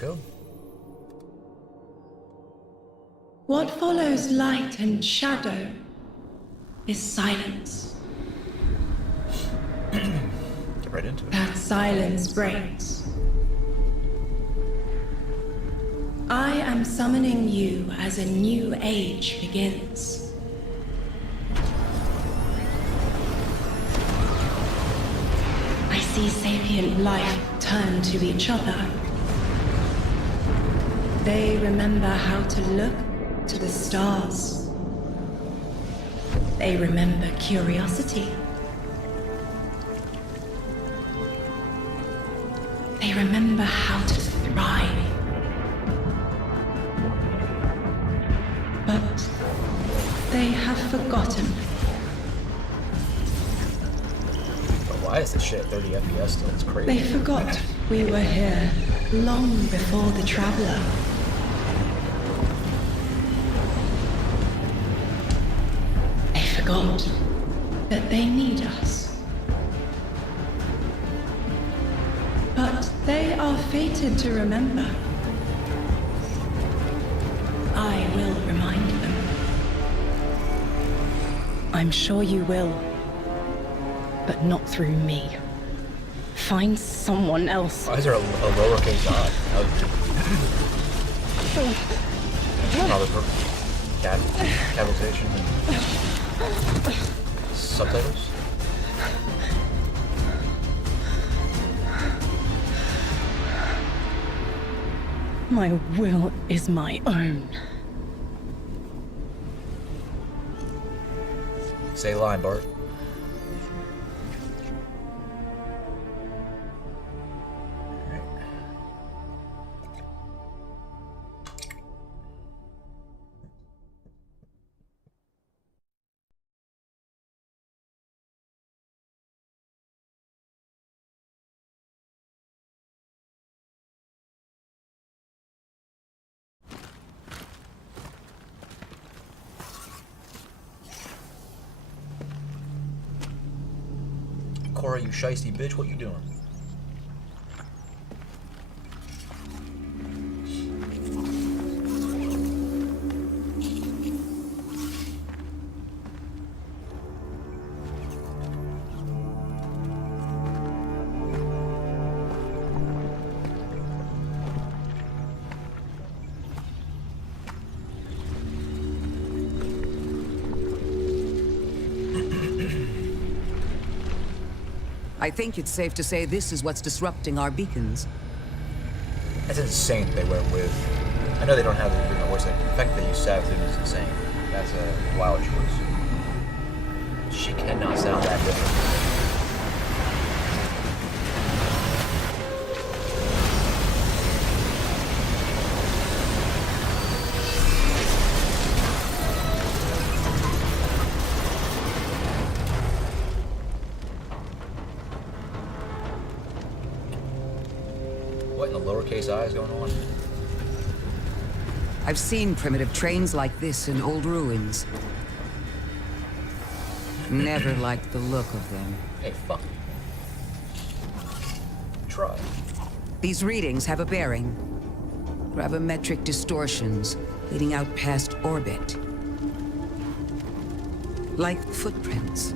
go. What follows light and shadow is silence. Get right into it. That silence breaks. I am summoning you as a new age begins. I see sapient life turn to each other. They remember how to look to the stars. They remember curiosity. They remember how to thrive. But they have forgotten. But why is this shit 30 FPS still? It's crazy. They forgot we were here long before the Traveler. They forgot that they need us. But they are fated to remember. I will remind them. I'm sure you will. But not through me. Find someone else. Why is there a lowercase I? Probably for capitalization and subtitles. My will is my own. Say the line, Bart. Cora, you shiesty bitch, what you doing? I think it's safe to say this is what's disrupting our beacons. That's insane that they went with. I know they don't have the original voice. The fact that they use Savathun is insane. That's a wild choice. She cannot sound that different. What in the lowercase I is going on? I've seen primitive trains like this in old ruins. Never liked the look of them. Hey, fuck. Try. These readings have a bearing. Gravimetric distortions leading out past orbit. Like footprints.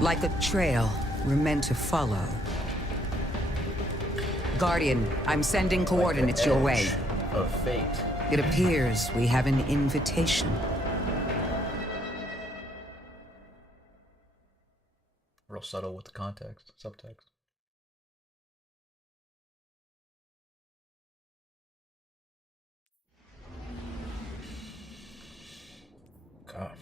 Like a trail we're meant to follow. Guardian, I'm sending coordinates your way. Of fate. It appears we have an invitation. Real subtle with the context, subtext. God.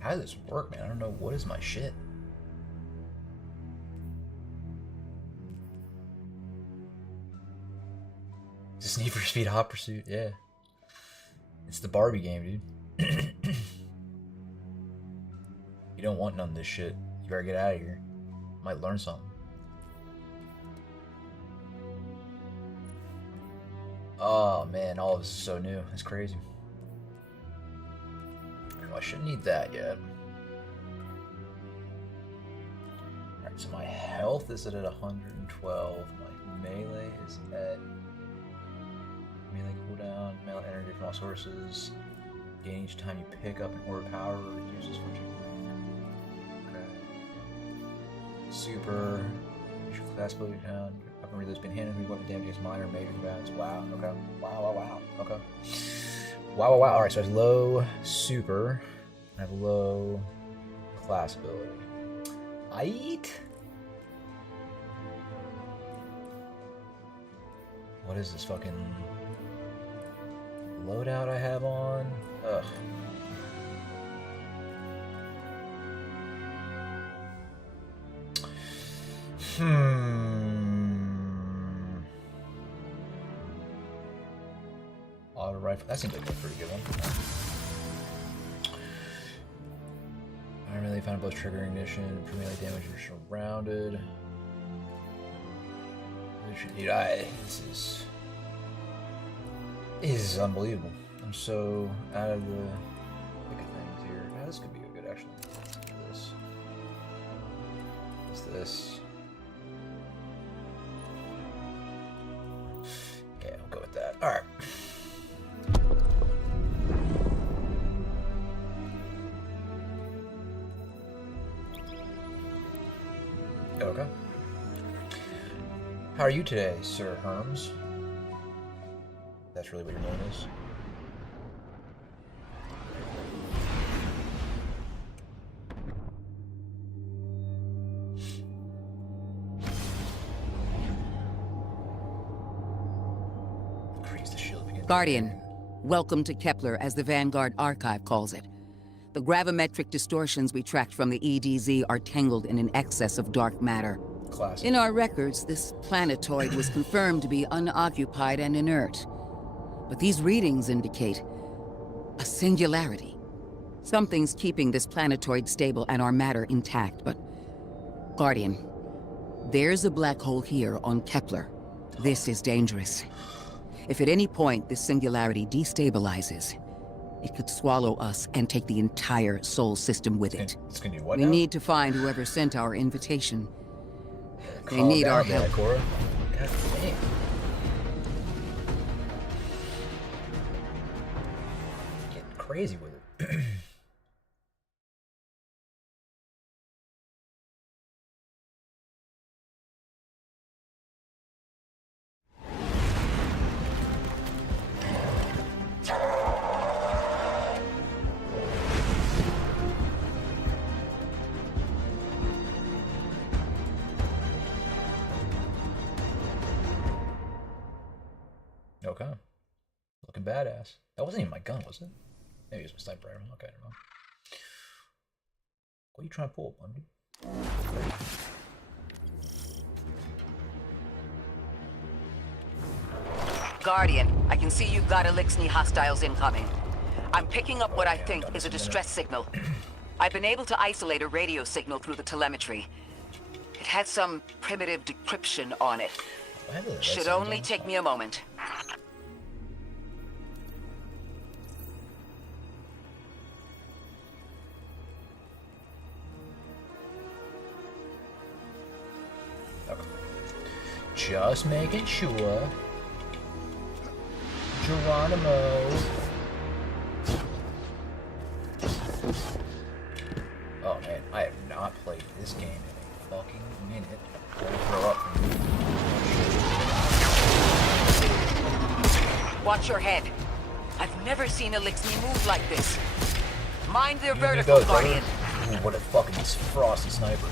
How does this work, man? I don't know. What is my shit? Is this Need for Speed Hot Pursuit? Yeah. It's the Barbie game, dude. You don't want none of this shit. You better get out of here. Might learn something. Oh man, all of this is so new. It's crazy. I shouldn't need that yet. Alright, so my health is at 112. My melee is at melee cooldown, melee energy from all sources. Gain each time you pick up an orb power or uses for okay. Super. Use your class ability down. I can read this being handed me weapon damage against minor and major combats. Wow, okay. Wow. Okay. Wow. Alright, so I have low super. I have low class ability. Aight. What is this fucking loadout I have on? Ugh. Auto rifle. That seems like a pretty good one. I really found both trigger ignition, for melee damage when you're surrounded. Dude, this is unbelievable. I'm so out of the thick of things here. Yeah, this could be good actually. Let's do this. What's this? Okay, I'll go with that. Alright. Okay. How are you today, Sir Herms? That's really what your name is. Increase the shield again. Guardian, welcome to Kepler, as the Vanguard Archive calls it. The gravimetric distortions we tracked from the EDZ are tangled in an excess of dark matter. Classic. In our records, this planetoid was confirmed to be unoccupied and inert. But these readings indicate a singularity. Something's keeping this planetoid stable and our matter intact, but... Guardian, there's a black hole here on Kepler. This is dangerous. If at any point this singularity destabilizes, it could swallow us and take the entire Sol system with it. It's gonna do what We now? need to find whoever sent our invitation. They Calm need down our there, help. Cora. God damn. Getting crazy with it. Okay. Looking badass. That wasn't even my gun, was it? Maybe it was my sniper rifle. Okay, I don't know. What are you trying to pull, Bundy? Guardian, I can see you've got Elixni hostiles incoming. I'm picking up what I think is a distress signal. I've been able to isolate a radio signal through the telemetry. It has some primitive decryption on it. Should only take me a moment. Okay. Just making sure. Geronimo. Oh man, I have not played this game in a fucking minute. I'm gonna throw up from Watch your head. I've never seen Elixni move like this. Mind their you. vertical, Guardian. Ooh, what a fucking frosty sniper.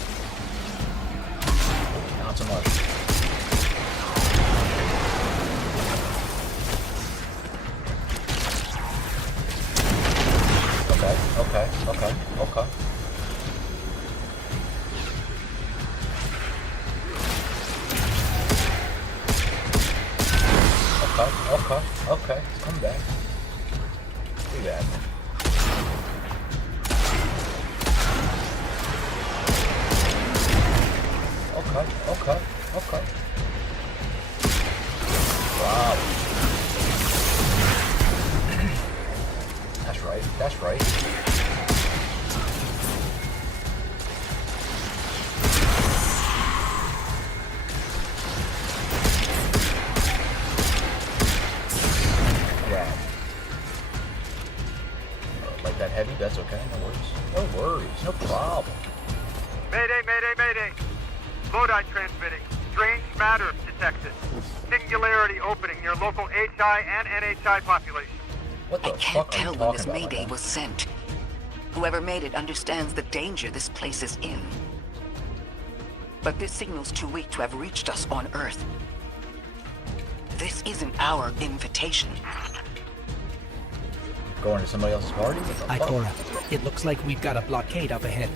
Not so much. Okay. Okay. Come back. Do that. Okay. Wow. That's right. Mayday. Lodi transmitting. Strange matter detected. Singularity opening near local HI and NHI population. What the I can't fuck are you tell when talking this about, Mayday man? was sent. Whoever made it understands the danger this place is in. But this signal's too weak to have reached us on Earth. This isn't our invitation. Going to somebody else's party? What the fuck? Ikora, it looks like we've got a blockade up ahead.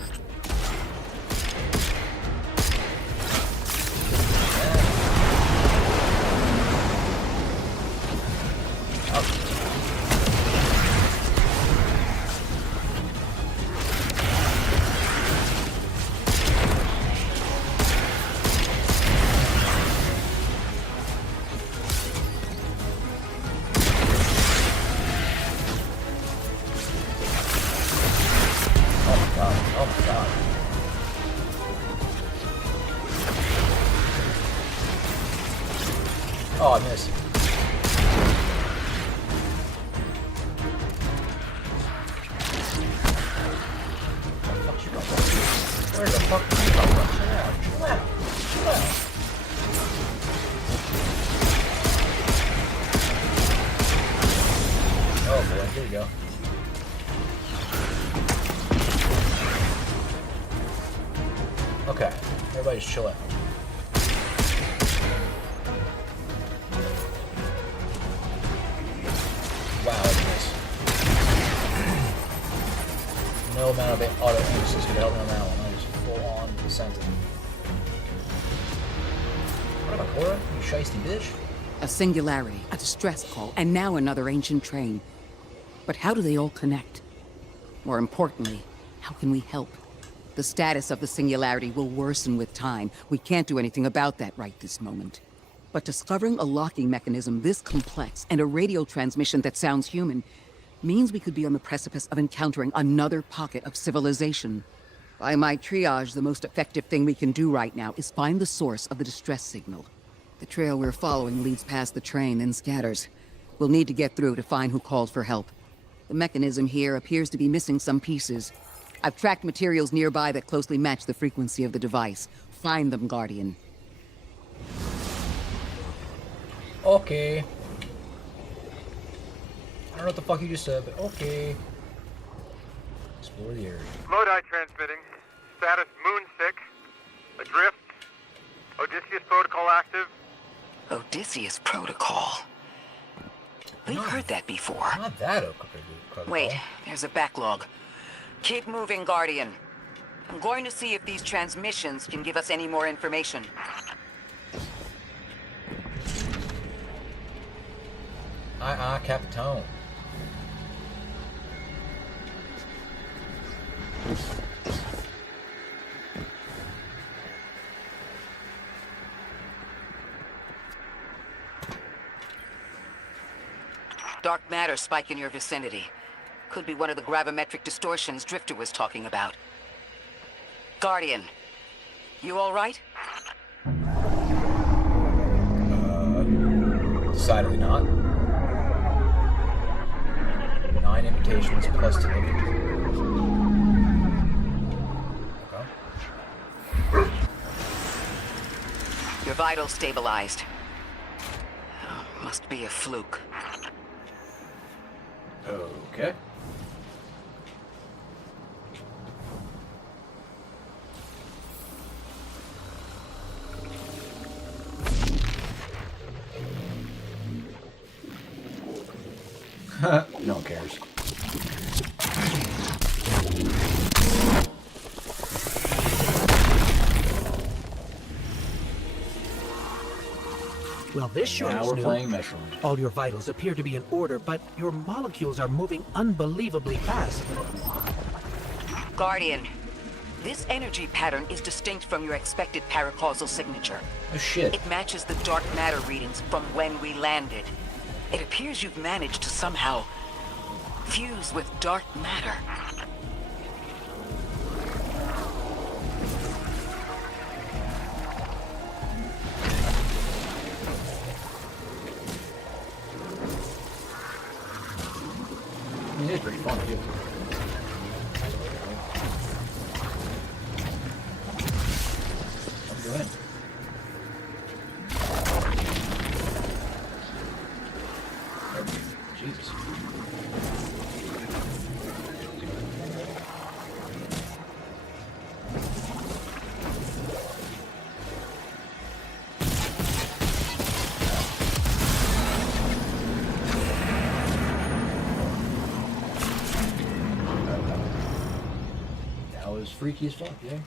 Oh my god. Oh, I missed. Where the fuck did you come from? Chill out, chill out, chill out. Oh boy, here we go. Okay, everybody just chill out. Wow, look at this. No amount of auto aim assist could help me on that one. I just full on sent it. What about Cora? You shiesty bitch? A singularity, a distress call, and now another ancient train. But how do they all connect? More importantly, how can we help? The status of the singularity will worsen with time. We can't do anything about that right this moment. But discovering a locking mechanism this complex and a radio transmission that sounds human means we could be on the precipice of encountering another pocket of civilization. By my triage, the most effective thing we can do right now is find the source of the distress signal. The trail we're following leads past the train, then scatters. We'll need to get through to find who called for help. The mechanism here appears to be missing some pieces. I've tracked materials nearby that closely match the frequency of the device. Find them, Guardian. Okay. I don't know what the fuck you just said, but okay. Explore the area. Lodi transmitting. Status moonsick. Adrift. Odysseus protocol active. Odysseus Protocol. We've heard that before. Not that incredible. Wait, there's a backlog. Keep moving, Guardian. I'm going to see if these transmissions can give us any more information. Capitone. Dark matter spike in your vicinity. Could be one of the gravimetric distortions Drifter was talking about. Guardian, you all right? Decidedly not. 9 invitations plus delivered. Okay. Your vitals stabilized. Oh, must be a fluke. Okay. No one cares. Well, this sure Now is we're new. playing Metroid. All your vitals appear to be in order, but your molecules are moving unbelievably fast. Guardian, this energy pattern is distinct from your expected paracausal signature. Oh shit. It matches the dark matter readings from when we landed. It appears you've managed to somehow fuse with dark matter. I mean, it's pretty fun too. Go ahead. Jesus. That was freaky as fuck, yeah.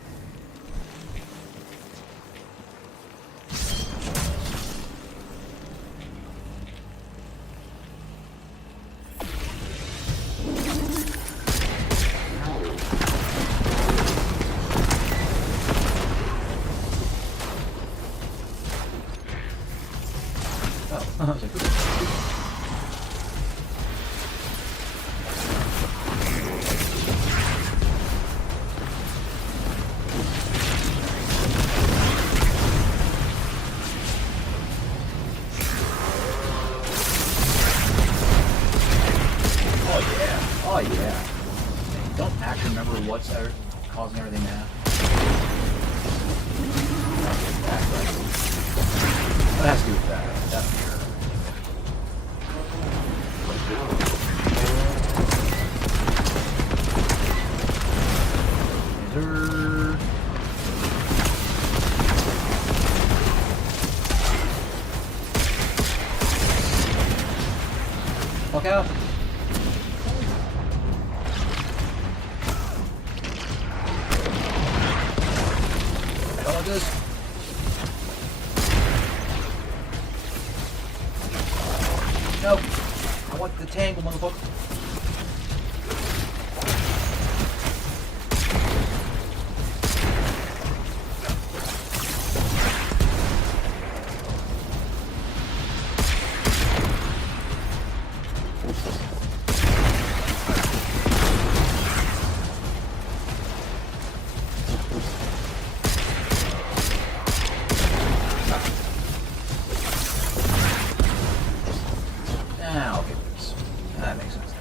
I was like, oh yeah. Don't actually remember what's causing everything to happen. That has to do with that. That's for sure. Laser. Fuck out. How about this? No. I want the tangle, motherfucker. Ah, okay, please. That makes sense.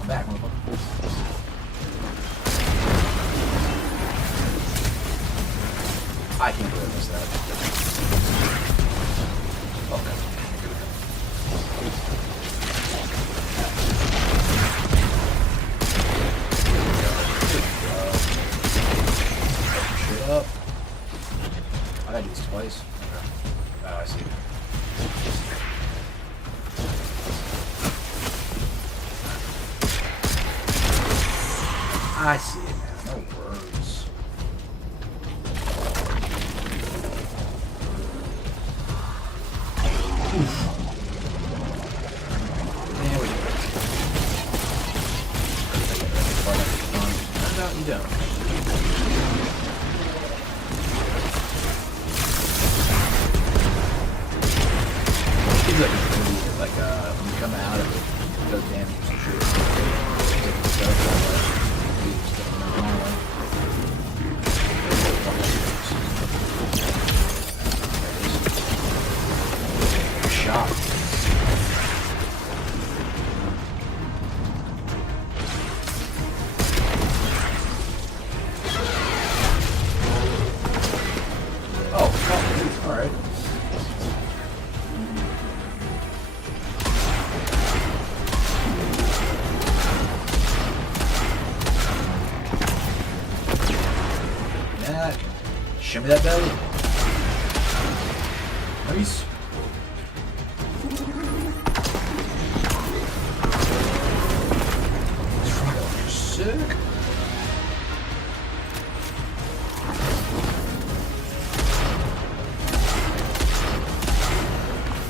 I'm back, motherfucker. I can't believe I missed that. Okay. Shit up. I gotta do this twice. Okay. Oh, I see. I see it now. No words. Oof. There we go. Turns out you don't. Seems like it's gonna be like when you come out of it, it does damage for sure. Shot. Oh, all right. Yeah, shimmy that belly. Nice. Sick.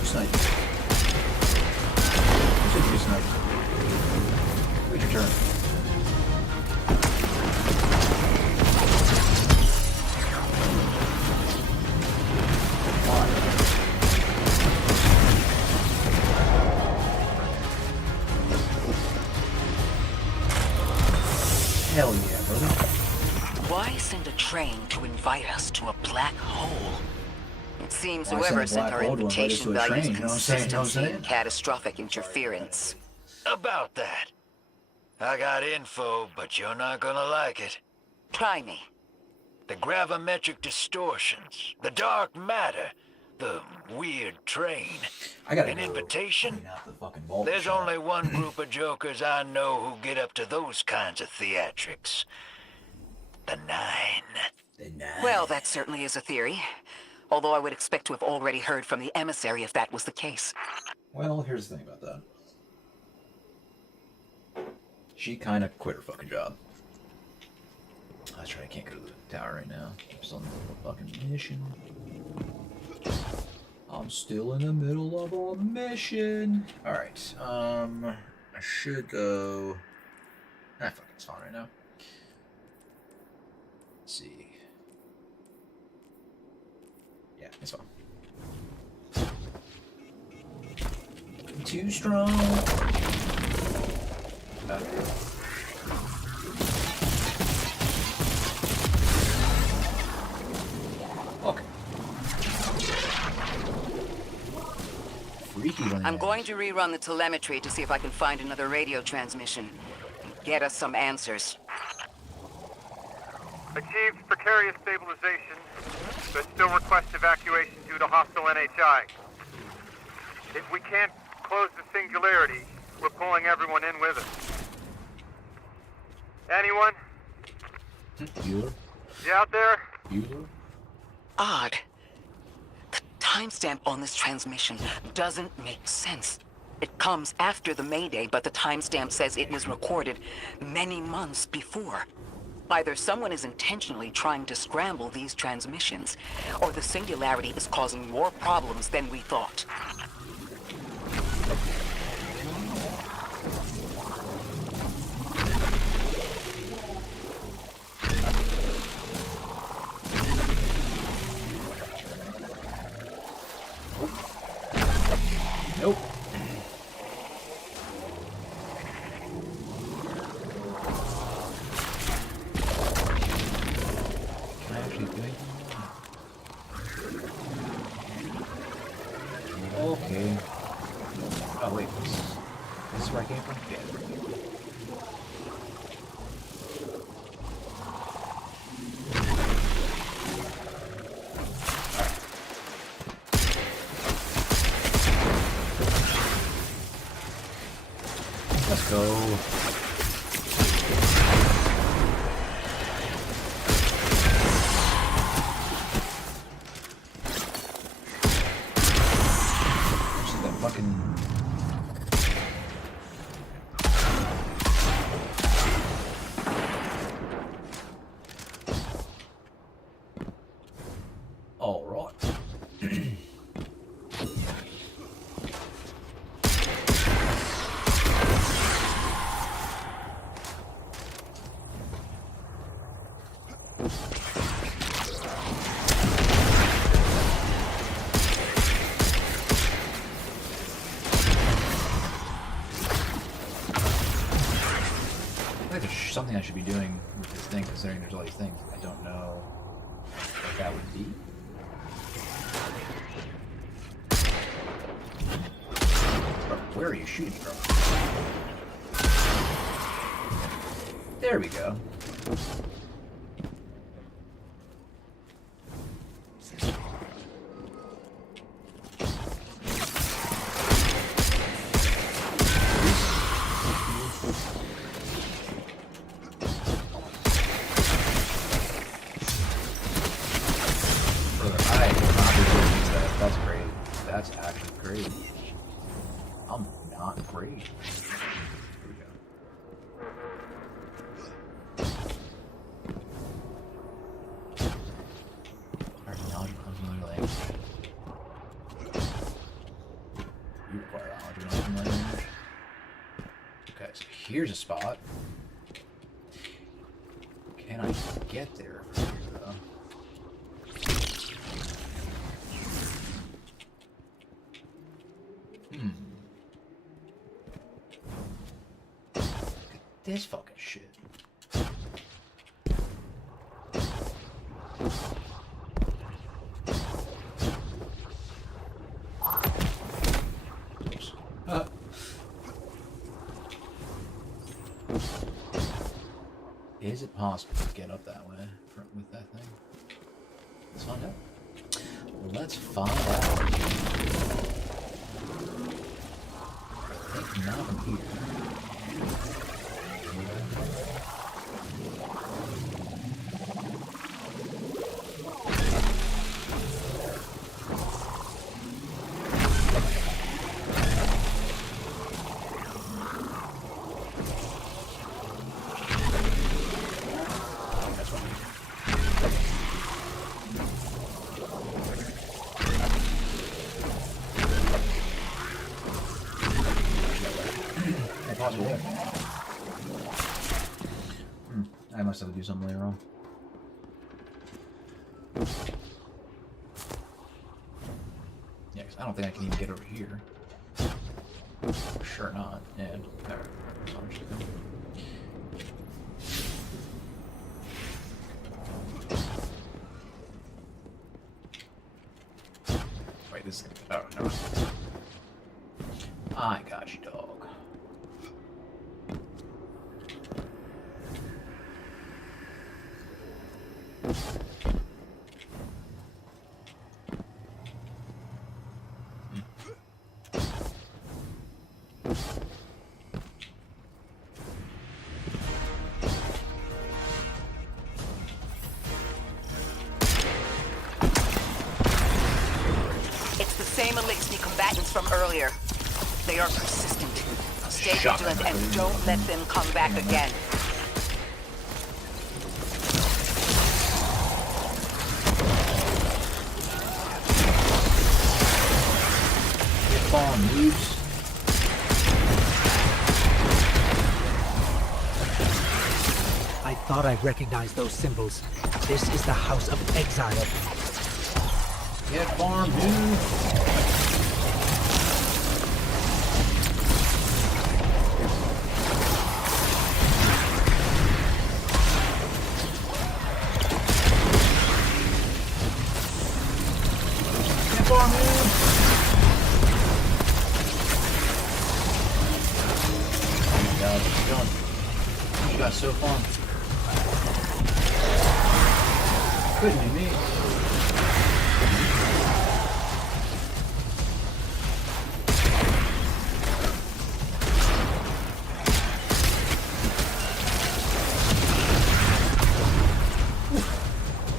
Snipe. Should be sniped. Wait your turn. invite us to a black hole. It seems Well, I whoever sent a sent black our hole to invite us invitation to a values train, you know what I'm saying? You know what I'm consistency saying? and catastrophic interference. About that. I got info, but you're not gonna like it. Try me. The gravimetric distortions, the dark matter, the weird train. I gotta An go invitation? clean out the fucking vault There's shop. only one group of jokers I know who get up to those kinds of theatrics. The Nine. The nine. Well, that certainly is a theory. Although I would expect to have already heard from the emissary if that was the case. Well, here's the thing about that. She kind of quit her fucking job. That's right, I can't go to the tower right now. I'm still in the middle of a fucking mission. I'm still in the middle of a mission. Alright, I should go... Ah, fuck, it's fine right now. Let's see. Yeah, it's fine. Too strong. Okay. Freaky land. I'm going to rerun the telemetry to see if I can find another radio transmission. Get us some answers. Achieved precarious stabilization, but still request evacuation due to hostile NHI. If we can't close the singularity, we're pulling everyone in with us. Anyone? Bueller? You out there? Bueller? Odd. The timestamp on this transmission doesn't make sense. It comes after the Mayday, but the timestamp says it was recorded many months before. Either someone is intentionally trying to scramble these transmissions, or the singularity is causing more problems than we thought. Nope. Can I actually do anything? Okay. Oh wait, this is where I came from? Yeah. Let's go. Actually, that fucking... All right. There's something I should be doing with this thing, considering there's all these things. I don't know what that would be. Where are you shooting from? There we go. That's great. That's actually great. I'm not great. Here we go. Alright, knowledge becomes another language. You require knowledge of another language. Okay, so here's a spot. Can I get there from here, though? Look at this fucking shit. is it possible to get up that way with that thing? Let's find out. Let's find out. I think not from here. I must have to do something later on. Yeah, 'cause I don't think I can even get over here. Sure not. And alright, wait, this. Oh no. I got you, dog. It's the same Elixni combatants from earlier. They are persistent. Stay vigilant and don't let them come back again. Bomb moves. I thought I recognized those symbols. This is the House of Exile. Get farm, dude. Get farm, dude. God, what you doing? You got so fun. Couldn't be me.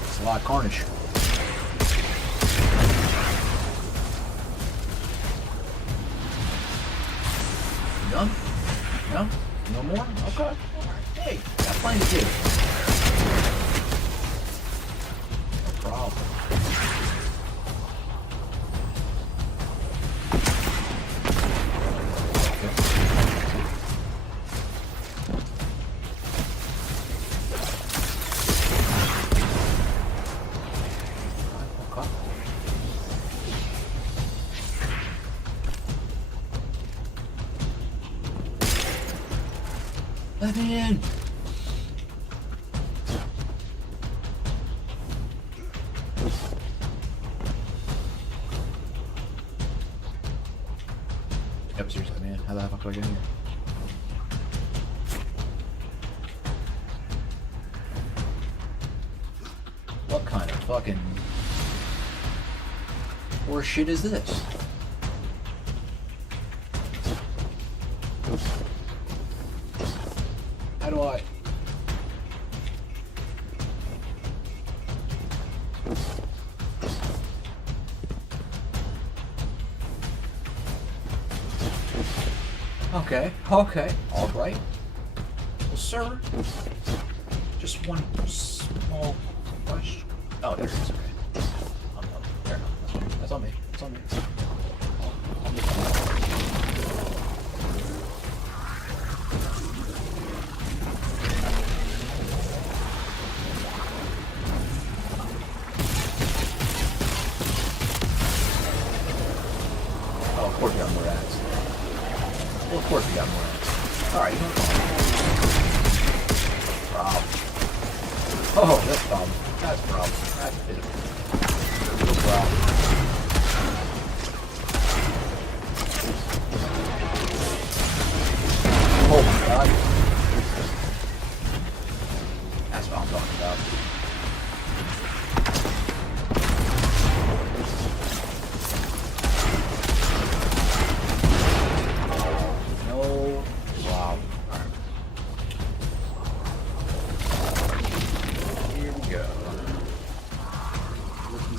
It's a lot of carnage. You done? No? No more? Okay. Alright. Hey, got plenty to do. No problem. Let me in! Yep, seriously, man. How the fuck do I get in here? What kind of fucking horse shit is this? How do I? Okay, okay, alright. Well, sir, just one small question. Oh, there it is, okay. Fair enough. That's on me. That's on me. Oh, of course we got more ads. Well, of course we got more ads. Alright, you know what? Problem. Oh, that's problem. That's problem. That's pitiful. No problem. Oh my god.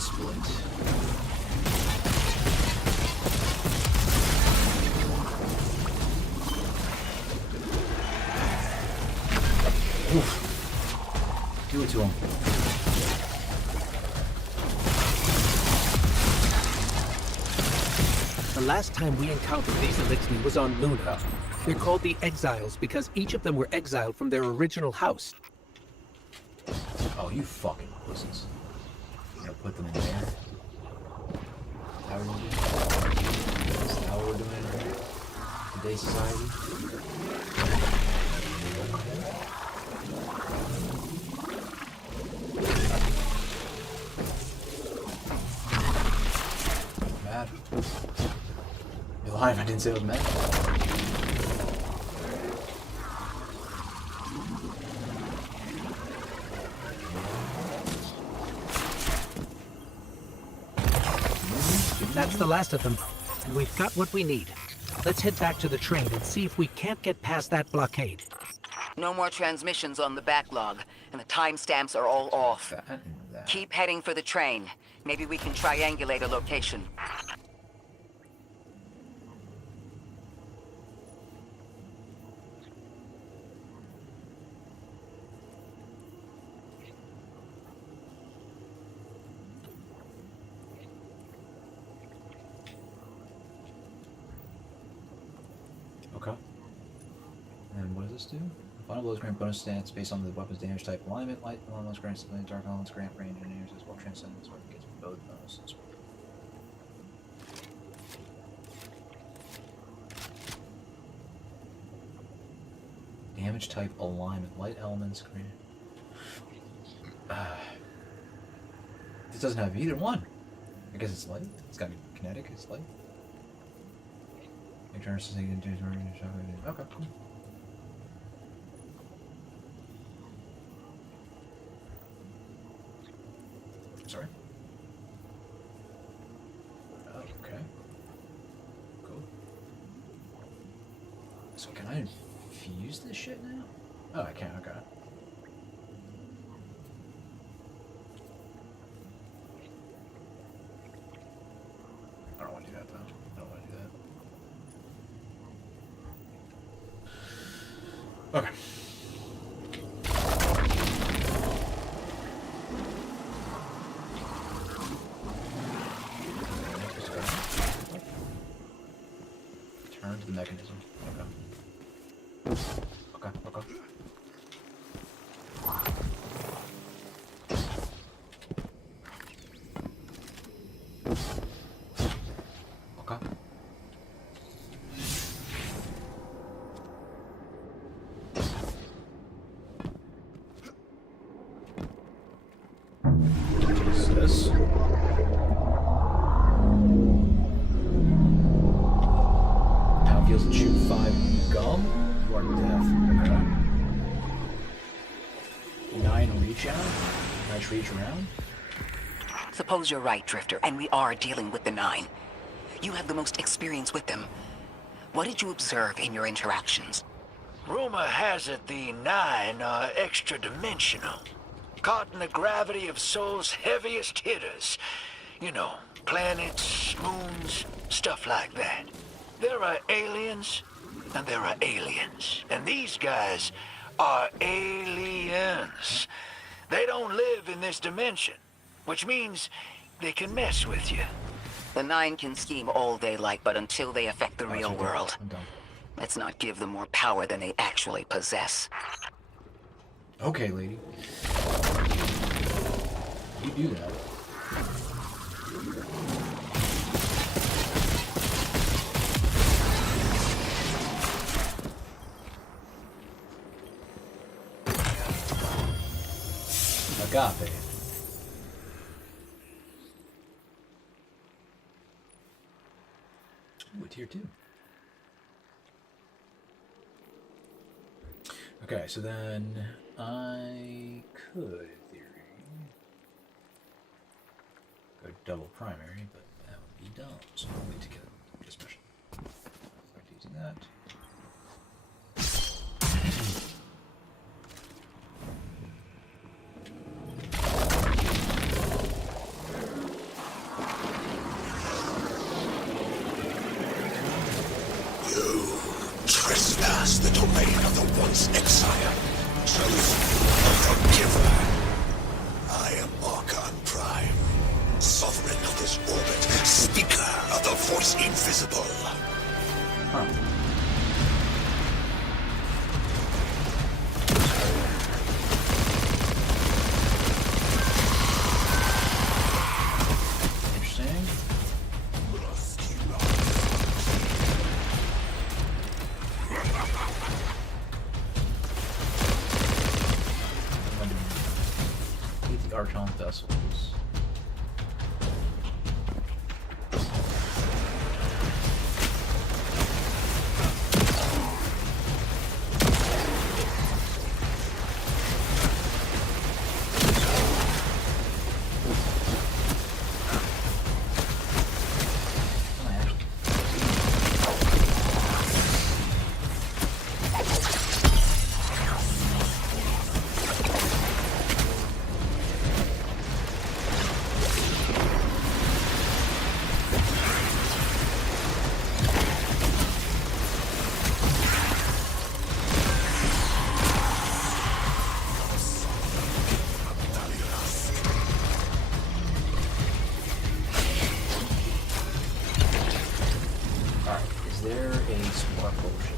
split. Oof. Do it to him. The last time we encountered these Elixni was on Luna. They're called the Exiles because each of them were exiled from their original house. Oh, you fucking pussies. I'm gonna put them in there. Is that what we're doing? Is that what we're doing right here? Today's society? Mad. You're lying if I didn't say it was mad. That's the last of them, and we've got what we need. Let's head back to the train and see if we can't get past that blockade. No more transmissions on the backlog, and the timestamps are all off. That. Keep heading for the train. Maybe we can triangulate a location. Okay. And what does this do? Final blows grant bonus stats based on the weapon's damage type alignment. Light elements grant stability, dark elements grant range engineers as well. Transcendence weapon gets both bonuses. Damage type alignment. Light elements grant. This doesn't have either one. I guess it's light. It's got kinetic. It's light. Okay, cool. Sorry. Okay. Cool. So can I infuse this shit now? Oh, I can. Okay. I don't want to do that though. I don't want to do that. Okay. Turn to the mechanism. Okay. Okay, okay. Okay. Jesus. How it feels to chew 5 gum? You are deaf. Okay. 9 reach out? Nice reach around? Suppose you're right, Drifter, and we are dealing with the 9. You have the most experience with them. What did you observe in your interactions? Rumor has it the 9 are extra-dimensional. Caught in the gravity of Sol's heaviest hitters. You know, planets, moons, stuff like that. There are aliens, and there are aliens. And these guys are aliens. They don't live in this dimension, which means they can mess with you. The 9 can scheme all they like, but until they affect the real world, I'm done. let's not give them more power than they actually possess. Okay, lady. You do that. Agape. Ooh, a tier 2. Okay, so then I could, in theory, go double primary, but that would be dumb, so I'll wait to get a special. Start using that. pass the domain of the once exile, chosen of the giver. I am Archon Prime, sovereign of this orbit, speaker of the Force Invisible. Huh. Interesting. Eat the Archon vessels. Is there a spark potion?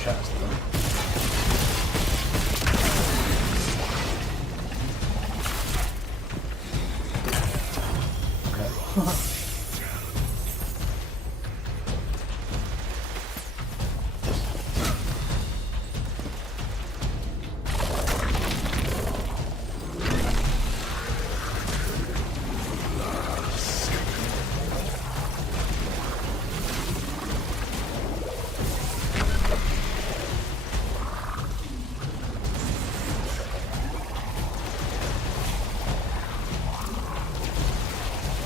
Chest, though. Okay.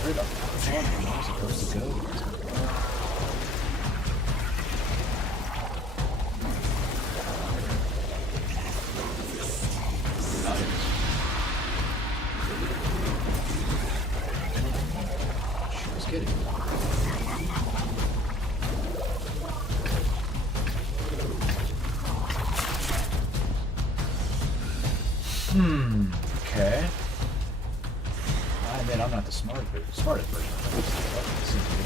Where the fuck am I supposed to go? Let's get it. Okay. I admit I'm not the smartest person. That seems good.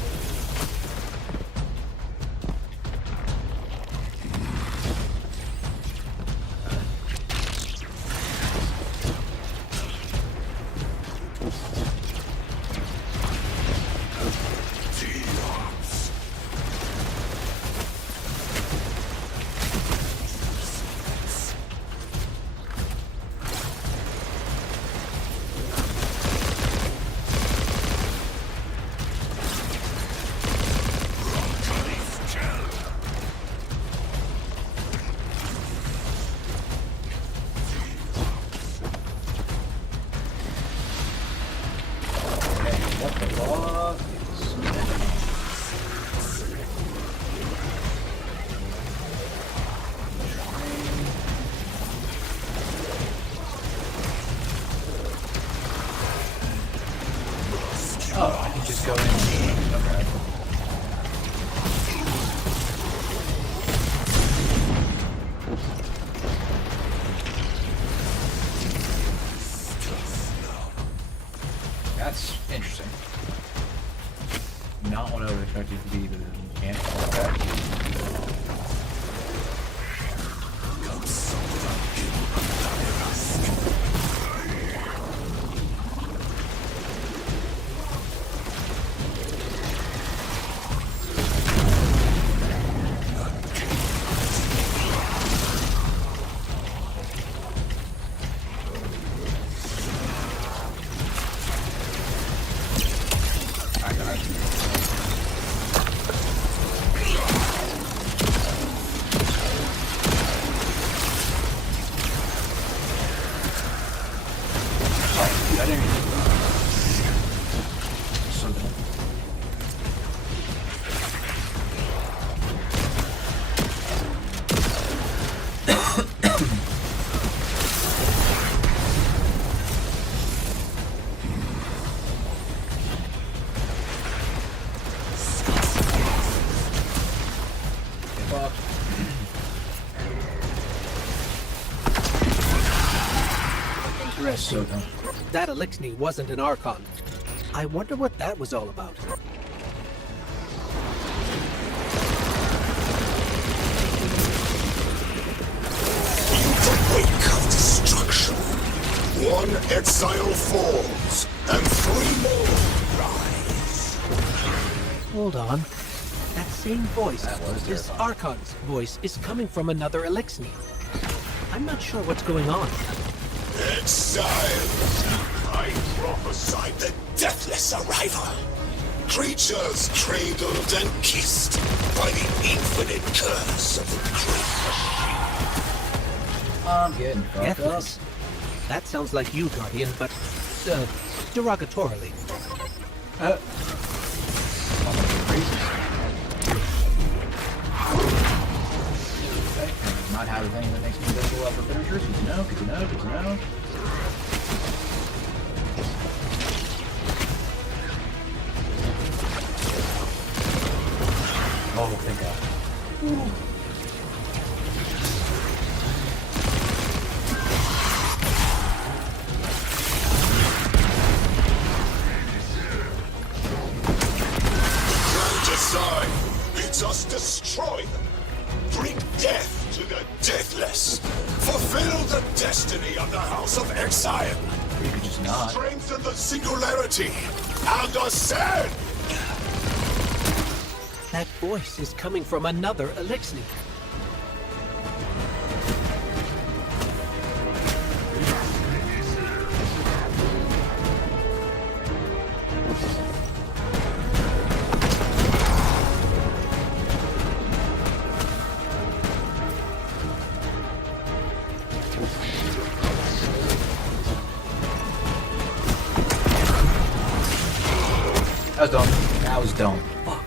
fucked. Interesting. So dumb. That Elixni wasn't an Archon. I wonder what that was all about. The wake of destruction. One exile falls, and 3 more rise. Hold on. That same voice, That was this terrifying. Archon's voice, is coming from another Elixni. I'm not sure what's going on. Exile! I prophesied the deathless arrival. Creatures cradled and kissed by the infinite curse of the great. I'm getting fucked up. Deathless? That sounds like you, Guardian, but, derogatorily. Not have a thing that makes me invisible upper finishers. Good to know, good to know, good to know. Oh, thank God. Grand design bids us destroy them. Bring death to the deathless. Fulfill the destiny of the House of Exile. You could just not. Strengthen the singularity and ascend. That voice is coming from another Elixni. That was dumb. That was dumb. Fuck.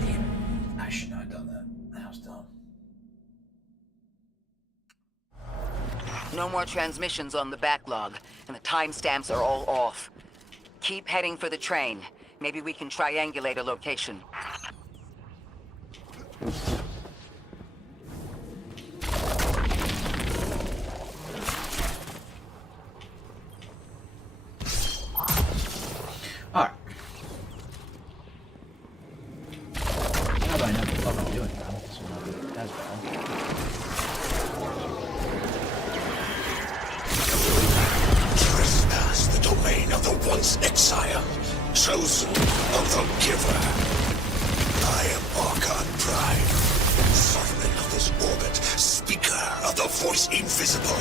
Damn. I should not have done that. That was dumb. No more transmissions on the backlog, and the timestamps are all off. Keep heading for the train. Maybe we can triangulate a location. Alright. Now that I know what the fuck I'm doing, now, this will not be as bad. Trespass the domain of the once exile, chosen of the giver. I am Archon Prime, sovereign of this orbit, speaker of the voice invisible.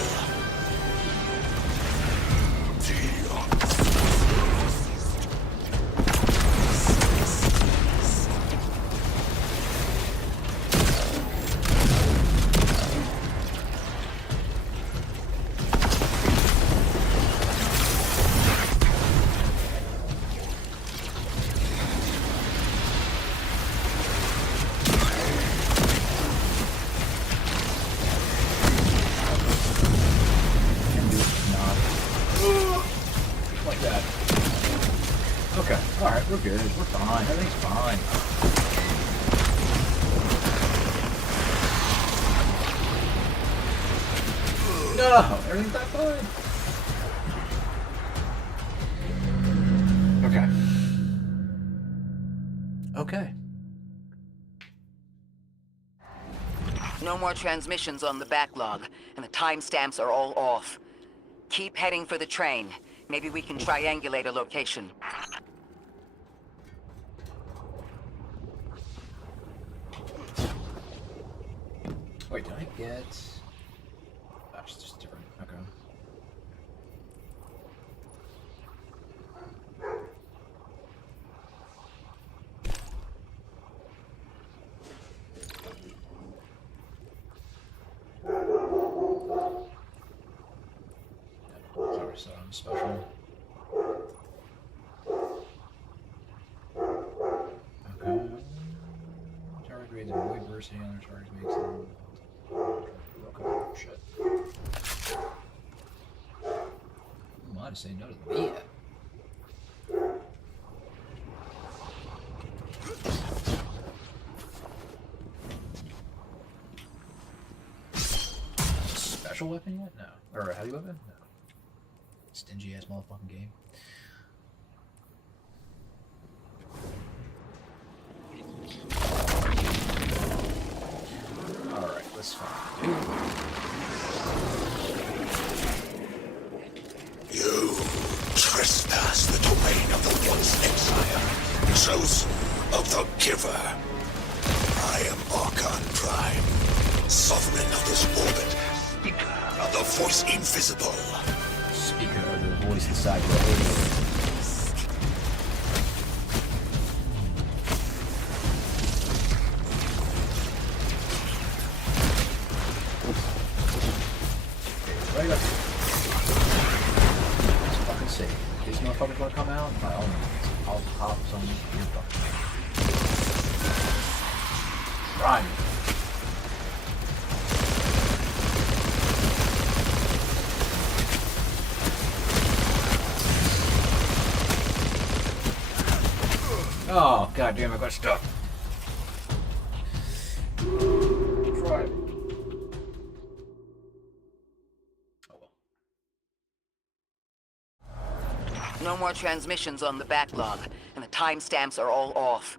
Like that. Okay, alright, we're good. We're fine. Everything's fine. No! Everything's not fine. Okay. Okay. No more transmissions on the backlog, and the timestamps are all off. Keep heading for the train. Maybe we can triangulate a location. Wait, did I get... Oh, it's just different. Okay. Sorry, so I'm special. Okay. Target grades and void burst and other targets makes them. Okay, shit. I'm to say no to the V. special weapon yet? No. Or a heavy weapon? No. Stingy ass motherfucking game. Alright, let's find You trespass the domain of the once exile, chosen of the Giver. I am Archon Prime, sovereign of this orbit, speaker of the voice invisible. Speaker of the voice inside your head. Right up. Let's fucking see. If these motherfuckers wanna come out, by all means, I'll pop some your fucking. Try me. Oh, goddamn, I got stuck. Try it. No more transmissions on the backlog, and the timestamps are all off.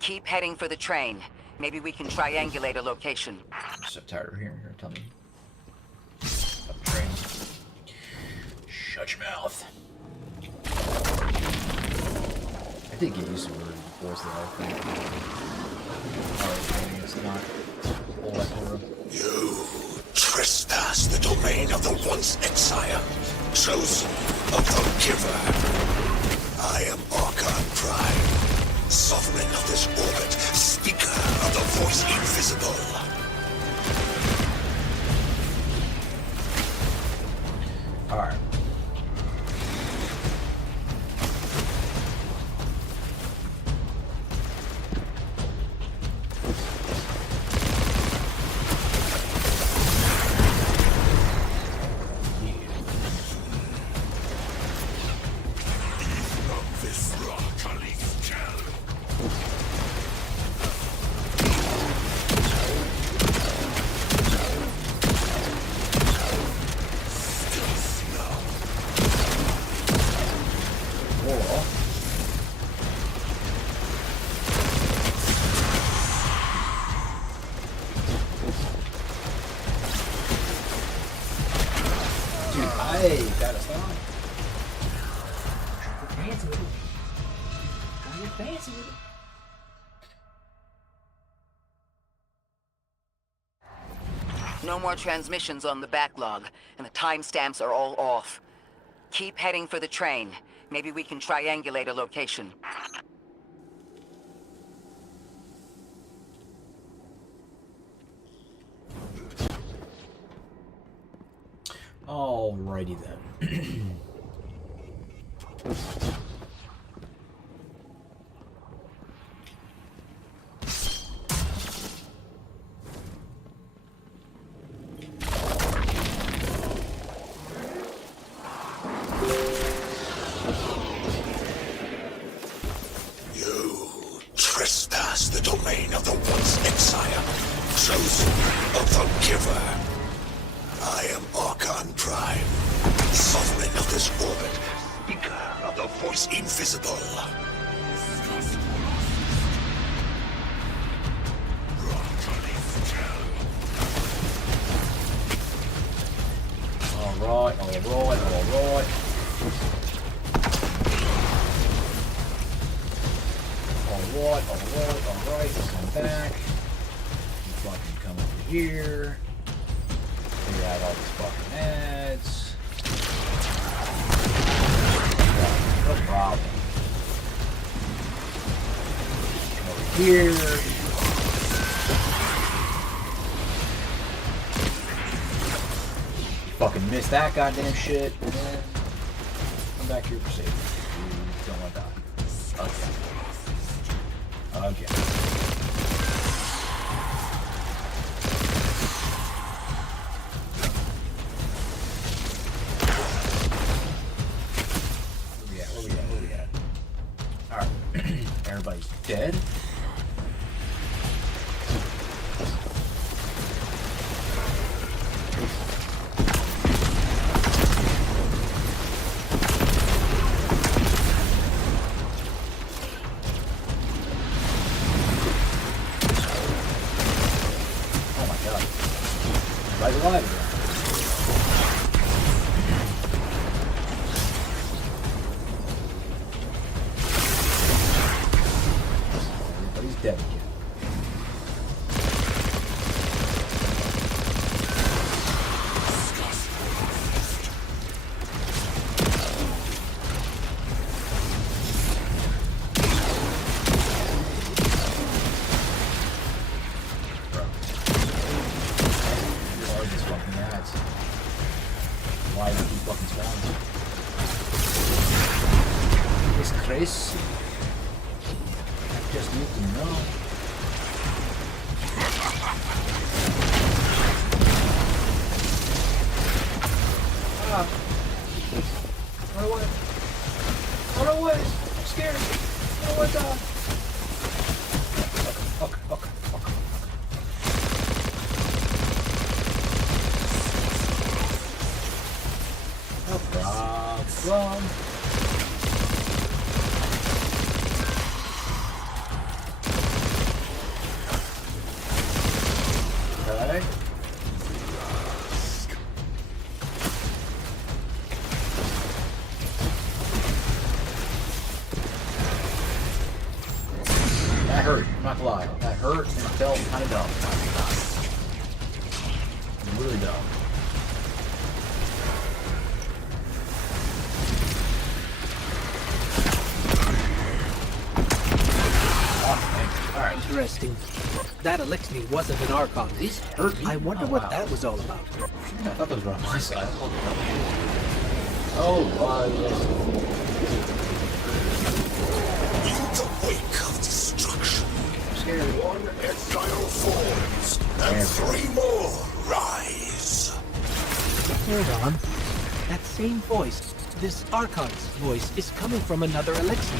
Keep heading for the train. Maybe we can triangulate a location. I'm so tired of hearing her tell me. Up the train. Shut your mouth. I did get used to word before, so I think. Alright, it's not all that horror. You trespass the domain of the once exile, chosen of the Giver. I am Archon Prime, sovereign of this orbit, speaker of the voice invisible. Alright. Hey, gotta stop. Fancy with it. Gotta get fancy with it. No more transmissions on the backlog, and the timestamps are all off. Keep heading for the train. Maybe we can triangulate a location. Alrighty then. You trespass the domain of the once exile, chosen of the Giver. I am Archon Prime, sovereign of this orbit, speaker of the voice invisible. Alright. Alright, let's come back. You fucking come over here. Figure out all these fucking ads. No problem. Come over here. You fucking missed that goddamn shit. And then come back here for safety. You don't want to die. Again. Where we at? Alright. Everybody's dead. he's alive again. But he's dead again. Why do you fucking spawning? It's crazy. I just need to know. Ah. Run away. Run away. I'm scared. Run away, dog. Okay. No problem. Okay. That hurt, I'm not gonna lie. That hurt and it felt kind of dumb. Really dumb. Interesting. That Elixir wasn't an Archon. These hurt me. I wonder what that was all about. I thought those were on my side. Oh, yes. In the wake of destruction, I'm scared. one exile falls, and three more rise. Hold on. That same voice, this Archon's voice, is coming from another Elixir.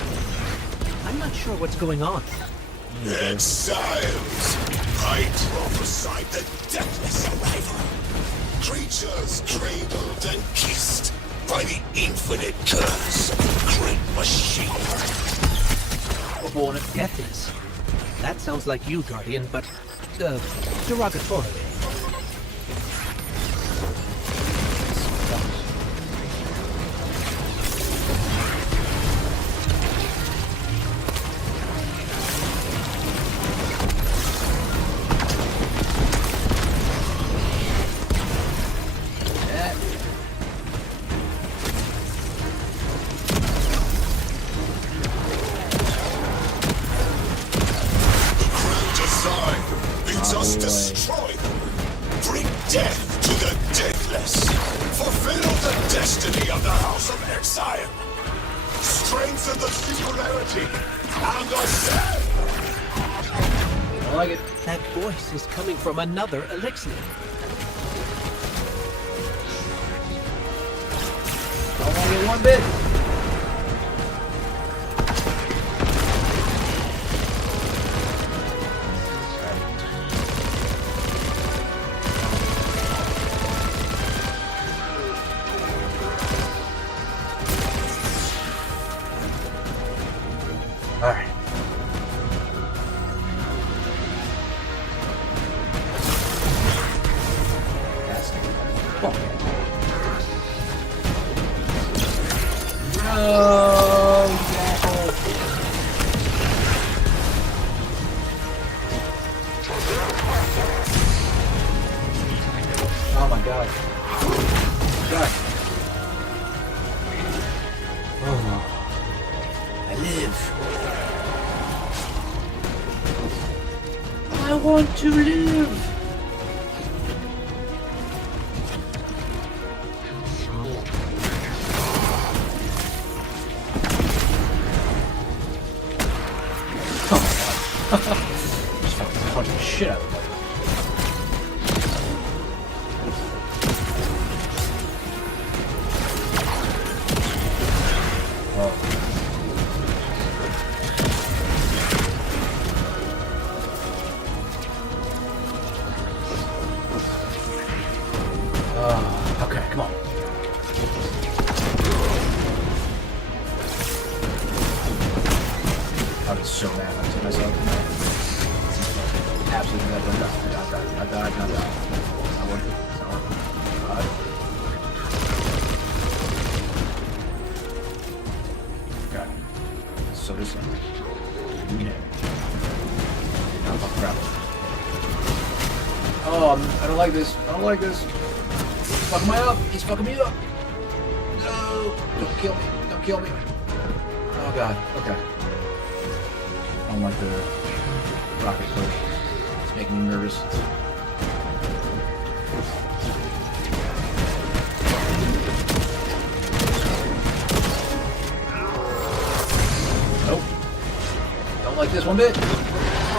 I'm not sure what's going on. Exiles! I prophesied the deathless arrival. Creatures cradled and kissed by the infinite curse of the great machine. Born of deathless. That sounds like you, Guardian, but derogatorily. Just destroy them. Bring death to the deathless. Fulfill the destiny of the House of Exile. Strengthen the singularity and ascend. I like it. That voice is coming from another Elixir. Don't want to get one bit. Alright. Oh my god. God. Oh. I live. I want to live. Oh my god. Just fucking punching the shit out of it. Okay, come on. I was so mad to myself. Absolutely never. I died. I want to. God. Okay. So this one. Green damage. Now fuck crap. Oh, I don't like this. I don't like this. He's fucking me up. He's fucking me up. No. Don't kill me. Don't kill me. Oh God. Okay. I don't like the rocket push. It's making me nervous. Nope. Don't like this one bit.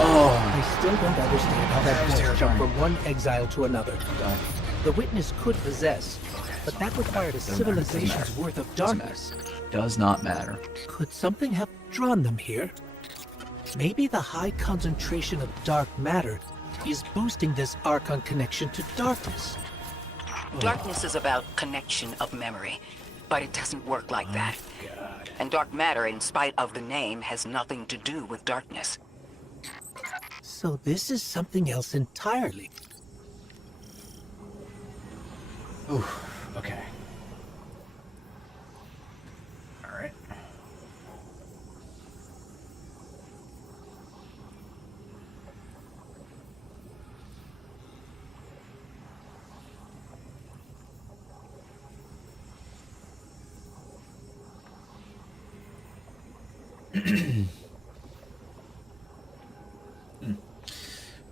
Oh. I still don't understand how that voice jumped from one exile to another. The witness could possess, but that required a civilization's worth of darkness. Does not matter. Could something have drawn them here? Maybe the high concentration of dark matter is boosting this Archon connection to darkness. Darkness is about connection of memory, but it doesn't work like that. God. And dark matter, in spite of the name, has nothing to do with darkness. So this is something else entirely. Ooh, okay. Alright.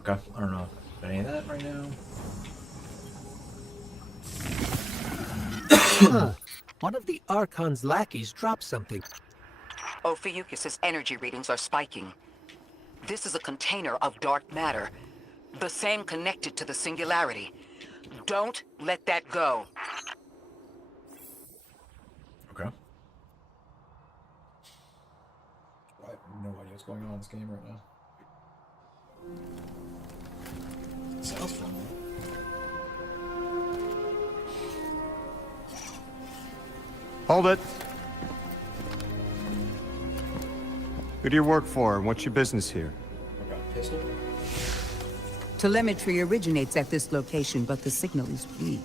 Okay, I don't know any of that right now. Huh. One of the Archon's lackeys dropped something. Ophiuchus's energy readings are spiking. This is a container of dark matter, the same connected to the Singularity. Don't let that go. Okay. I have no idea what's going on in this game right now. Sounds fun. Hold it. Who do you work for, and what's your business here? Okay, pistol. Telemetry originates at this location, but the signal is weak.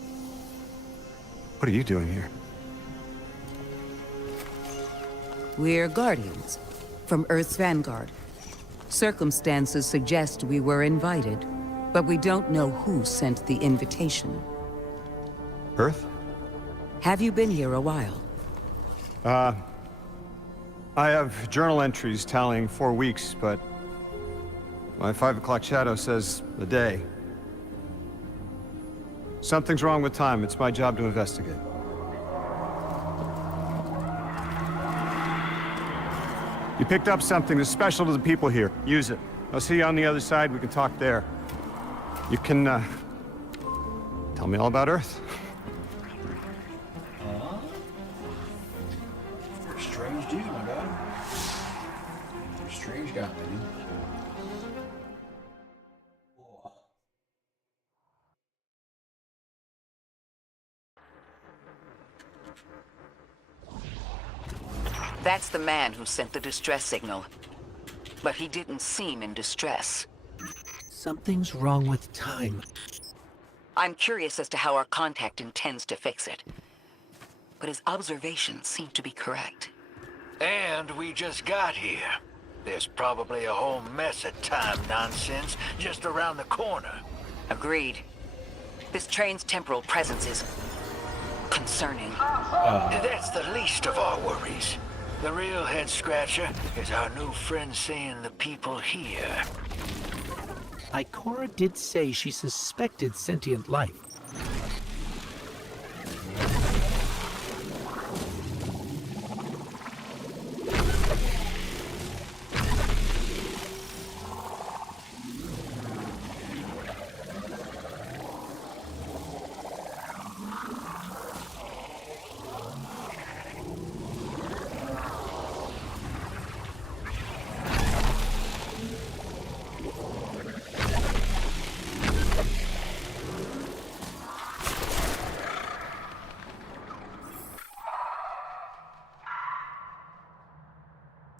What are you doing here? We're Guardians, from Earth's vanguard. Circumstances suggest we were invited, but we don't know who sent the invitation. Earth? Have you been here a while? I have journal entries tallying 4 weeks, but my 5 o'clock shadow says a day. Something's wrong with time. It's my job to investigate. You picked up something that's special to the people here. Use it. I'll see you on the other side. We can talk there. You can, tell me all about Earth. You're a strange dude, my guy. You're a strange guy, my dude. That's the man who sent the distress signal. But he didn't seem in distress. Something's wrong with time. I'm curious as to how our contact intends to fix it. But his observations seem to be correct. And we just got here. There's probably a whole mess of time nonsense just around the corner. Agreed. This train's temporal presence is concerning. That's the least of our worries. The real head-scratcher is our new friend seeing the people here. Ikora did say she suspected sentient life.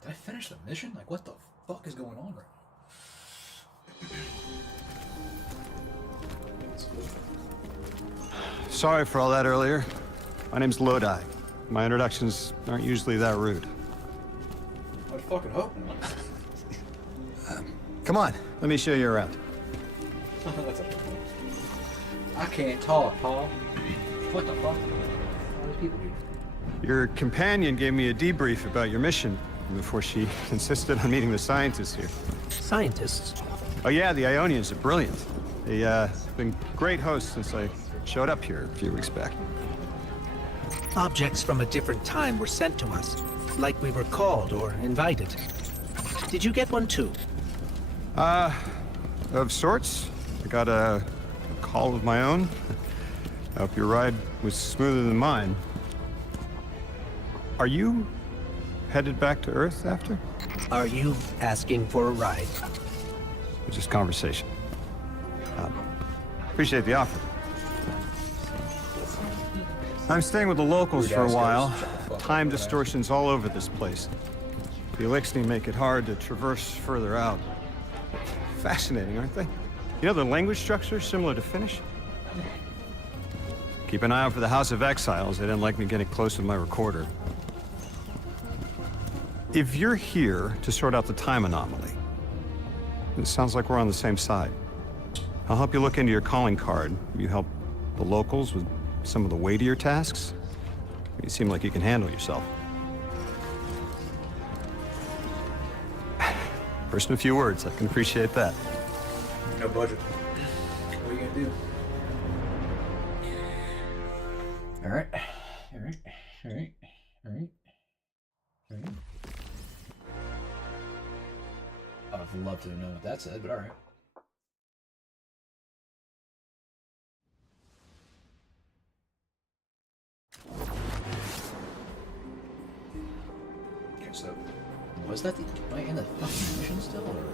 Did I finish the mission? Like, what the fuck is going on right now? Sorry for all that earlier. My name's Lodi. My introductions aren't usually that rude. I'd fucking hope not. Come on, let me show you around. That's okay. I can't talk, Paul. What the fuck? All these people here. Your companion gave me a debrief about your mission before she insisted on meeting the scientists here. Scientists? Oh yeah, the Ionians are brilliant. They've been great hosts since I showed up here a few weeks back. Objects from a different time were sent to us, like we were called or invited. Did you get one too? Of sorts. I got a call of my own. I hope your ride was smoother than mine. Are you headed back to Earth after? Are you asking for a ride? It's just conversation. Appreciate the offer. I'm staying with the locals for a while. Time distortions all over this place. The Eliksni make it hard to traverse further out. Fascinating, aren't they? You know, the language structure is similar to Finnish. Keep an eye out for the House of Exiles. They didn't like me getting close with my recorder. If you're here to sort out the time anomaly, it sounds like we're on the same side. I'll help you look into your calling card. You help the locals with some of the weightier tasks. You seem like you can handle yourself. First in a few words, I can appreciate that. No budget. What are you gonna do? Alright. Alright. Alright. Alright. Alright. I'd love to know what that said, but alright. Okay, so was that the am I in the fucking mission still or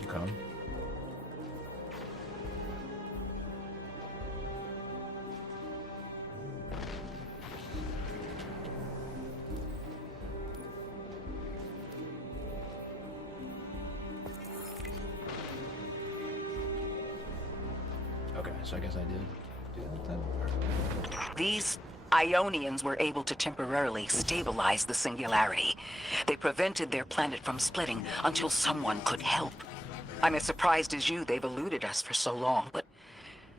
you come? Okay, so I guess I did do that then. These Ionians were able to temporarily stabilize the singularity. They prevented their planet from splitting until someone could help. I'm as surprised as you they've eluded us for so long, but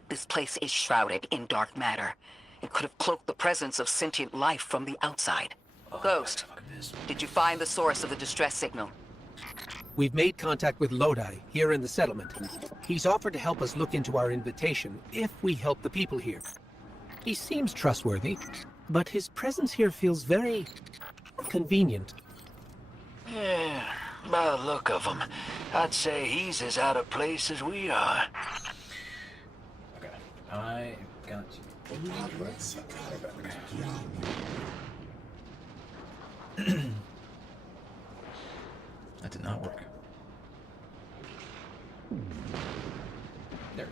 this place is shrouded in dark matter. It could have cloaked the presence of sentient life from the outside. Ghost, did you find the source of the distress signal? We've made contact with Lodi, here in the settlement. He's offered to help us look into our invitation, if we help the people here. He seems trustworthy, but his presence here feels very convenient. Yeah, by the look of him, I'd say he's as out of place as we are. Okay. I got you. That did not work. There.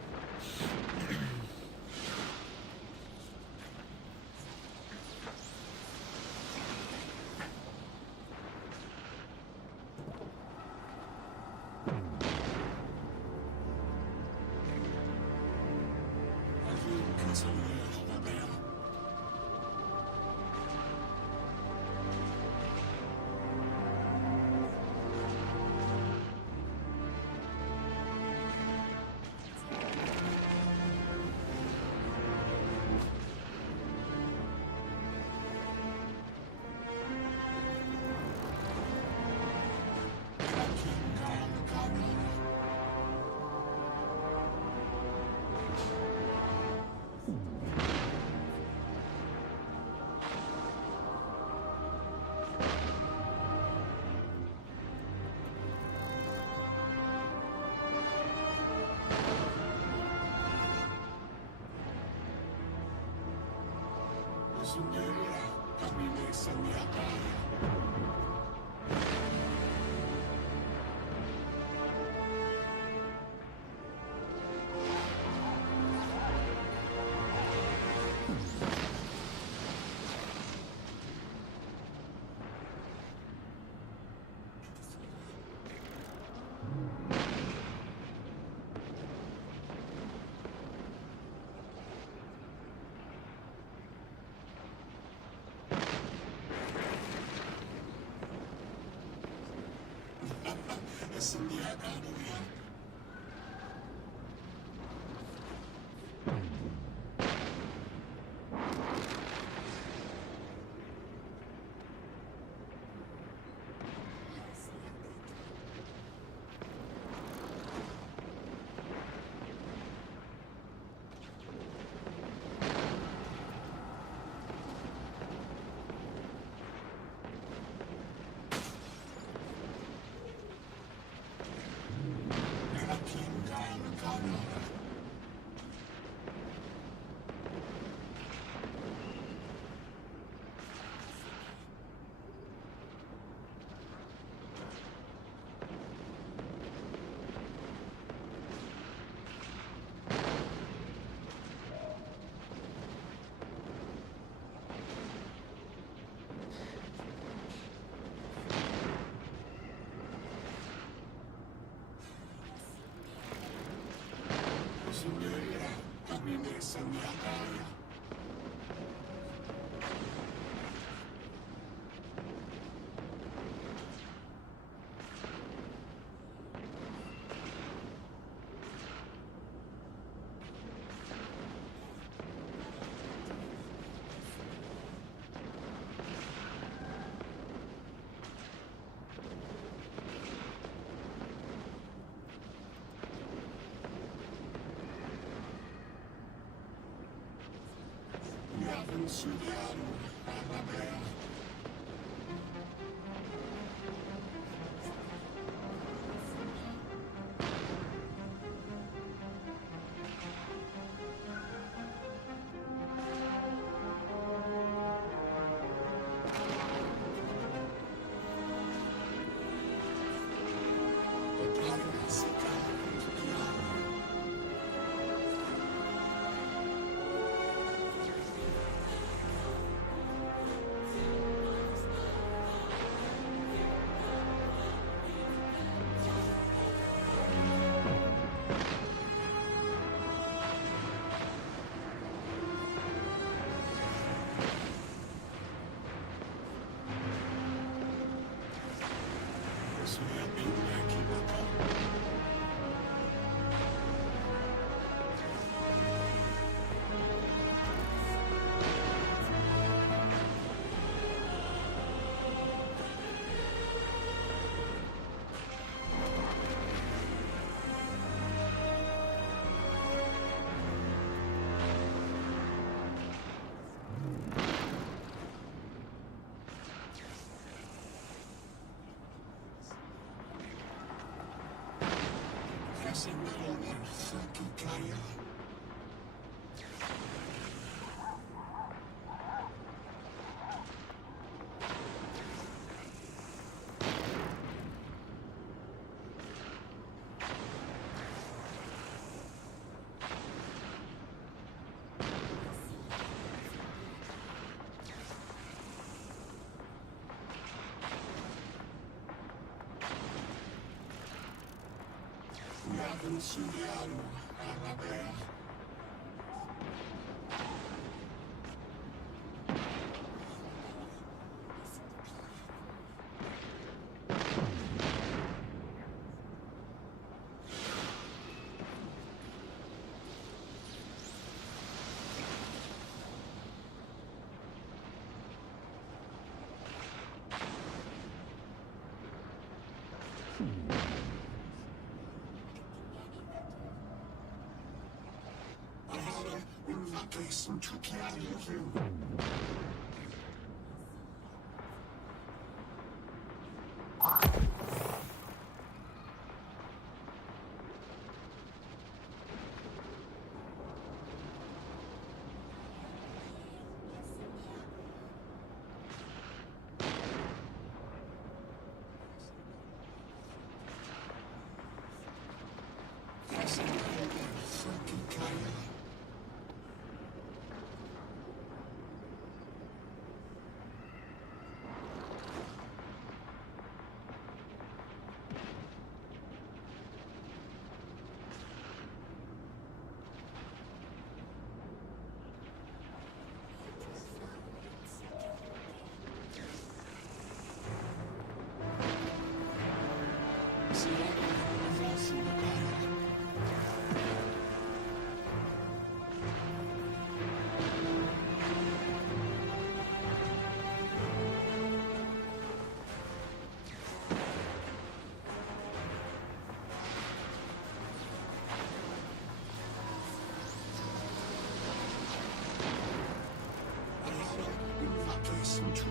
That's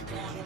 fine.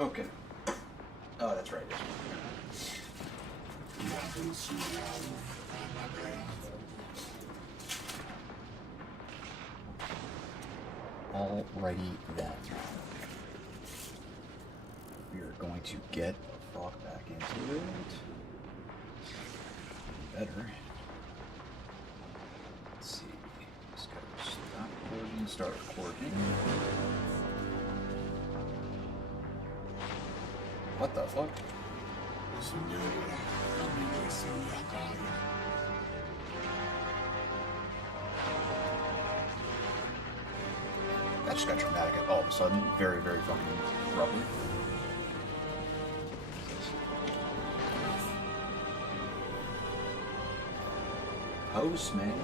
Okay. Oh, that's right. Alrighty then. We are going to get the fuck back into it. Better. Let's see. Just gotta stop recording, start recording. What the fuck? That just got dramatic all of a sudden. Very, very fucking abruptly. Postman.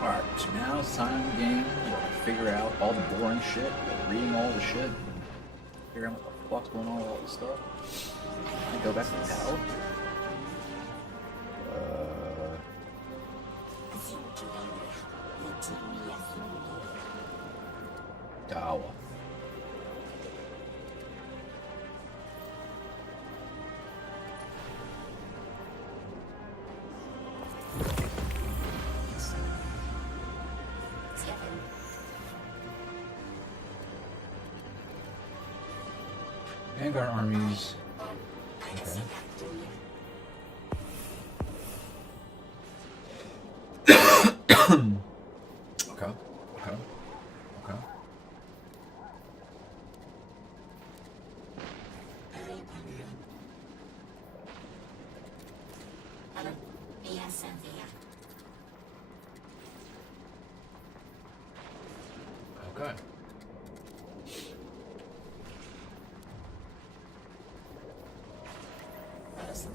Alright, so now it's time in the game. We're gonna figure out all the boring shit. We're reading all the shit. Figure out what the fuck's going on with all this stuff. I go back to the tower. Dawa. Vanguard armies. Okay. Okay. Okay. Okay. Okay. Oh, that's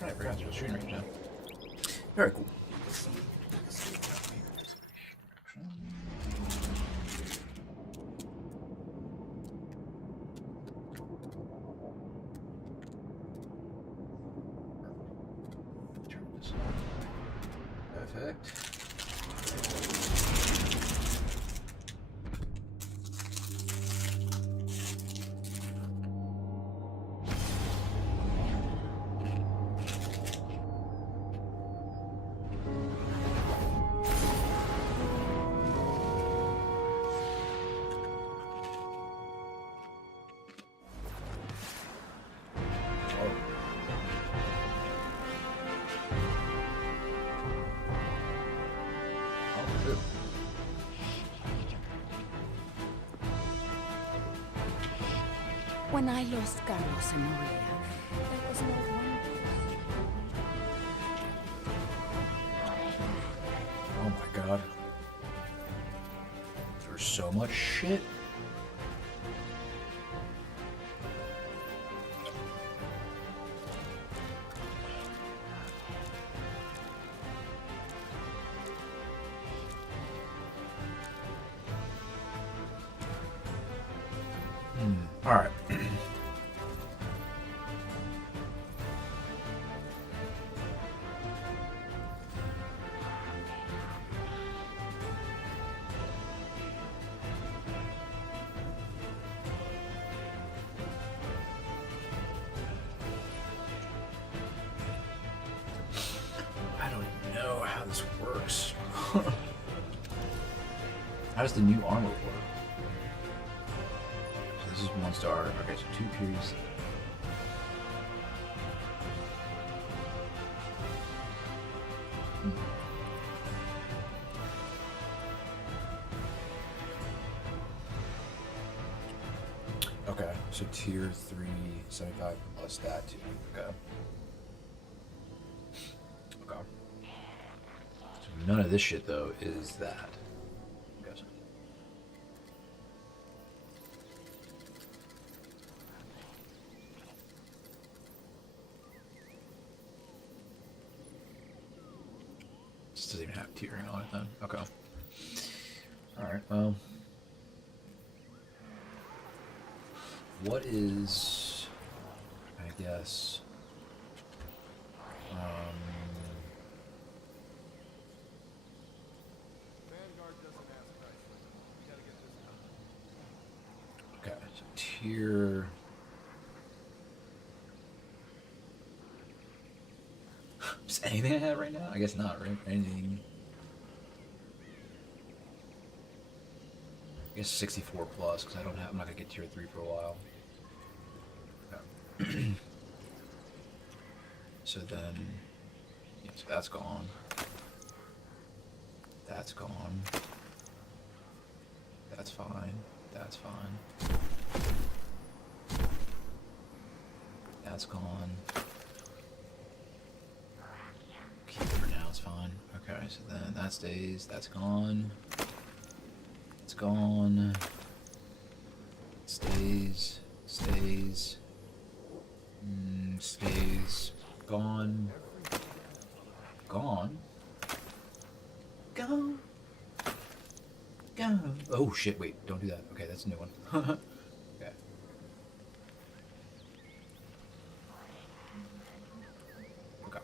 right. I forgot there's a shooting range now. Very cool. Turn this on. Perfect. When I lost Carlos and Maria, there was no one. Oh my god. There's so much shit. Alright. I don't even know how this works. How does the new armor work? So this is 1 star. Okay, so 2 periods. Okay, so tier 3, 75 plus that too. Okay. Okay. So none of this shit though is that. I'm guessing. This doesn't even have tiering on it then. Okay. Alright, well. What is, I guess, okay, so tier, is anything I have right now? I guess not, right? Anything, I guess 64 plus, because I'm not gonna get tier 3 for a while. Okay. So then, yeah, so that's gone. That's gone. That's fine. That's fine. That's gone. Keep it for now, it's fine. Okay, so then that stays. That's gone. It's gone. Stays. Stays. Stays. Gone. Gone. Gone. Gone. Oh shit, wait, don't do that. Okay, that's a new one. Okay. Okay.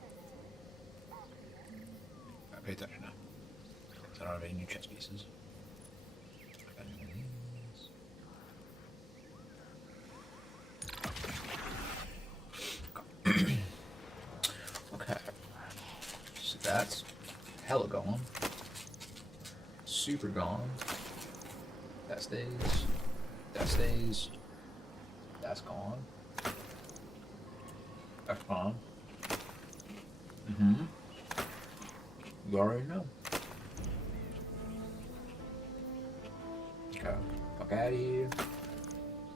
Pay attention now. So I don't have any new chess pieces. I got any of these. Okay. Okay. So that's hella gone. Super gone. That stays. That stays. That's gone. That's gone. Mm-hmm. You already know. Okay. Fuck out of here.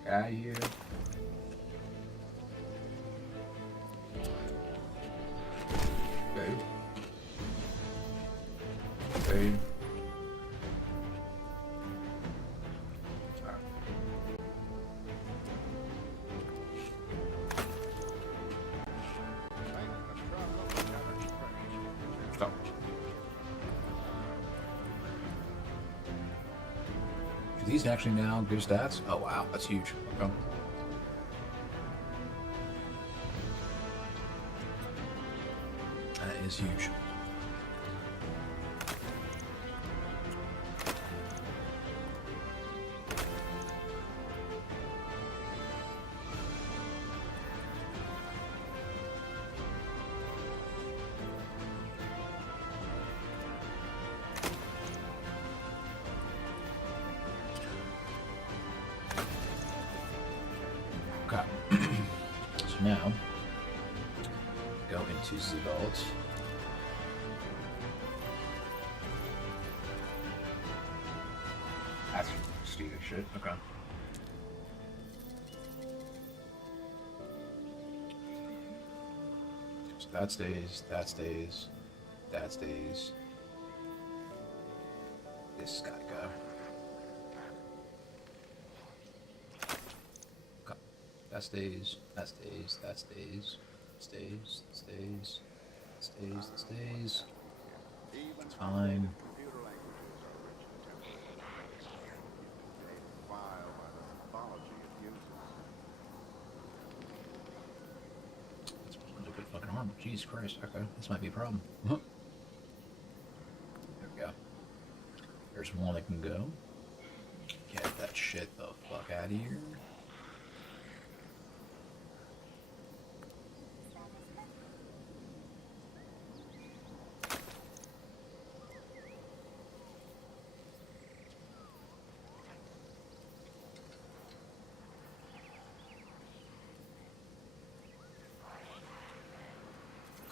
Get out of here. Babe. Babe. these actually now give stats? Oh wow, that's huge. Okay. That is huge. Okay. So now, go into the vault. That's stupid shit. Okay. So that stays, that stays, that stays. This has gotta go. Okay. That stays, that stays, that stays, stays, stays, stays, stays. It's fine. That's a good fucking armor. Jesus Christ. Okay, this might be a problem. There we go. There's one that can go. Get that shit the fuck out of here.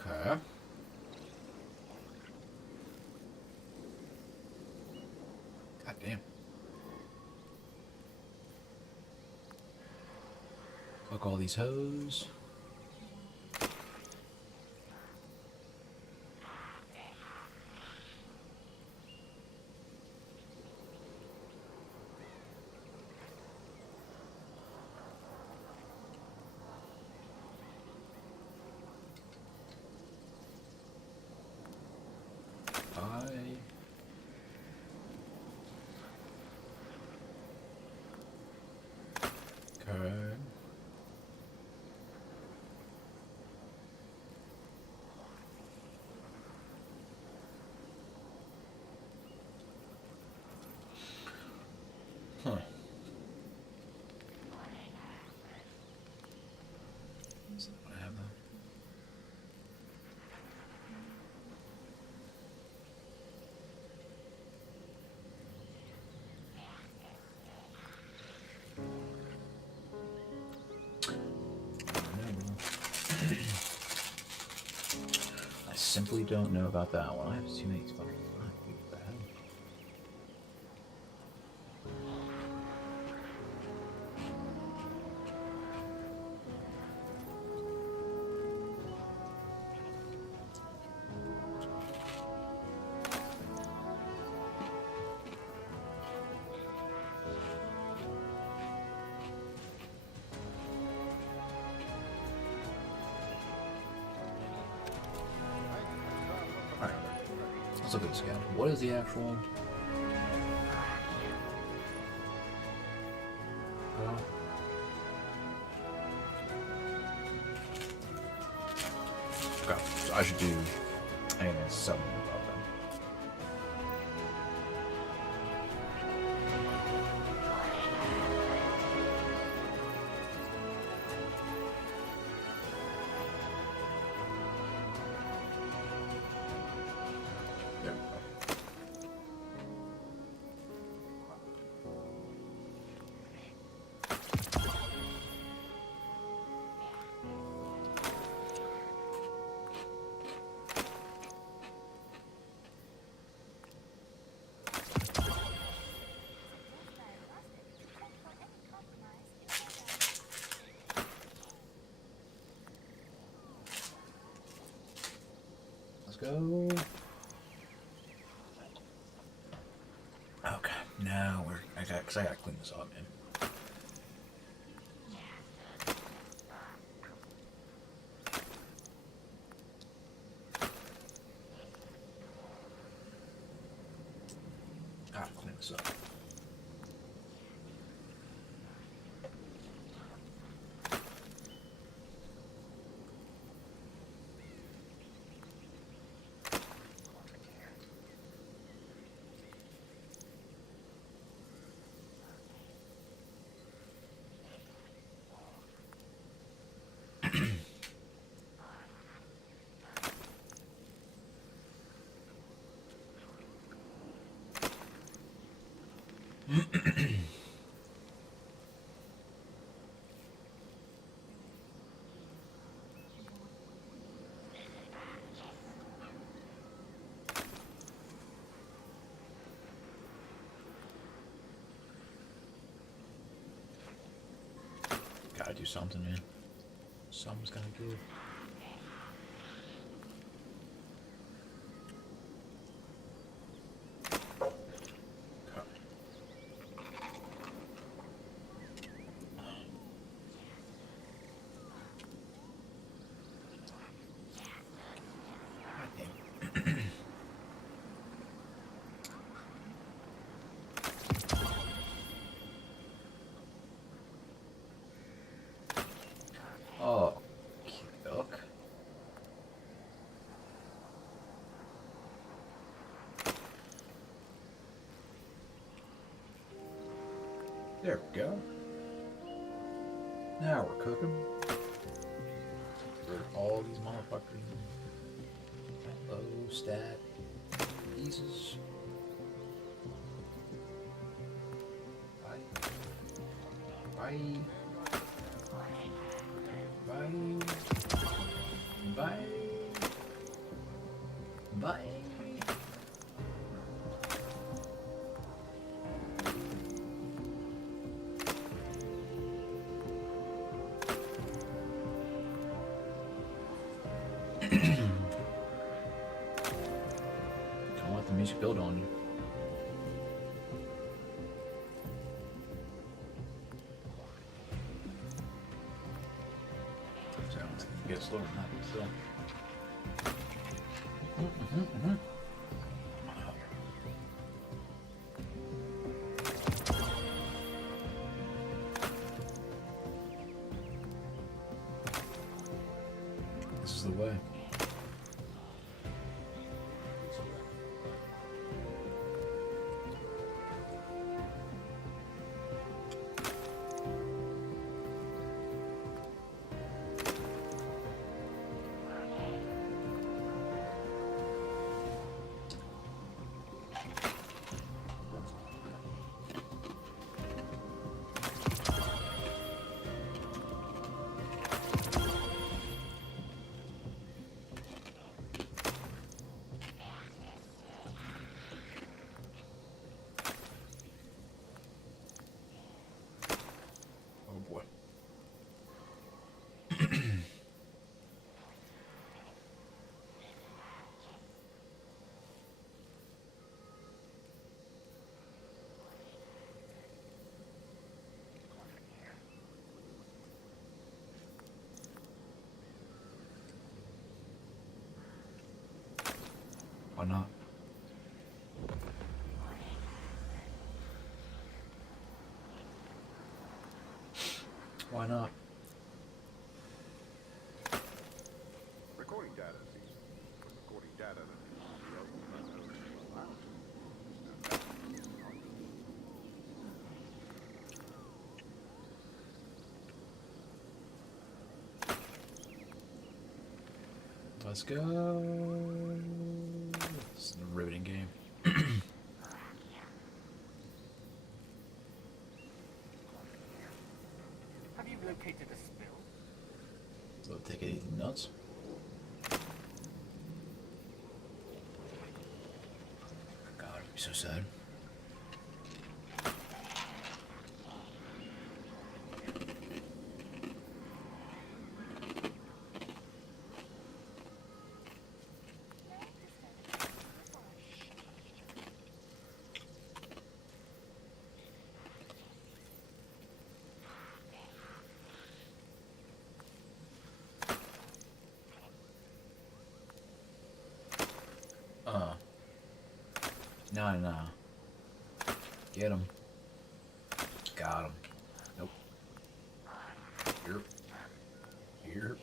Okay. God damn. Fuck all these hoes. Okay. Huh. Is that what I have though? I simply don't know about that one. I have too many fucking bad. Alright, let's look at this guy. What is the actual? Okay, so I should do something about them. There we go. Let's go. Okay, now because I gotta clean this up, man. Gotta clean this up. Gotta do something, man. Something's gotta give. Oh, yuck. There we go. Now we're cooking. For all these motherfuckers. Low stat pieces. Bye. Bye. Bye. Bye. Bye. Don't let the music build on you. Get slower than that, but still. This is the way. Oh boy. Why not? Why not? Recording data seems recording data Let's go. This is a riveting game. Have you located a spill? Don't take anything nuts. God, it'd be so sad. No. Get him. Got him. Nope. Here. Here.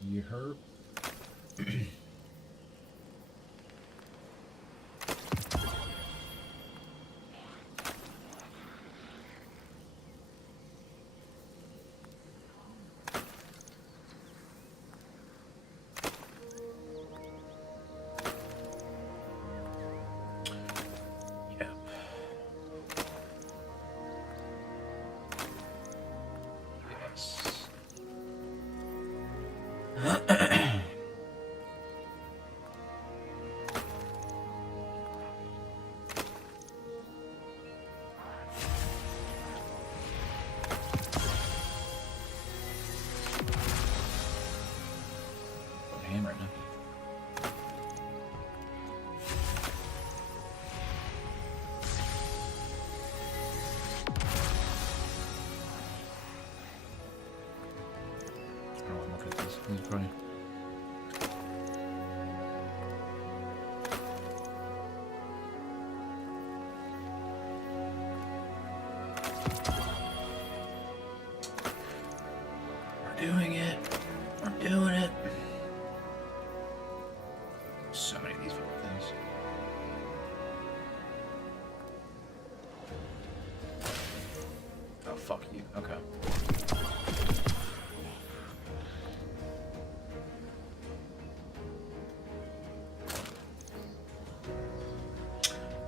You hurt? Ham right now. I don't want to look at this. This is probably... We're doing it. We're doing it. So many of these fucking things. Oh, fuck you. Okay.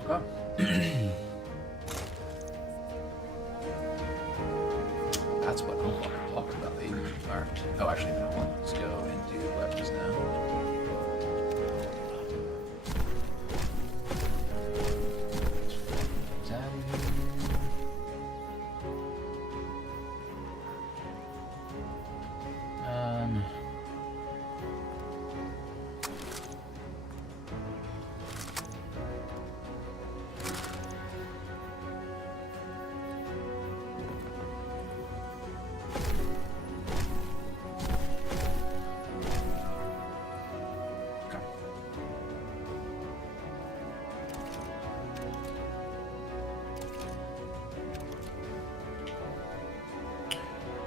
Okay. That's what I'm talking about. Oh, actually, no. Let's go and do weapons now.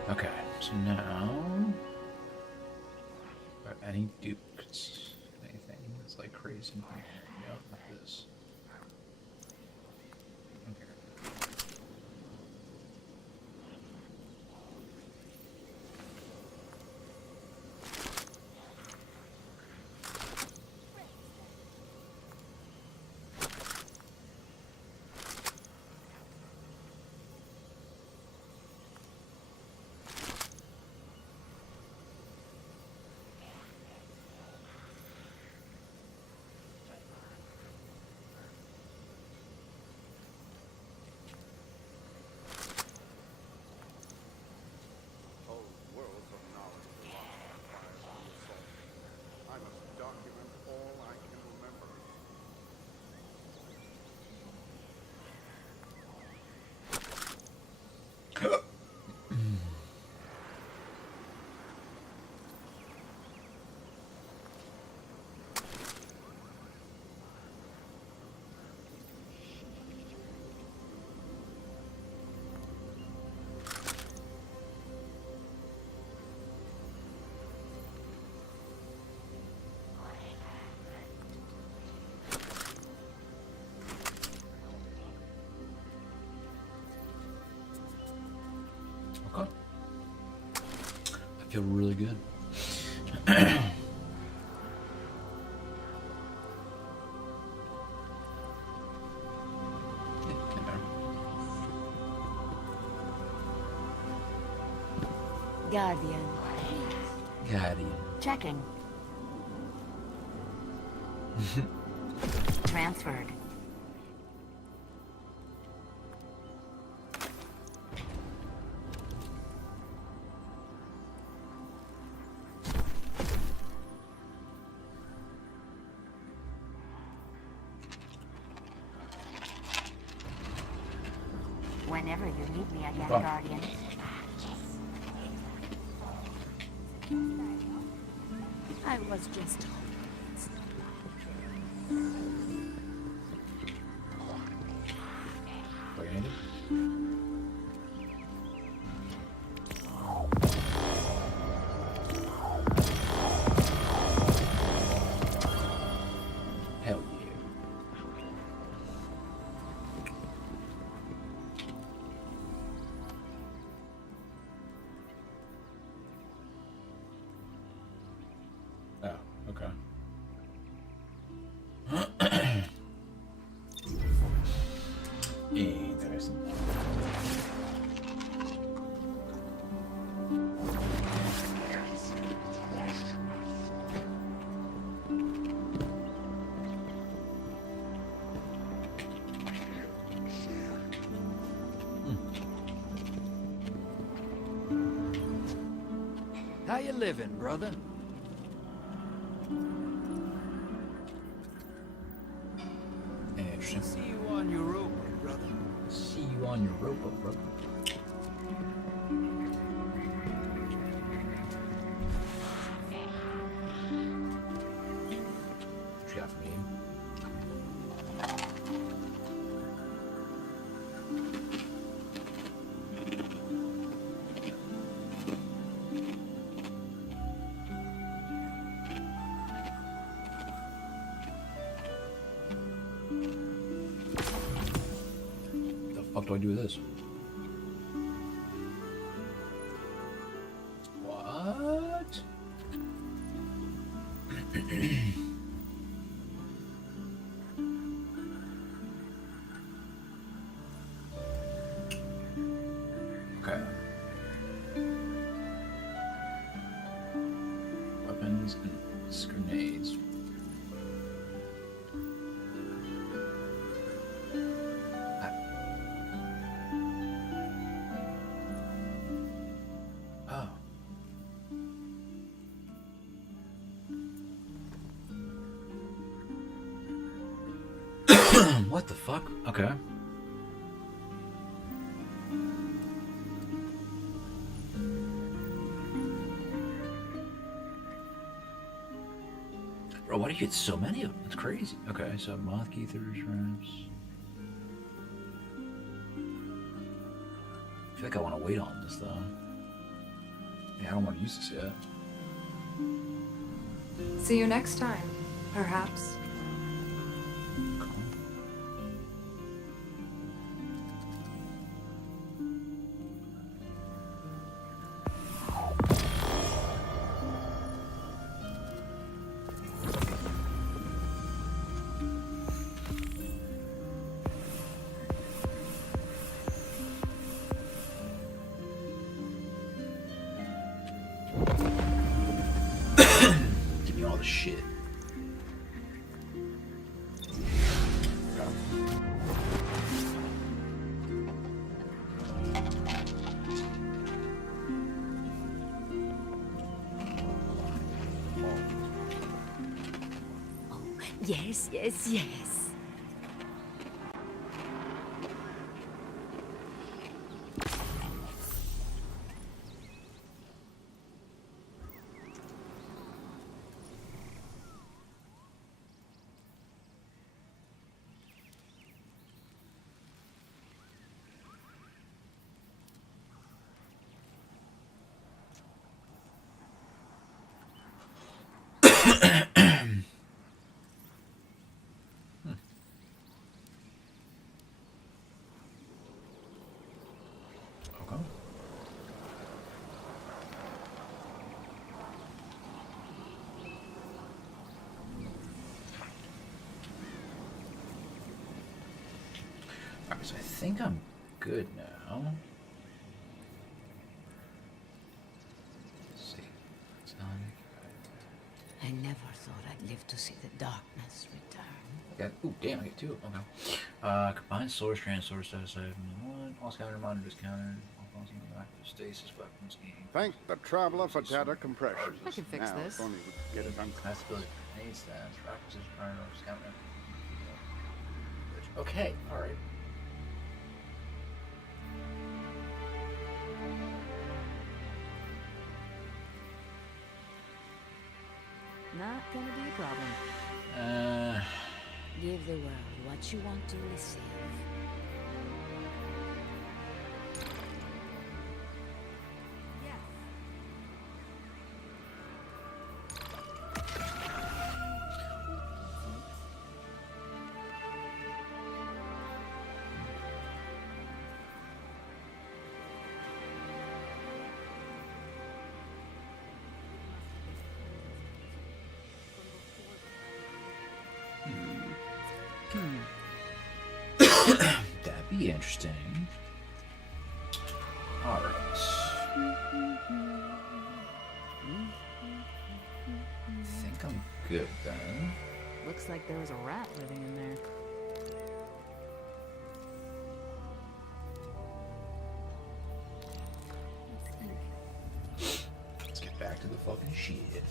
Okay, so now any dupes, anything that's like crazy, yeah, like this. Okay. Whole worlds of knowledge are lost in the fire of the assault. I must document all I can remember. Okay. I feel really good. Guardian. Guardian. Checking. Transferred. Whenever you need me again, Oh. Guardian. I was just... Brandon? Hell yeah. Oh, okay. How you living, brother? Interesting. See you on Europa, brother. See you on Europa, brother. What you got for me? The fuck do I do with this? What? Okay. Weapons and grenades. Oh. What the fuck? Okay. Bro, why do you get so many of them? It's crazy. Okay, so moth ethers, ramps. I feel like I want to wait on this though. Yeah, I don't want to use this yet. See you next time, perhaps. Give me all the shit. Yes, yes, yes. Okay. Alright, so I think I'm good now. Let's see. It's not. I never thought I'd live to see the darkness return. Ooh, damn, I get two. Okay. Combined source, trans source, status item, one. All scatter monitor discounted. All phones in the active stasis weapons game. Thank the traveler for data compression. I can fix Now, this. if only we could get it on. Classibility for grenade stats, acquisition, iron, discount. Okay, alright. Not gonna be a problem. Give the world what you want to receive. That'd be interesting. Alright. I think I'm good then. Looks like there was a rat living in there. Let's get back to the fucking shit.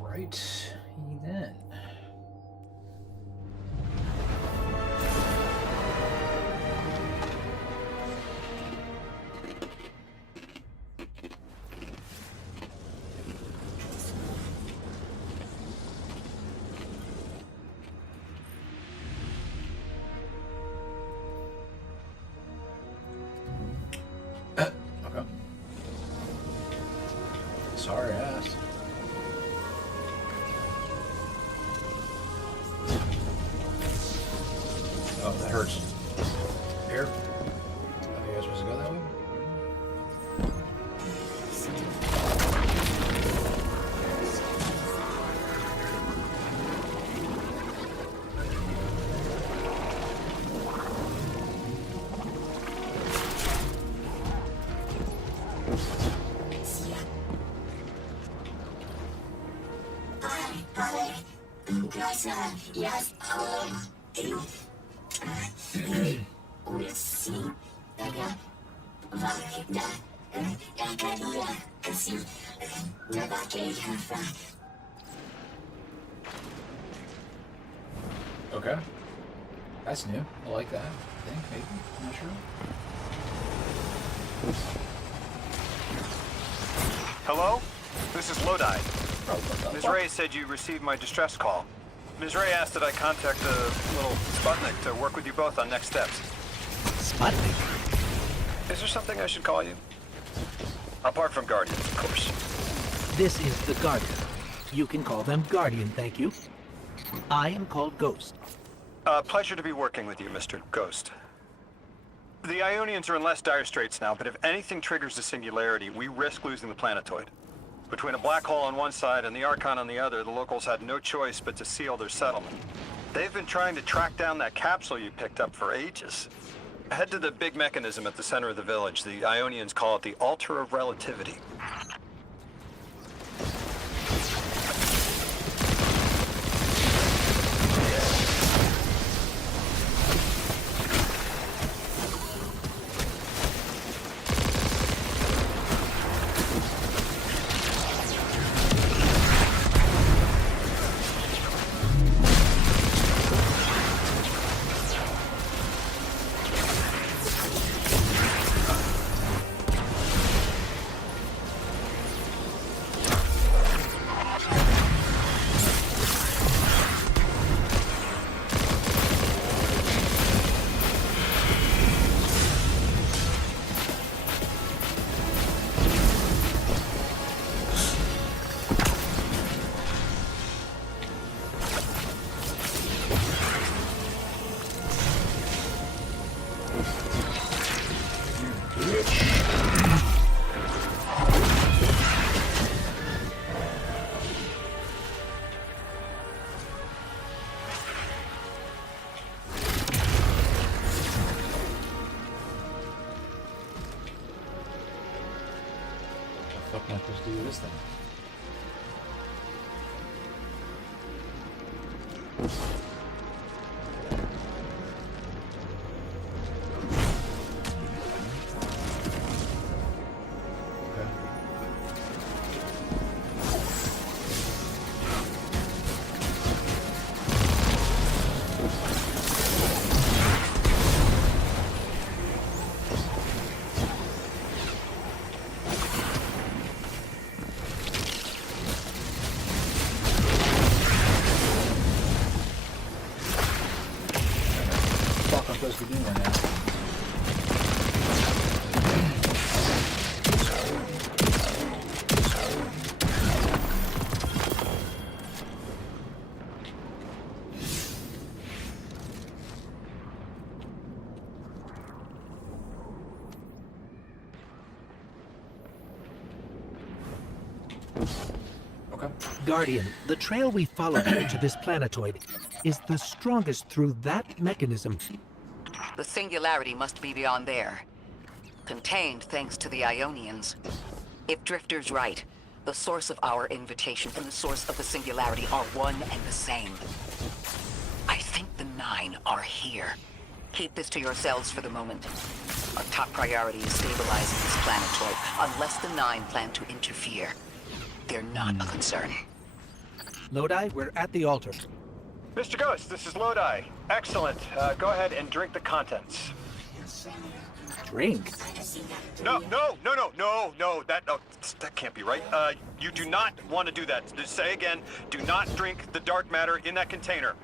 Alright, then. Okay. Sorry, ass. Oh, that hurts. Here. Are you guys supposed to go that way? Okay. That's new. I like that. I think, maybe. I'm not sure. Hello? This is Lodi. Ms. Ray said you received my distress call. Ms. Ray asked that I contact the little Sputnik to work with you both on next steps. Sputnik? Is there something I should call you? Apart from Guardians, of course. This is the Guardian. You can call them Guardian, thank you. I am called Ghost. Pleasure to be working with you, Mr. Ghost. The Ionians are in less dire straits now, but if anything triggers the singularity, we risk losing the planetoid. Between a black hole on one side and the Archon on the other, the locals had no choice but to seal their settlement. They've been trying to track down that capsule you picked up for ages. Head to the big mechanism at the center of the village. The Ionians call it the Altar of Relativity. What am I supposed to do with this thing? Supposed to be doing right now. Okay. Guardian, the trail we followed here to this planetoid is the strongest through that mechanism. The singularity must be beyond there. Contained thanks to the Ionians. If Drifter's right, the source of our invitation and the source of the singularity are one and the same. I think the 9 are here. Keep this to yourselves for the moment. Our top priority is stabilizing this planetoid, unless the 9 plan to interfere. They're not a concern. Lodi, we're at the altar. Mr. Ghost, this is Lodi. Excellent. Go ahead and drink the contents. Drink? No, that can't be right. You do not want to do that. Just say again, do not drink the dark matter in that container.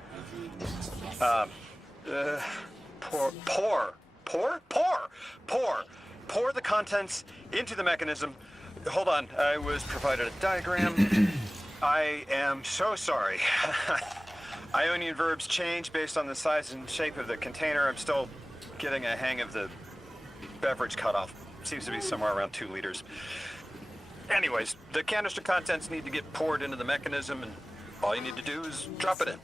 Pour the contents into the mechanism. Hold on, I was provided a diagram. I am so sorry. Ionian verbs change based on the size and shape of the container. I'm still getting a hang of the beverage cutoff. Seems to be somewhere around 2 liters. Anyways, the canister contents need to get poured into the mechanism, and all you need to do is drop it in.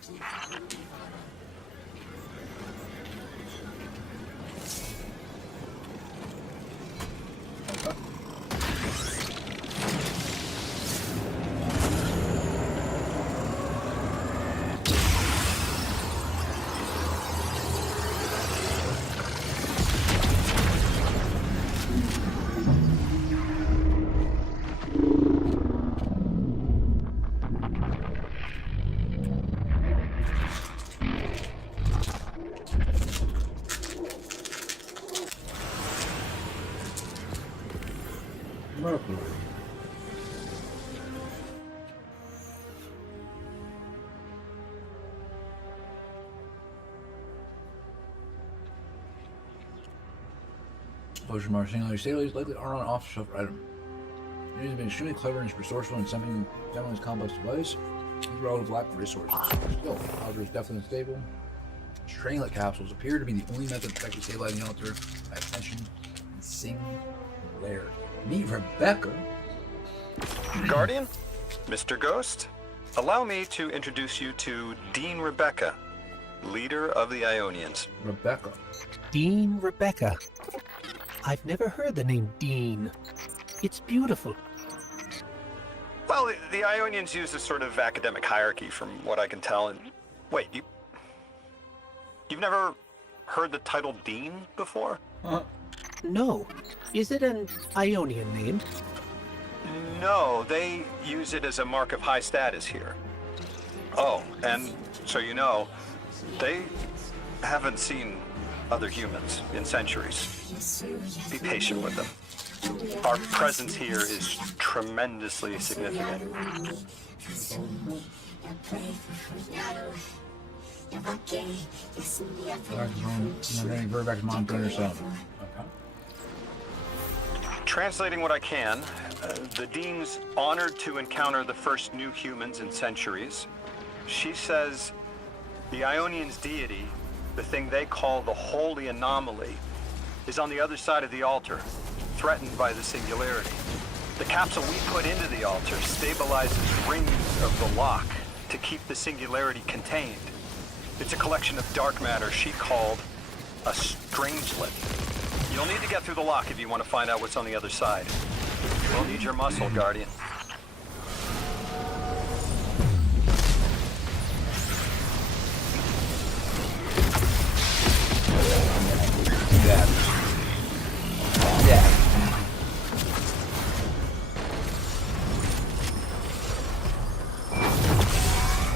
Potion Mars singularity stability likely are an off-the-shelf item. It has been extremely clever and resourceful in assembling this complex device. These relative lack of resources. Still, Alter is definitely unstable. Stringlet capsules appear to be the only method of effectively stabilizing the Alter by extension and singularity. Meet Rebecca. Guardian, Mr. Ghost, allow me to introduce you to Dean Rebecca, leader of the Ionians. Rebecca. Dean Rebecca. I've never heard the name Dean. It's beautiful. Well, the Ionians use a sort of academic hierarchy from what I can tell. And wait, you've never heard the title Dean before? No. Is it an Ionian name? No, they use it as a mark of high status here. Oh, and so you know, they haven't seen other humans in centuries. Be patient with them. Our presence here is tremendously significant. Translating what I can, the Dean's honored to encounter the first new humans in centuries. She says the Ionians' deity, the thing they call the Holy Anomaly, is on the other side of the altar, threatened by the singularity. The capsule we put into the altar stabilizes rings of the lock to keep the singularity contained. It's a collection of dark matter she called a strangelet. You'll need to get through the lock if you want to find out what's on the other side. We'll need your muscle, Guardian. Yeah. Yeah.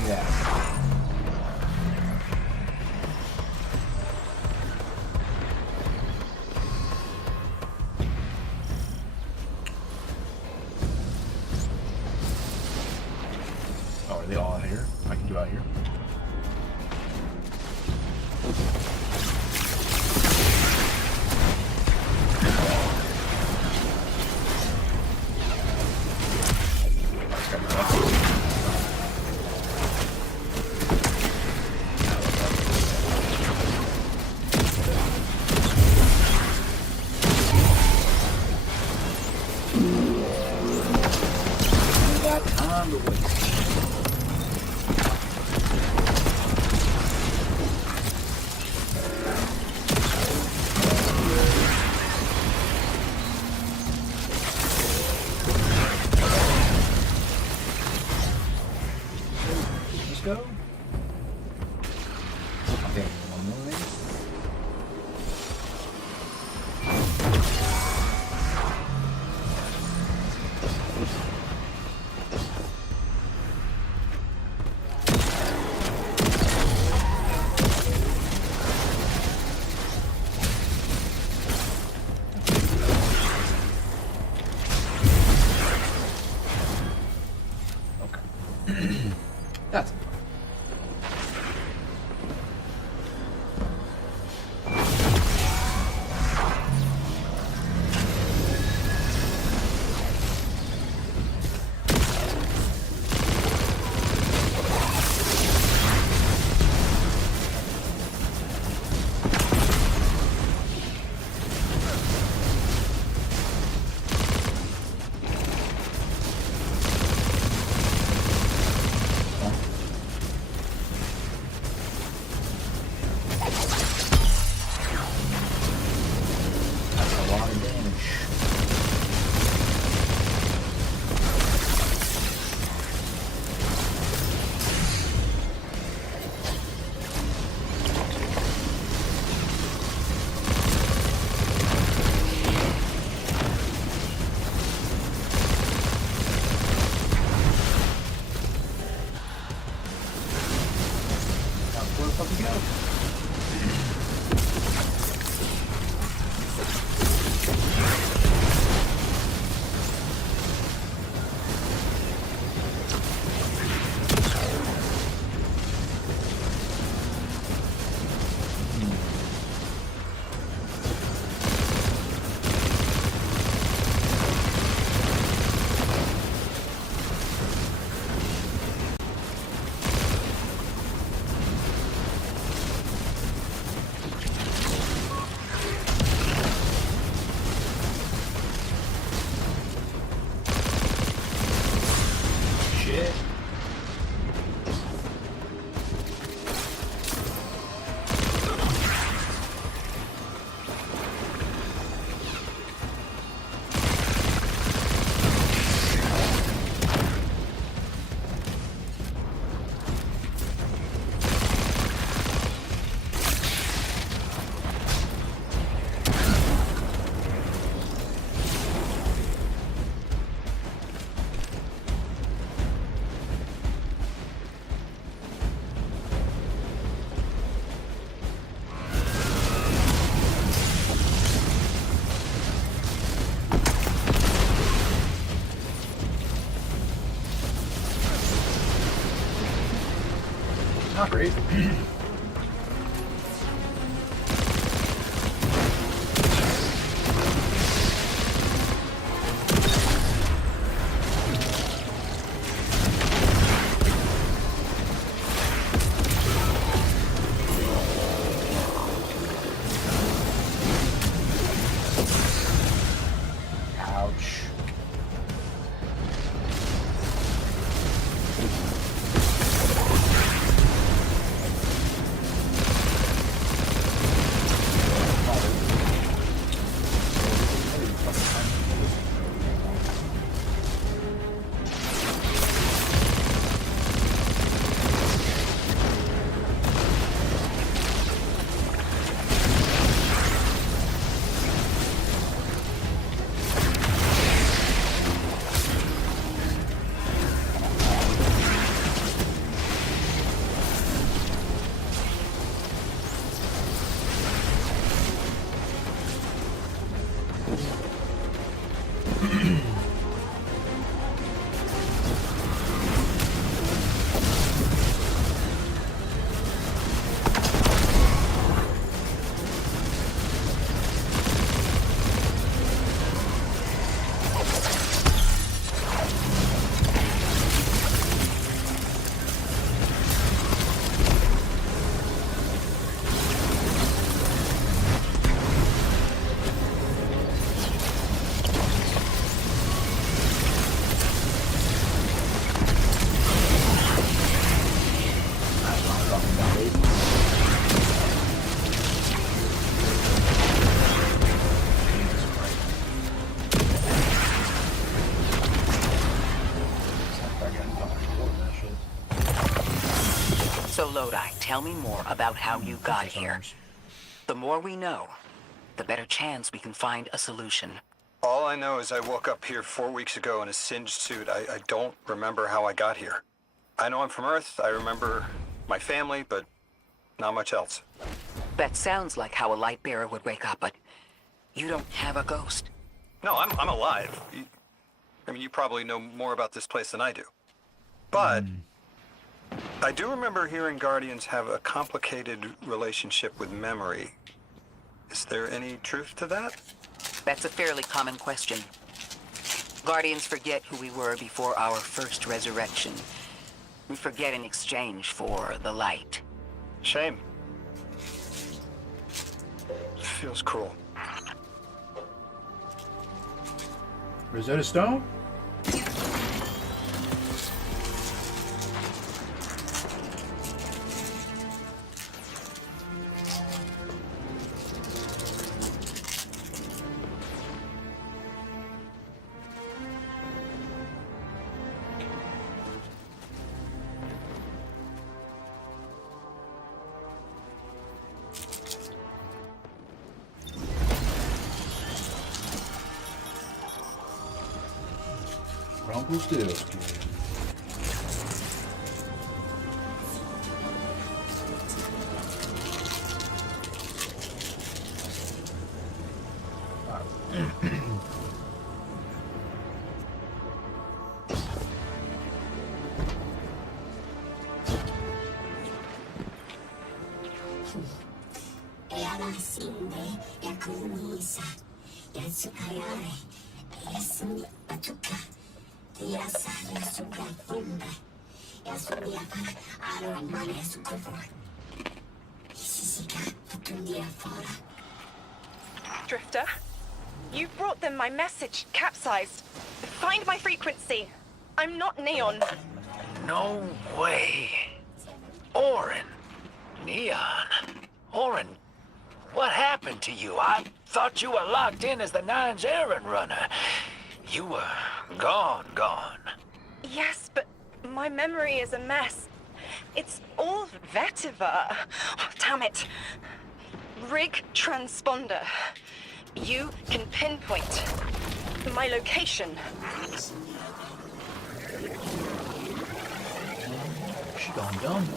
Yeah. Oh, are they all out here? I can do out here. not great. Ouch. So, Lodi, tell me more about how you got here. The more we know, the better chance we can find a solution. All I know is I woke up here 4 weeks ago in a singed suit. I don't remember how I got here. I know I'm from Earth. I remember my family, but not much else. That sounds like how a light bearer would wake up, but you don't have a ghost. No, I'm alive. I mean, you probably know more about this place than I do. But I do remember hearing Guardians have a complicated relationship with memory. Is there any truth to that? That's a fairly common question. Guardians forget who we were before our first resurrection. We forget in exchange for the light. Shame. Feels cruel. Rosetta Stone? Rumpelstiltskin. Drifter, you brought them my message, capsized. Find my frequency. I'm not Neon. No way. Orin. Neon. Orin, what happened to you? I thought you were locked in as the Nine's errand runner. You were gone. Yes, but my memory is a mess. It's all vetiver. Oh, damn it. Rig transponder. You can pinpoint my location. She gone dumb.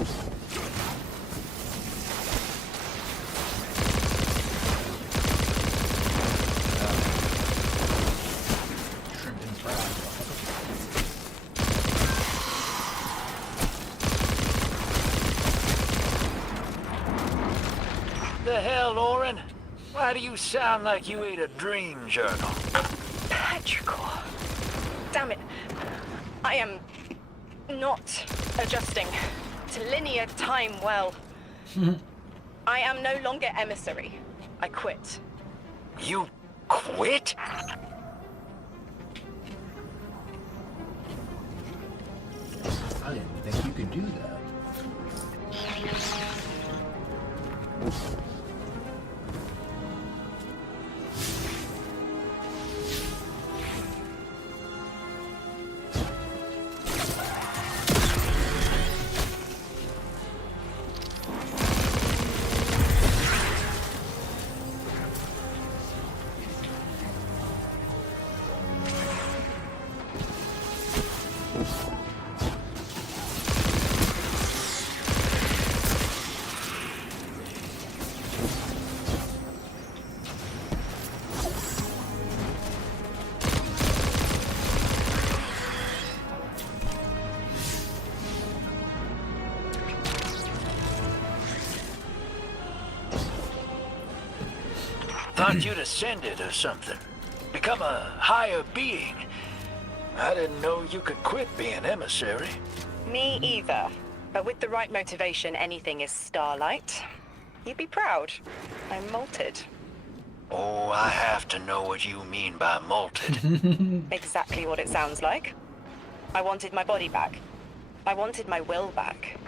Shrimp and fries. The hell, Orin? Why do you sound like you ate a dream journal? Petrichor. Damn it. I am not adjusting to linear time well. I am no longer emissary. I quit. You quit? I didn't think you could do that. Thought you'd ascended or something. Become a higher being. I didn't know you could quit being emissary. Me either. But with the right motivation, anything is Starlight. You'd be proud. I'm molted. Oh, I have to know what you mean by molted. Exactly what it sounds like. I wanted my body back. I wanted my will back.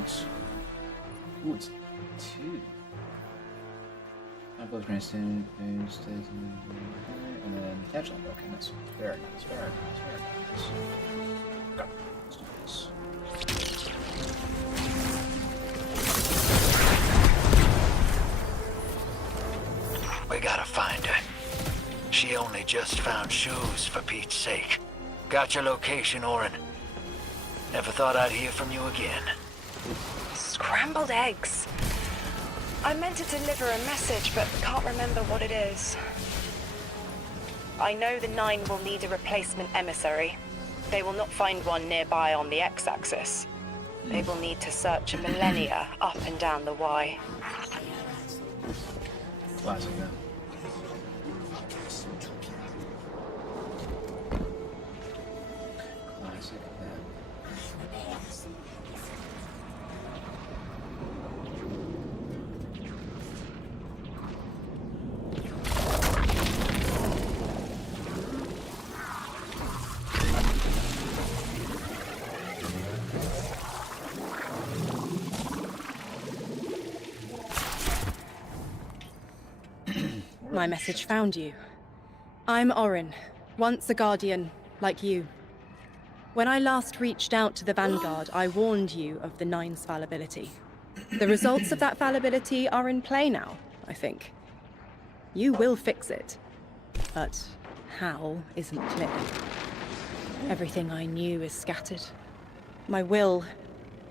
points. Ooh, it's 2. And then catch on. Okay, nice. Very nice, very nice, very nice. Okay, let's do this. We gotta find her. She only just found shoes, for Pete's sake. Got your location, Orin. Never thought I'd hear from you again. Scrambled eggs. I meant to deliver a message, but can't remember what it is. I know the 9 will need a replacement emissary. They will not find one nearby on the X-axis. They will need to search a millennia up and down the Y. Classic, man. Classic, man. My message found you. I'm Orin, once a Guardian, like you. When I last reached out to the Vanguard, I warned you of the 9's fallibility. The results of that fallibility are in play now, I think. You will fix it, but how isn't clear. Everything I knew is scattered. My will,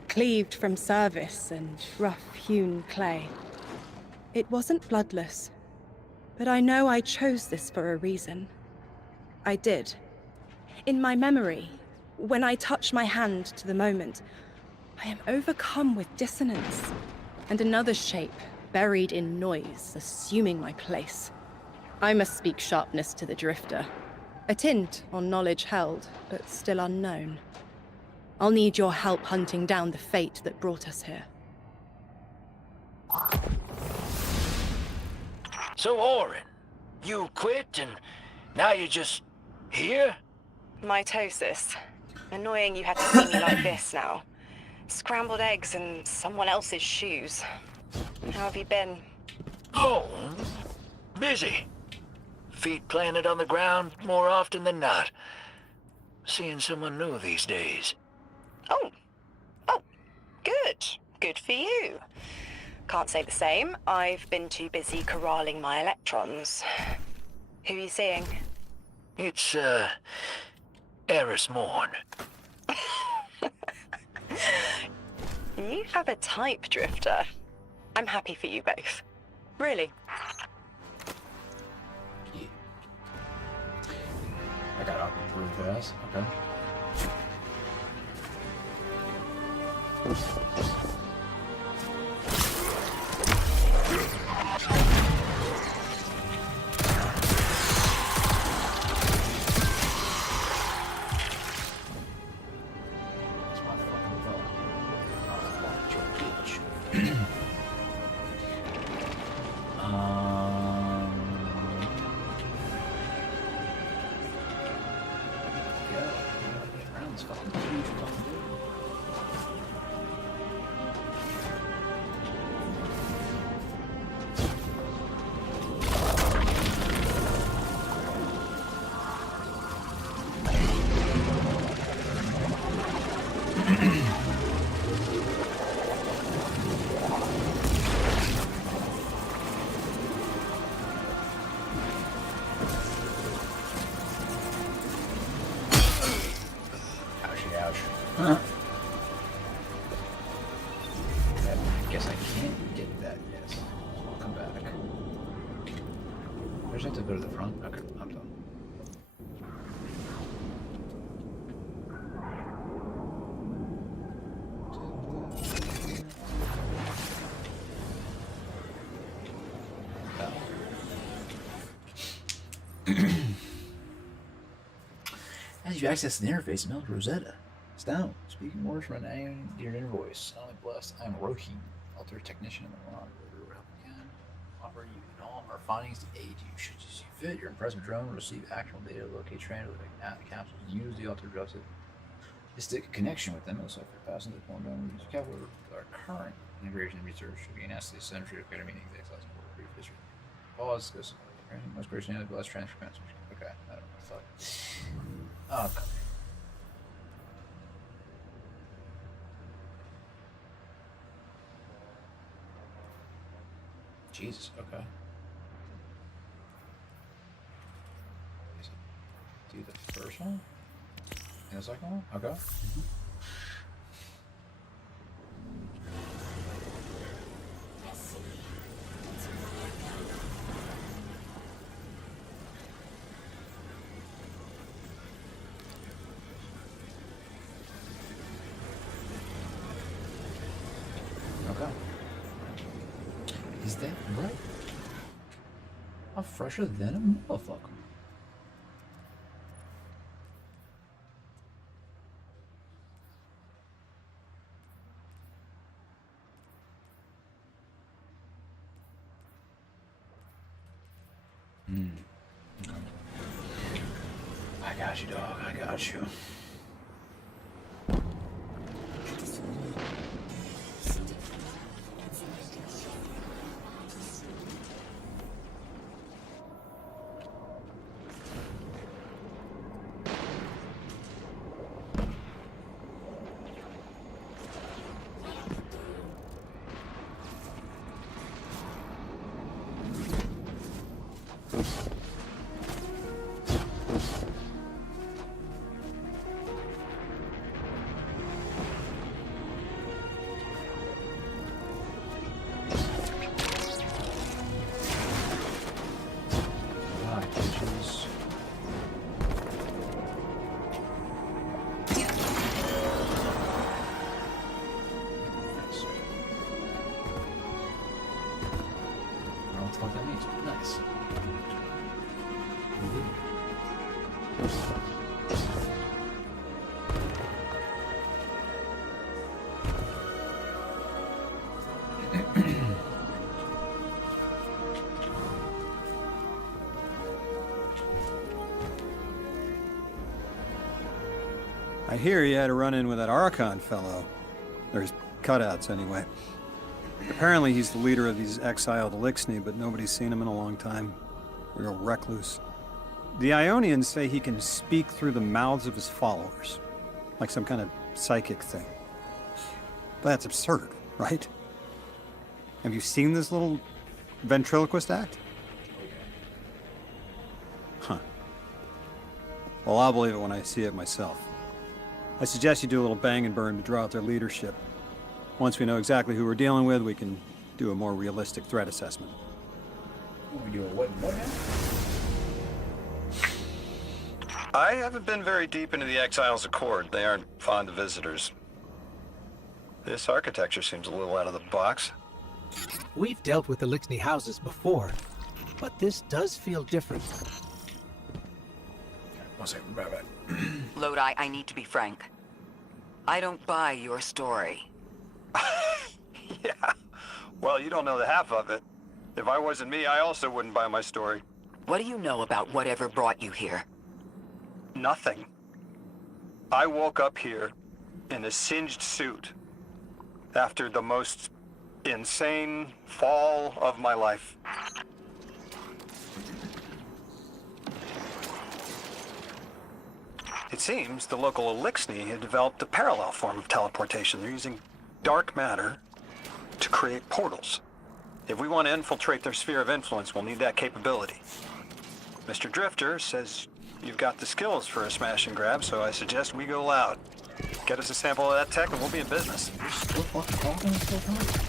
cleaved from service and rough-hewn clay. It wasn't bloodless. But I know I chose this for a reason. I did. In my memory, when I touch my hand to the moment, I am overcome with dissonance, and another shape, buried in noise, assuming my place. I must speak sharpness to the Drifter. A tint on knowledge held, but still unknown. I'll need your help hunting down the fate that brought us here. So, Orin, you quit and now you're just here? Mitosis. Annoying you had to see me like this now. Scrambled eggs and someone else's shoes. How have you been? Oh, busy. Feet planted on the ground more often than not. Seeing someone new these days. Oh, good. Good for you. Can't say the same. I've been too busy corralling my electrons. Who are you seeing? It's, Eris Morn. You have a type, Drifter. I'm happy for you both. Really. Yeah. I got up really fast. Okay. Huh. I guess I can't get that yet. I'll come back. I just have to go to the front. Okay, I'm done. As you access the interface, meld Rosetta. Down. Speaking words from your inner voice. Not only blessed, I am Rohim, altar technician in the Ron River. Again, offer you in all of our findings to aid you. Should you see fit, your impressive drone will receive actual data to locate transit capsules. Use the altar adjusted. Stick a connection with them. Also, passing the point down with capital our current immigration research should be an asset to the century of better meaning of the exiles and border brief history. Pause, because most gracious and blessed transfer message. Okay, I don't know. Fuck. Oh, come here. Jesus, okay. Do the first one? And the second one? Okay. Okay. Is that right? I'm fresher than a motherfucker. I got you, dog. I got you. What that means. Nice. I hear you had a run-in with that Archon fellow. Or his cutouts, anyway. Apparently he's the leader of these exiled Elixni, but nobody's seen him in a long time. A real recluse. The Ionians say he can speak through the mouths of his followers. Like some kind of psychic thing. But that's absurd, right? Have you seen this little ventriloquist act? Huh. Well, I'll believe it when I see it myself. I suggest you do a little bang and burn to draw out their leadership. Once we know exactly who we're dealing with, we can do a more realistic threat assessment. We do a what now? I haven't been very deep into the Exiles Accord. They aren't fond of visitors. This architecture seems a little out of the box. We've dealt with Elixni houses before, but this does feel different. One second, bye. Lodi, I need to be frank. I don't buy your story. Yeah. Well, you don't know the half of it. If I wasn't me, I also wouldn't buy my story. What do you know about whatever brought you here? Nothing. I woke up here in a singed suit after the most insane fall of my life. It seems the local Elixni had developed a parallel form of teleportation. They're using dark matter to create portals. If we want to infiltrate their sphere of influence, we'll need that capability. Mr. Drifter says you've got the skills for a smash and grab, so I suggest we go loud. Get us a sample of that tech and we'll be in business. Still fucking talking and still talking?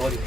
buddy.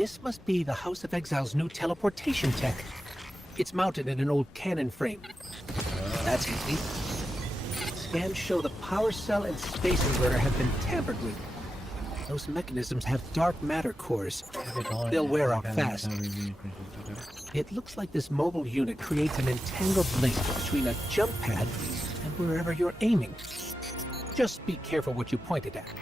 This must be the House of Exile's new teleportation tech. It's mounted in an old cannon frame. That's handy. Scans show the power cell and space inverter have been tampered with. Those mechanisms have dark matter cores. They'll wear out fast. It looks like this mobile unit creates an entangled link between a jump pad and wherever you're aiming. Just be careful what you pointed at.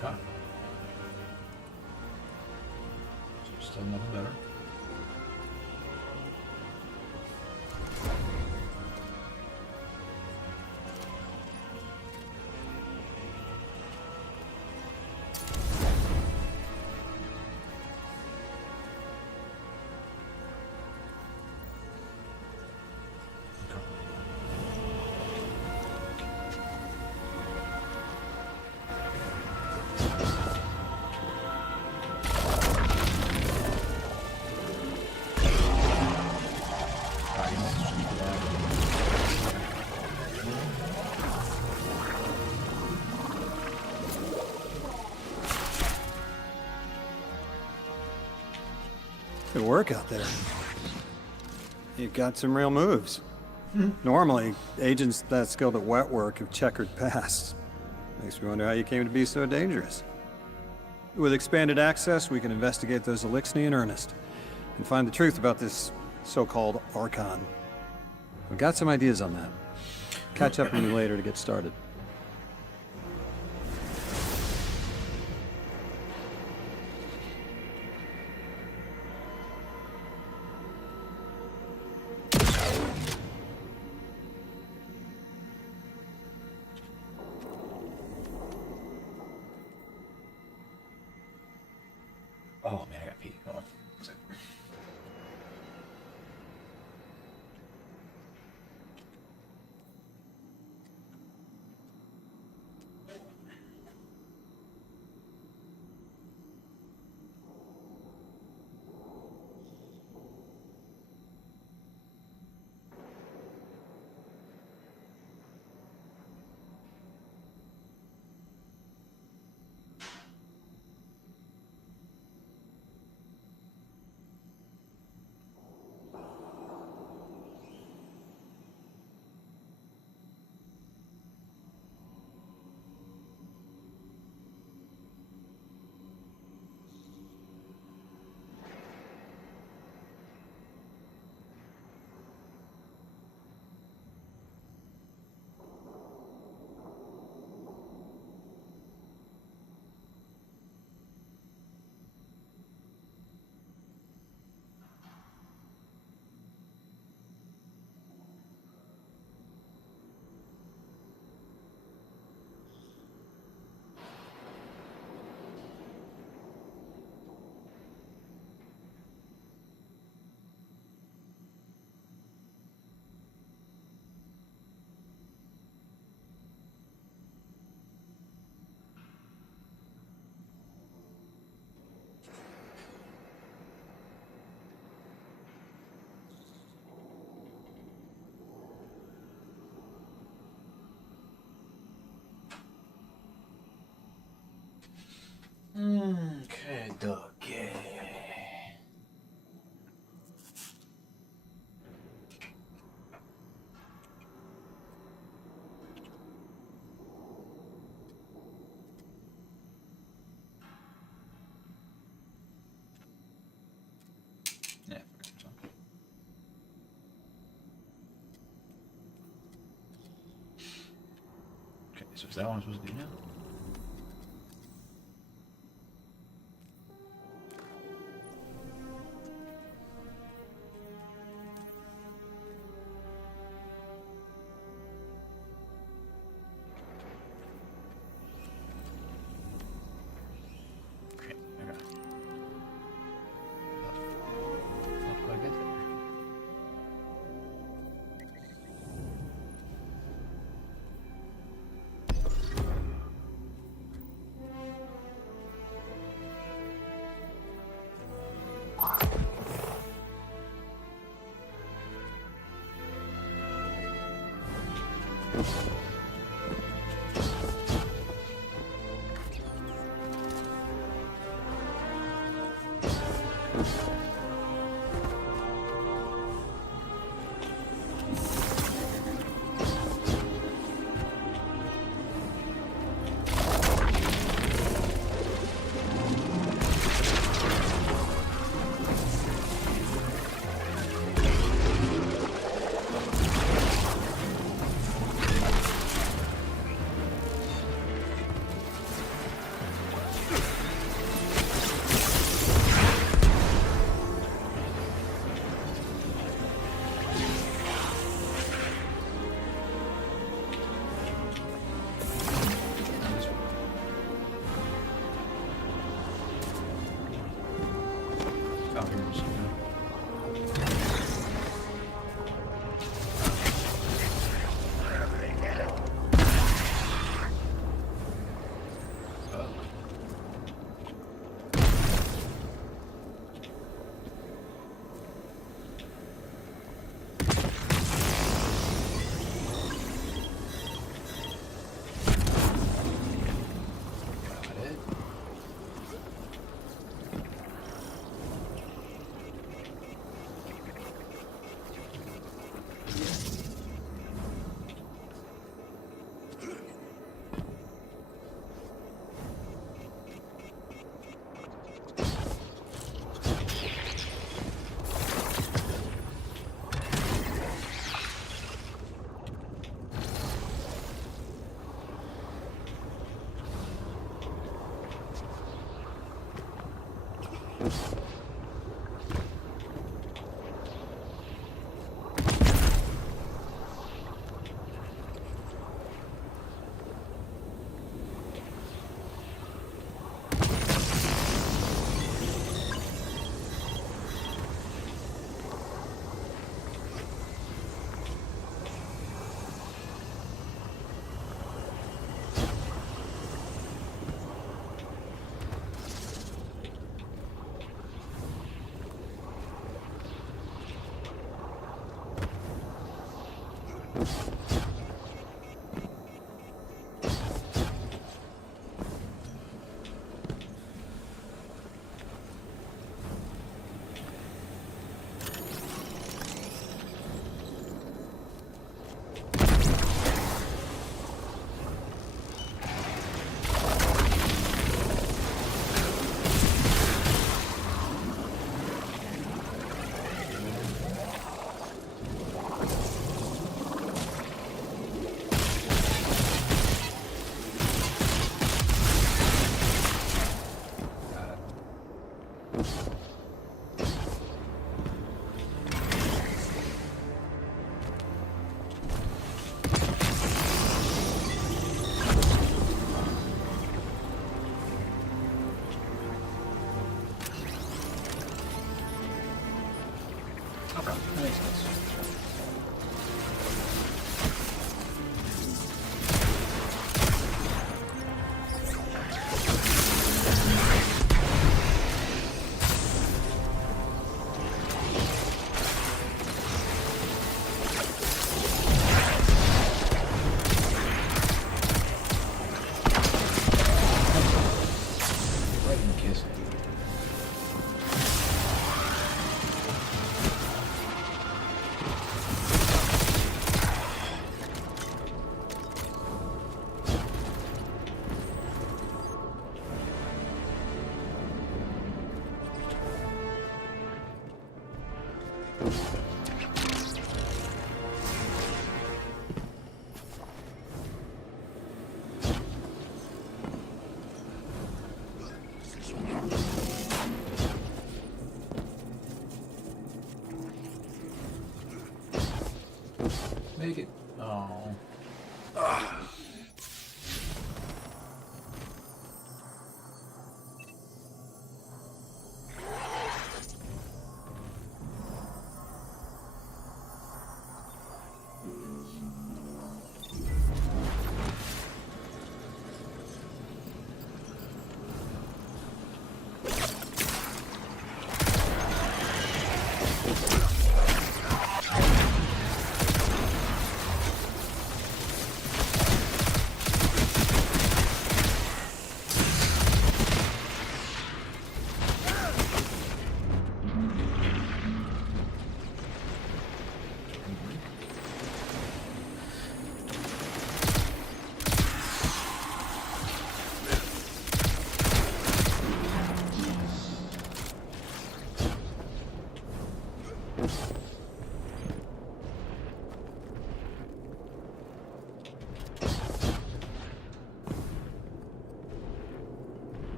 Okay. Still nothing better. Good work out there. You've got some real moves. Normally, agents that skilled at wet work have checkered pasts. Makes me wonder how you came to be so dangerous. With expanded access, we can investigate those Elixni in earnest, and find the truth about this so-called Archon. We've got some ideas on that. Catch up with you later to get started. Oh man, I got pee. Hold on. One second. Okay, doggy. Yeah. Okay, so is that what I'm supposed to do now?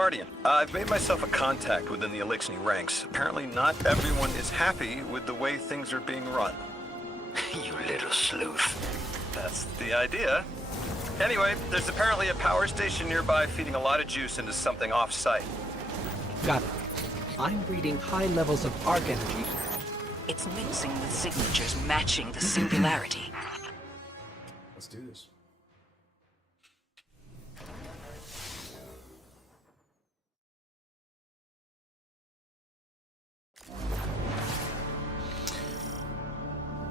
Guardian, I've made myself a contact within the Elixni ranks. Apparently not everyone is happy with the way things are being run. You little sleuth. That's the idea. Anyway, there's apparently a power station nearby feeding a lot of juice into something off-site. Got it. I'm reading high levels of arc energy. It's mixing with signatures matching the singularity. Let's do this.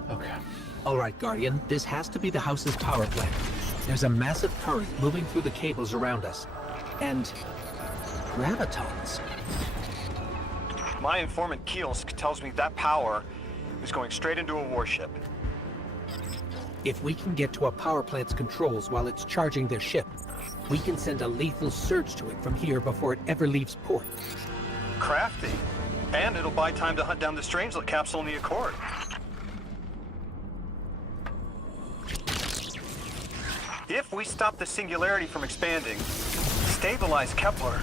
Okay. All right, Guardian. This has to be the house's power plant. There's a massive current moving through the cables around us. And gravitons. My informant Kielsk tells me that power is going straight into a warship. If we can get to a power plant's controls while it's charging their ship, we can send a lethal surge to it from here before it ever leaves port. Crafty. And it'll buy time to hunt down the Strangelet capsule in the Accord. If we stop the singularity from expanding, stabilize Kepler,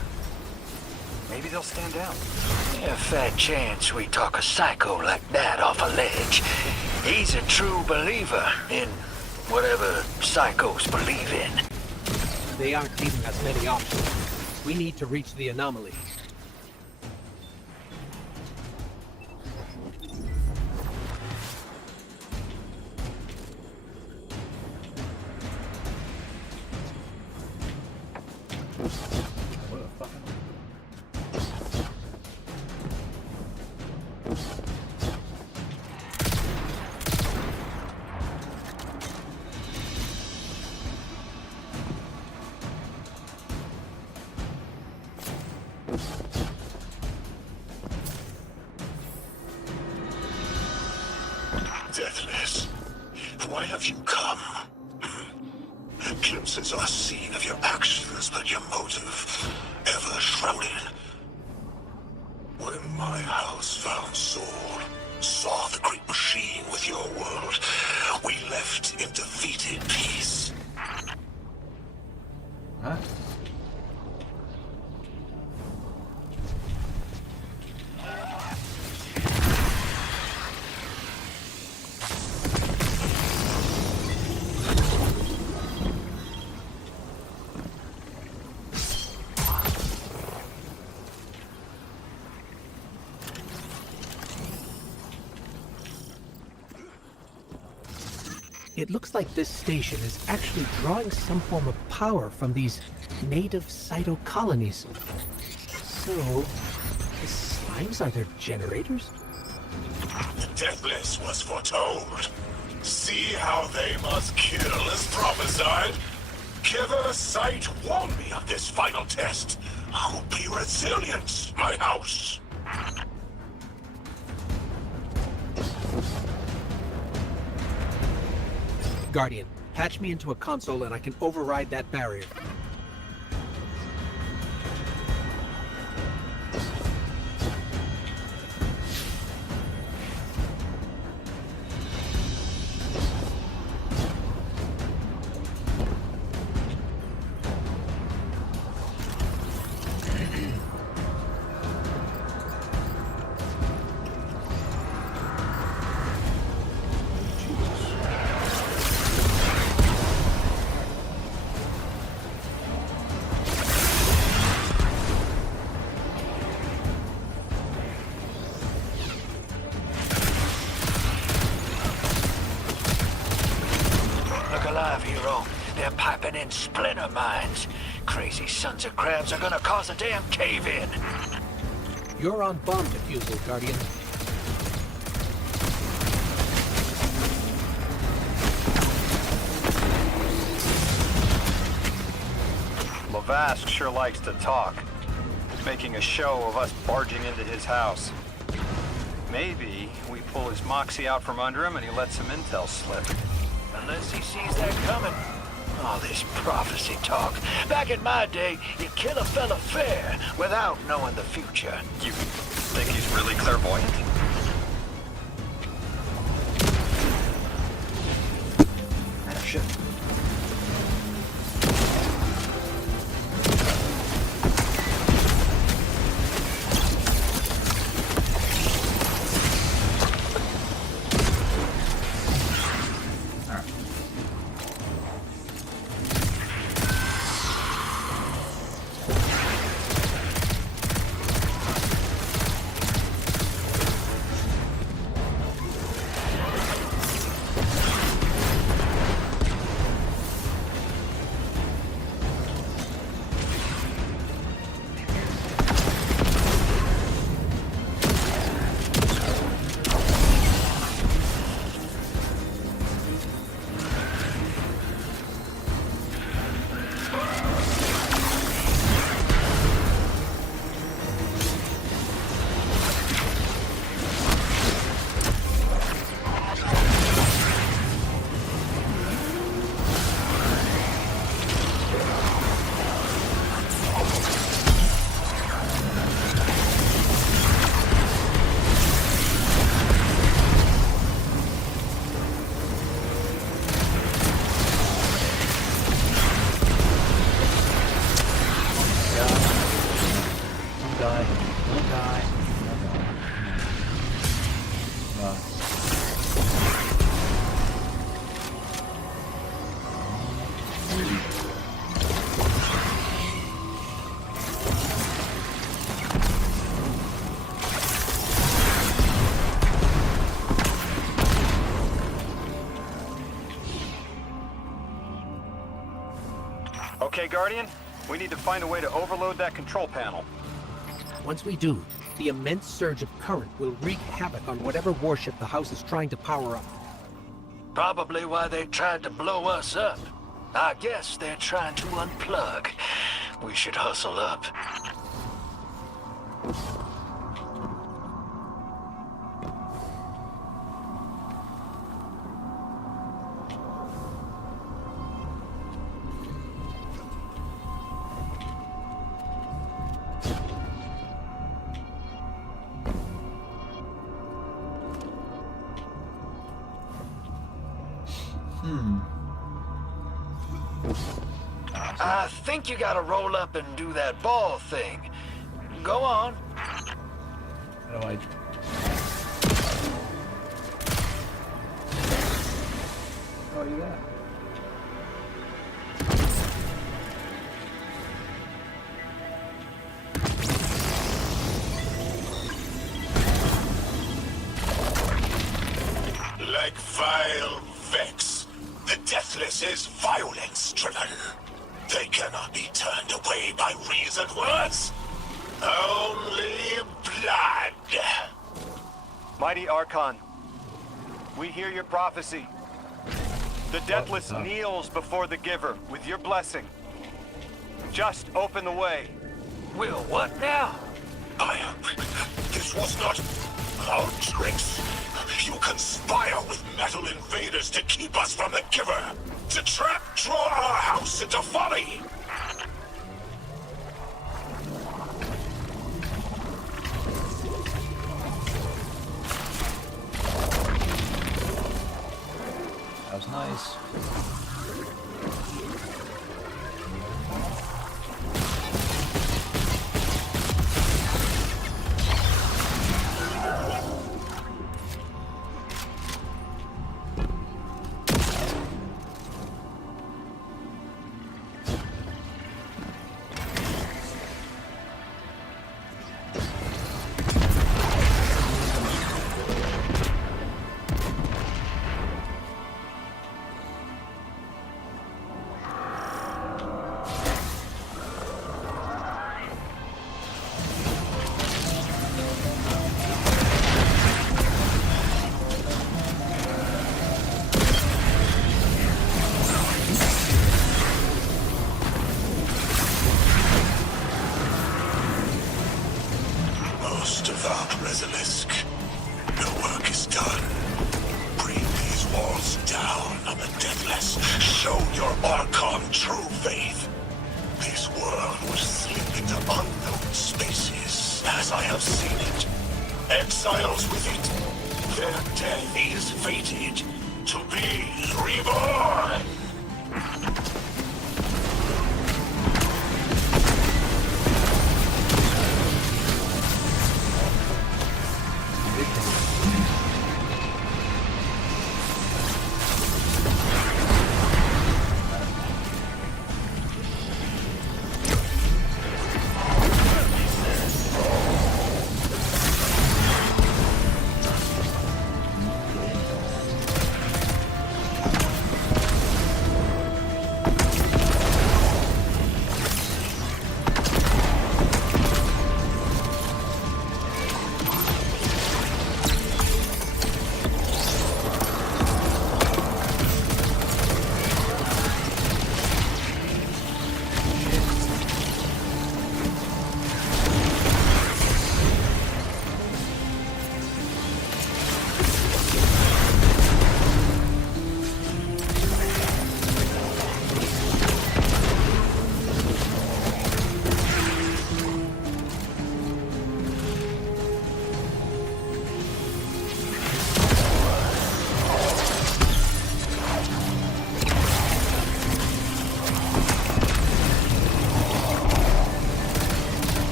maybe they'll stand down. A fat chance we talk a psycho like that off a ledge. He's a true believer in whatever psychos believe in. They aren't leaving us many options. We need to reach the anomaly. Deathless, why have you come? Glimpses are seen of your actions, but your motive ever shrouded. When my house found Saul, saw the great machine with your world, we left in defeated peace. Huh? It looks like this station is actually drawing some form of power from these native cyto colonies. So, the slimes are their generators? The Deathless was foretold. See how they must kill as prophesied. Kiver Sight warned me of this final test. I'll be resilient, my house. Guardian, patch me into a console and I can override that barrier. They're piping in splinter mines. Crazy sons of crabs are gonna cause a damn cave-in. You're on bomb defusal, Guardian. Lavask sure likes to talk, making a show of us barging into his house. Maybe we pull his moxie out from under him and he lets some intel slip. Unless he sees that coming. All this prophecy talk. Back in my day, you kill a fella fair without knowing the future. You think he's really clairvoyant? Ah, shit. Okay, Guardian, we need to find a way to overload that control panel. Once we do, the immense surge of current will wreak havoc on whatever warship the house is trying to power up. Probably why they tried to blow us up. I guess they're trying to unplug. We should hustle up. I think you gotta roll up and do that ball thing. Go on. How do I... How do I do that? Like vile Vex, the Deathless is violence driven. They cannot be turned away by reasoned words. Only blood. Mighty Archon, we hear your prophecy. The Deathless kneels before the Giver with your blessing. Just open the way. Will what now? This was not our tricks. You conspire with metal invaders to keep us from the Giver. To draw our house into folly. That was nice. Most of our Basilisk. Your work is done. Bring these walls down on the Deathless. Show your Archon true faith. This world will slip into unknown spaces, as I have seen it. Exiles with it. Their death is fated to be reborn.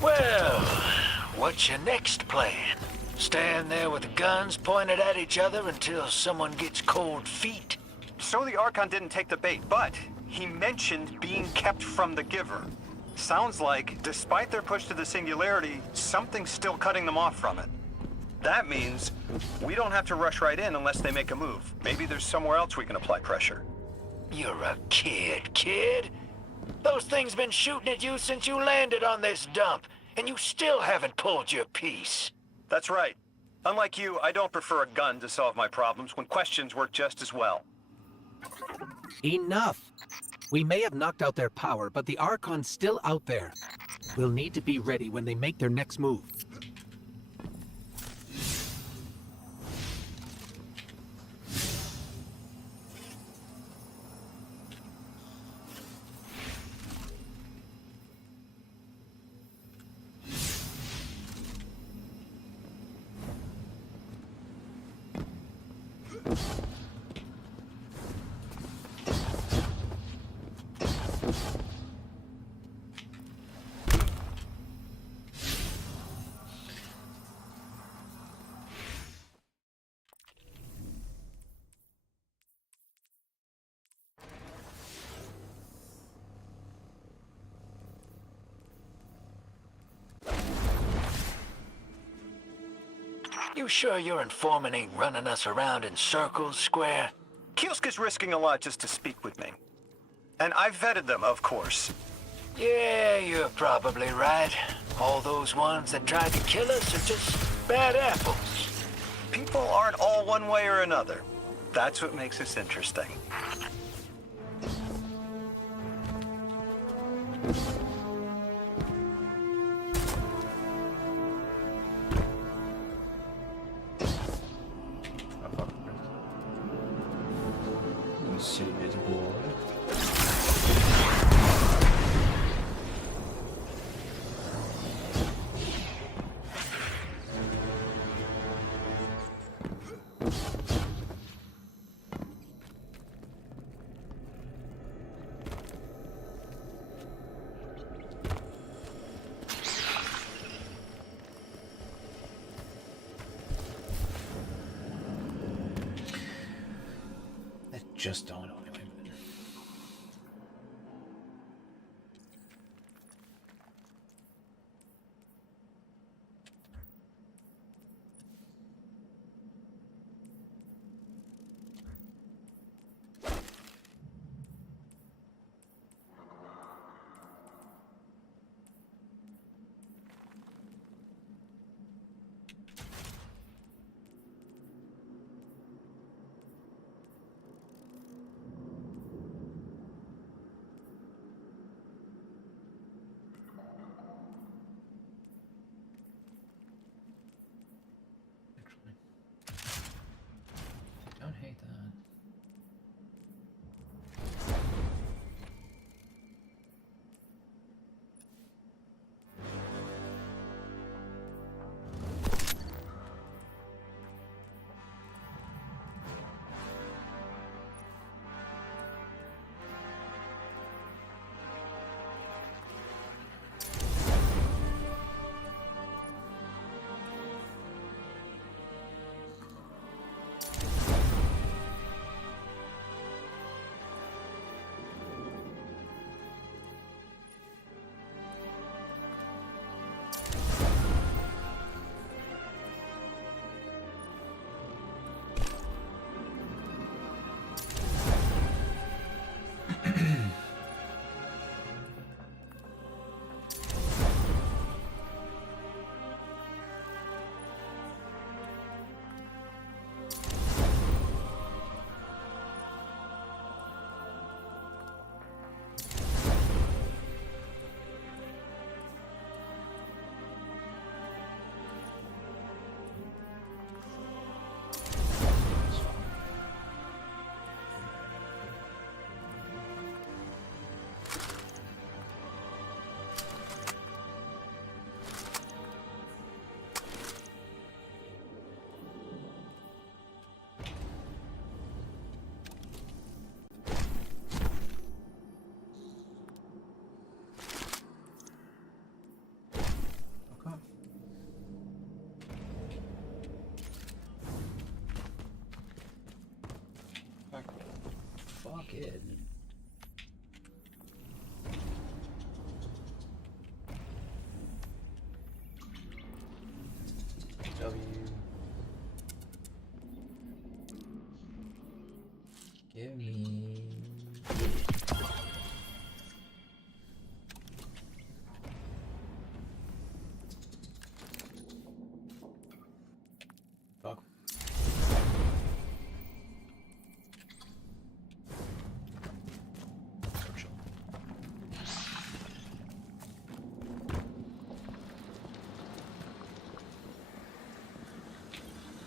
Well, what's your next plan? Stand there with the guns pointed at each other until someone gets cold feet? So the Archon didn't take the bait, but he mentioned being kept from the Giver. Sounds like, despite their push to the Singularity, something's still cutting them off from it. That means we don't have to rush right in unless they make a move. Maybe there's somewhere else we can apply pressure. You're a kid. Those things been shooting at you since you landed on this dump, and you still haven't pulled your piece. That's right. Unlike you, I don't prefer a gun to solve my problems when questions work just as well. Enough! We may have knocked out their power, but the Archon's still out there. We'll need to be ready when they make their next move. You sure your informant ain't running us around in circles, Square? Kiosk is risking a lot just to speak with me. And I've vetted them, of course. Yeah, you're probably right. All those ones that tried to kill us are just bad apples. People aren't all one way or another. That's what makes us interesting. Serious boy. That just dawned on me.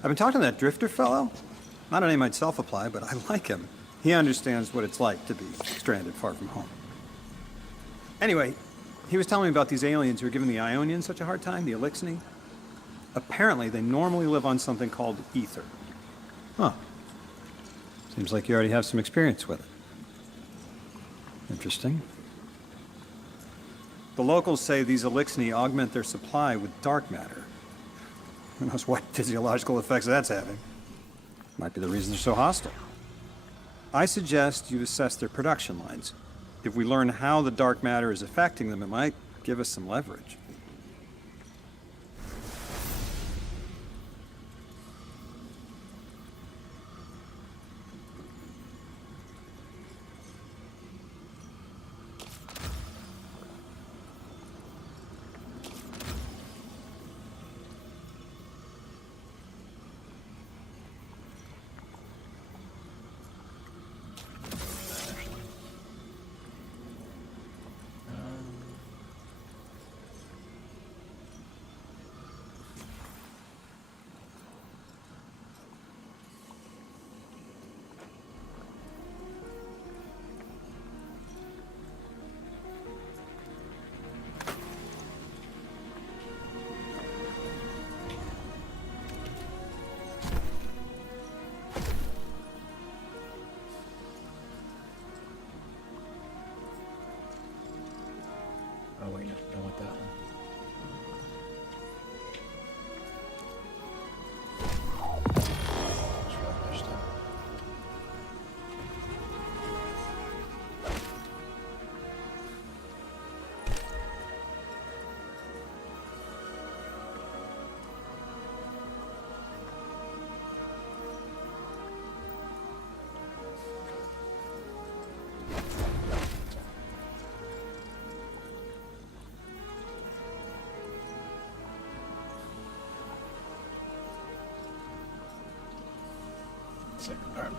I've been talking to that Drifter fellow. Not a name I'd self-apply, but I like him. He understands what it's like to be stranded far from home. Anyway, he was telling me about these aliens who are giving the Ionians such a hard time, the Elixni. Apparently, they normally live on something called ether. Huh. Seems like you already have some experience with it. Interesting. The locals say these Elixni augment their supply with dark matter. Who knows what physiological effects that's having. Might be the reason they're so hostile. I suggest you assess their production lines. If we learn how the dark matter is affecting them, it might give us some leverage. Oh wait, no, don't want that one. Just realized I just second arm.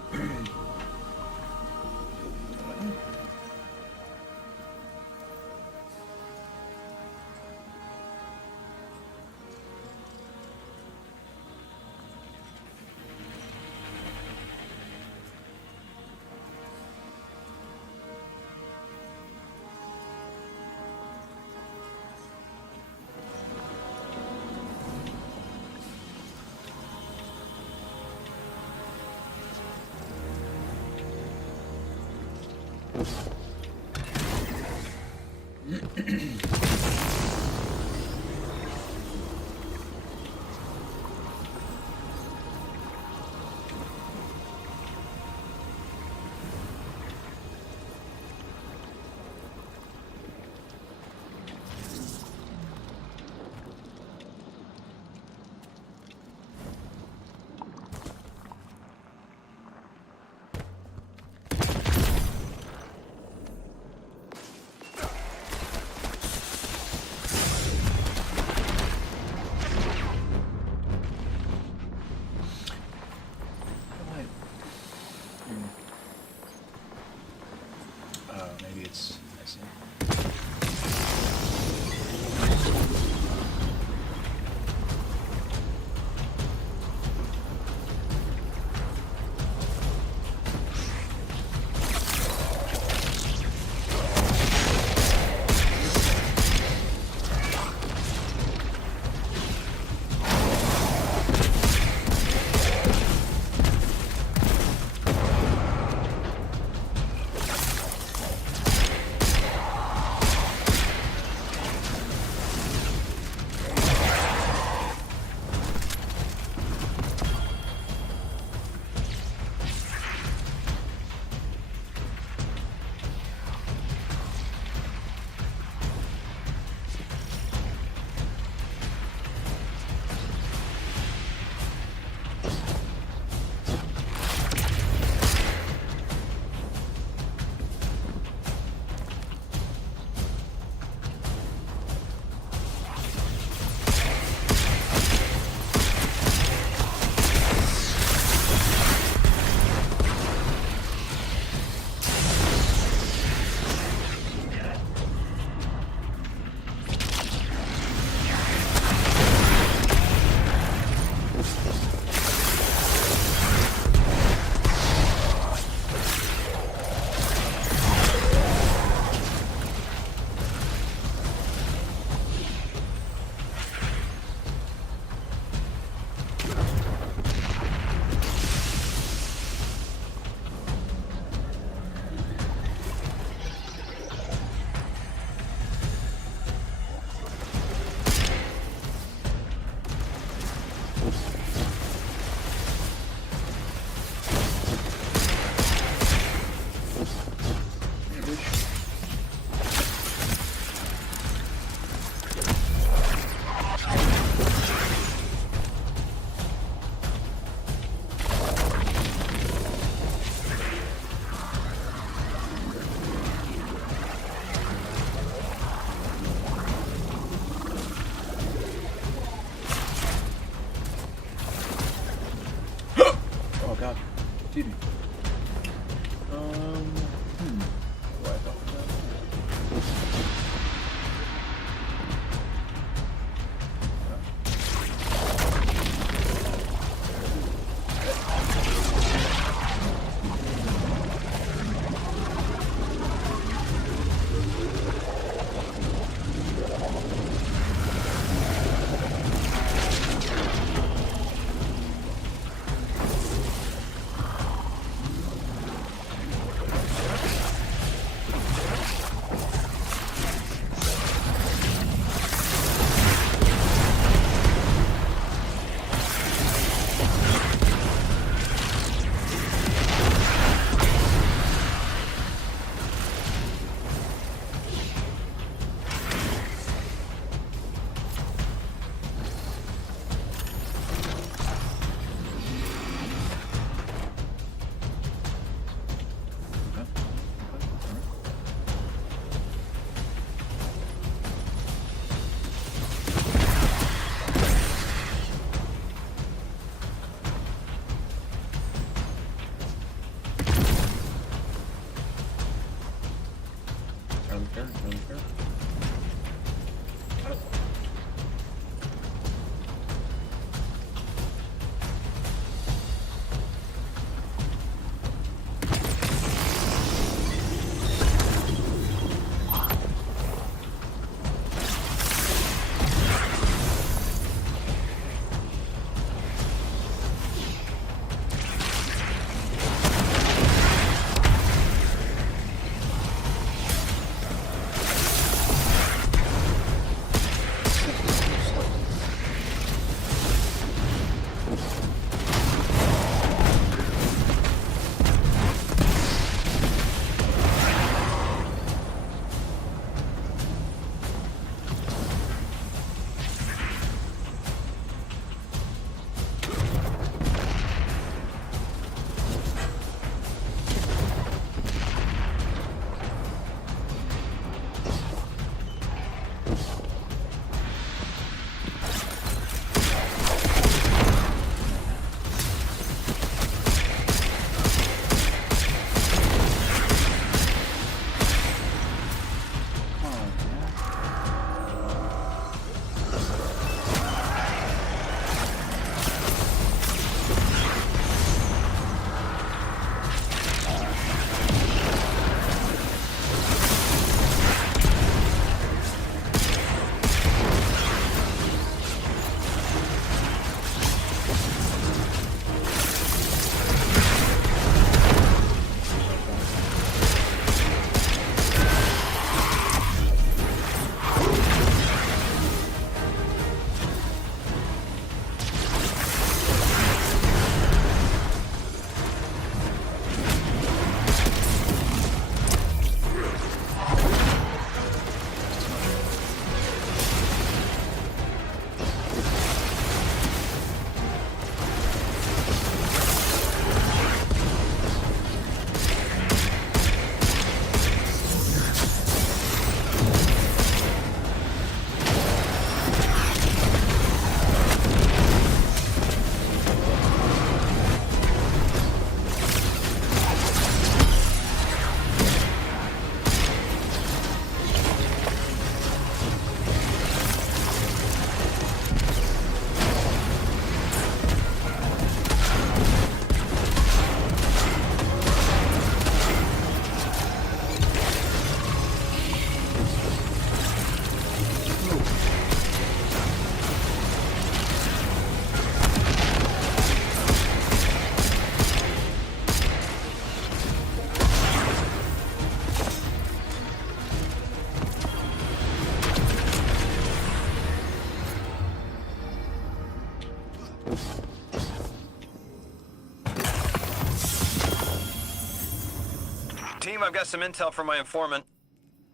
Team, I've got some intel from my informant.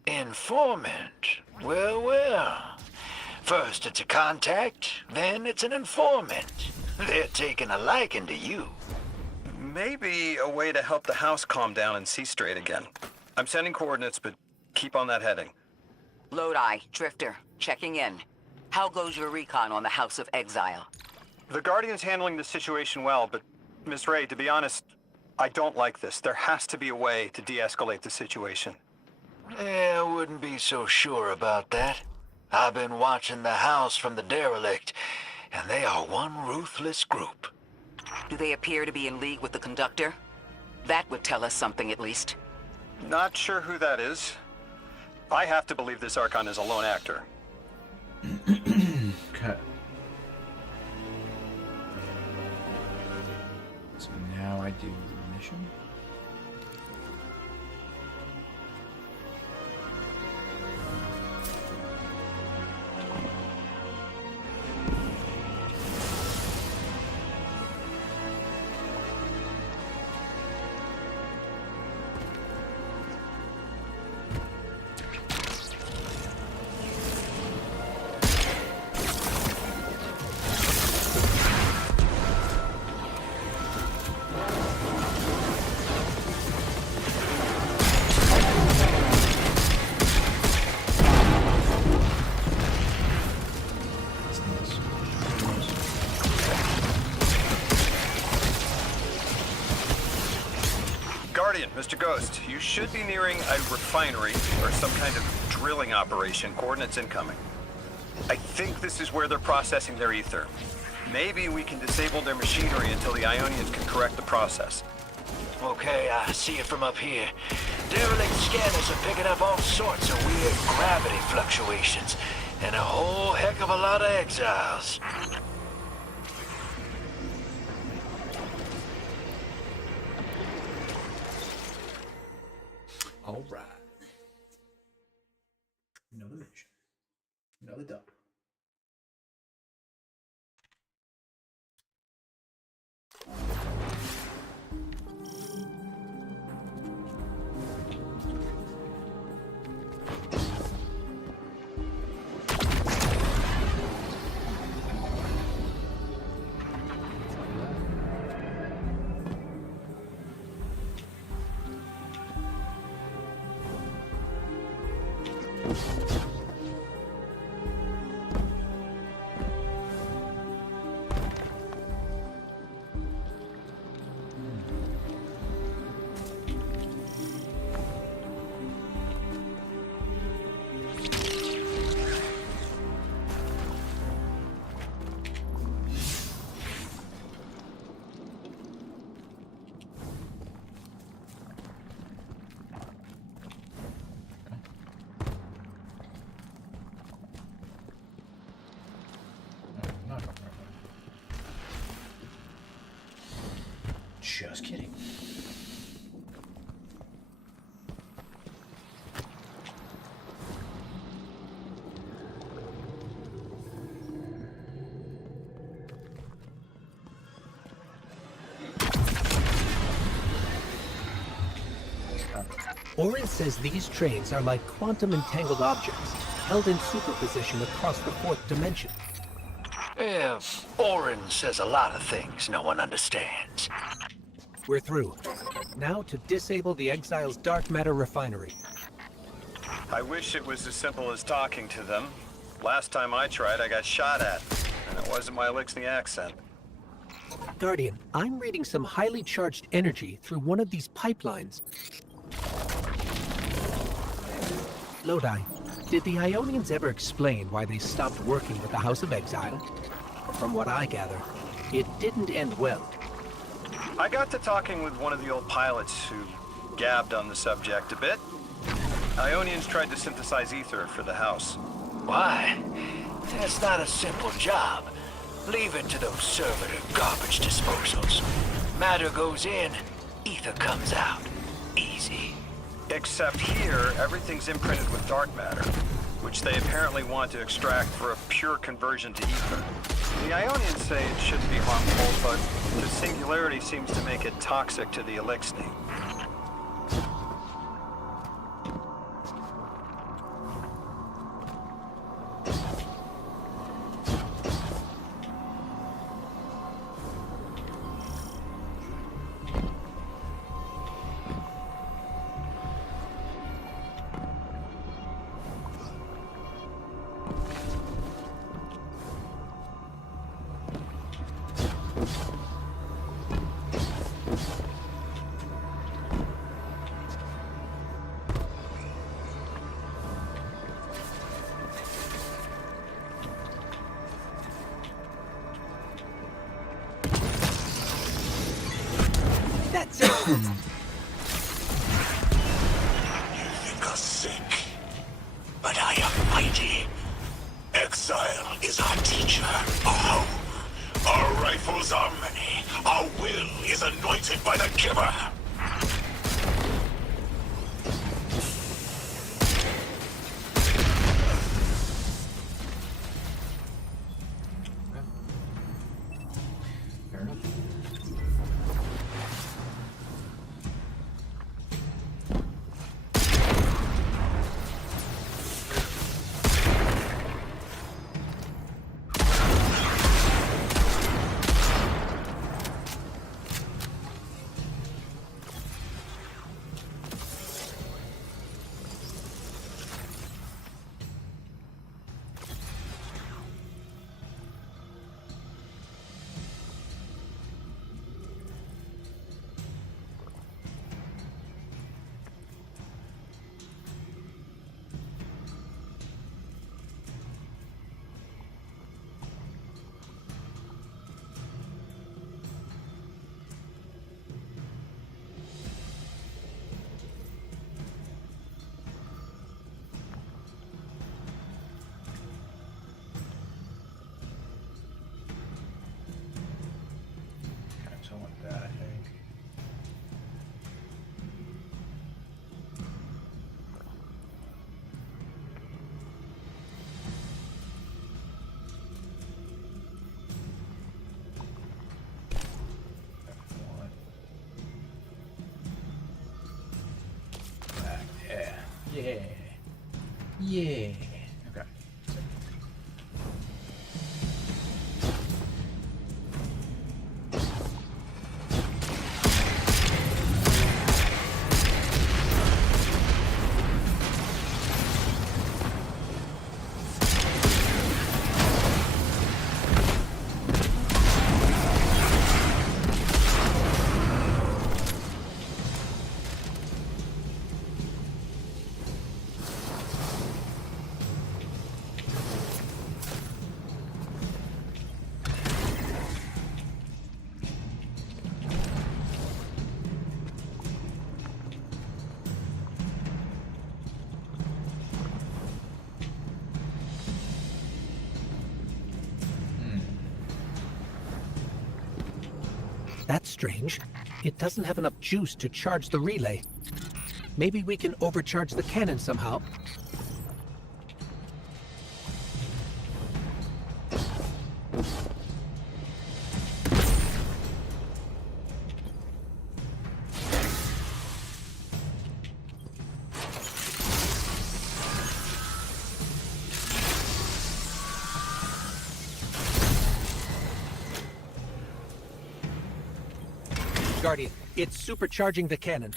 Informant? Well, well. First it's a contact, then it's an informant. They're taking a liking to you. Maybe a way to help the house calm down and see straight again. I'm sending coordinates, but keep on that heading. Lodi, Drifter, checking in. How goes your recon on the House of Exile? The Guardian's handling the situation well, but Miss Ray, to be honest, I don't like this. There has to be a way to de-escalate the situation. I wouldn't be so sure about that. I've been watching the house from the derelict, and they are one ruthless group. Do they appear to be in league with the Conductor? That would tell us something at least. Not sure who that is. I have to believe this Archon is a lone actor. Okay. So now I do the mission. Guardian, Mr. Ghost, you should be nearing a refinery or some kind of drilling operation. Coordinates incoming. I think this is where they're processing their ether. Maybe we can disable their machinery until the Ionians can correct the process. Okay, I see it from up here. Derelict scanners are picking up all sorts of weird gravity fluctuations, and a whole heck of a lot of exiles. All right. Another mission. Another done. Just kidding. Orin says these trains are like quantum entangled objects, held in superposition across the fourth dimension. Yeah, Orin says a lot of things no one understands. We're through. Now to disable the Exile's dark matter refinery. I wish it was as simple as talking to them. Last time I tried, I got shot at, and it wasn't my Elixni accent. Guardian, I'm reading some highly charged energy through one of these pipelines. Lodi, did the Ionians ever explain why they stopped working with the House of Exile? From what I gather, it didn't end well. I got to talking with one of the old pilots who gabbed on the subject a bit. Ionians tried to synthesize ether for the house. Why? That's not a simple job. Leave it to those servitor garbage disposals. Matter goes in, ether comes out. Easy. Except here, everything's imprinted with dark matter, which they apparently want to extract for a pure conversion to ether. The Ionians say it shouldn't be harmful, but the singularity seems to make it toxic to the Elixni. That's it! You think us sick, but I am mighty. Exile is our teacher, our home. Our rifles are many. Our will is anointed by the Giver. Fair enough. So I want that, I think. That, yeah. Yeah. Yeah. Okay. That's strange. It doesn't have enough juice to charge the relay. Maybe we can overcharge the cannon somehow. Guardian, it's supercharging the cannon.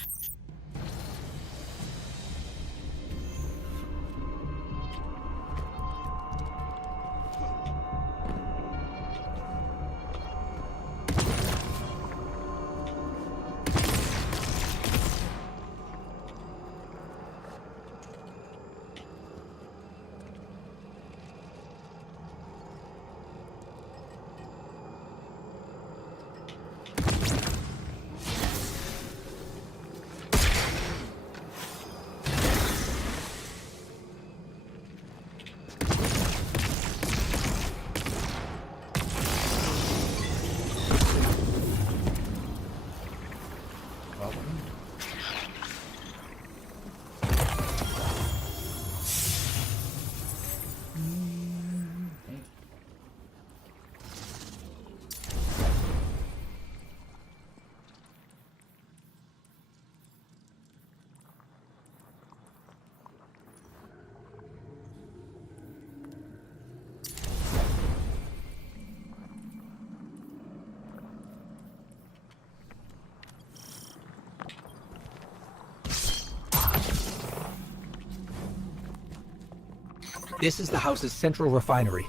This is the house's central refinery.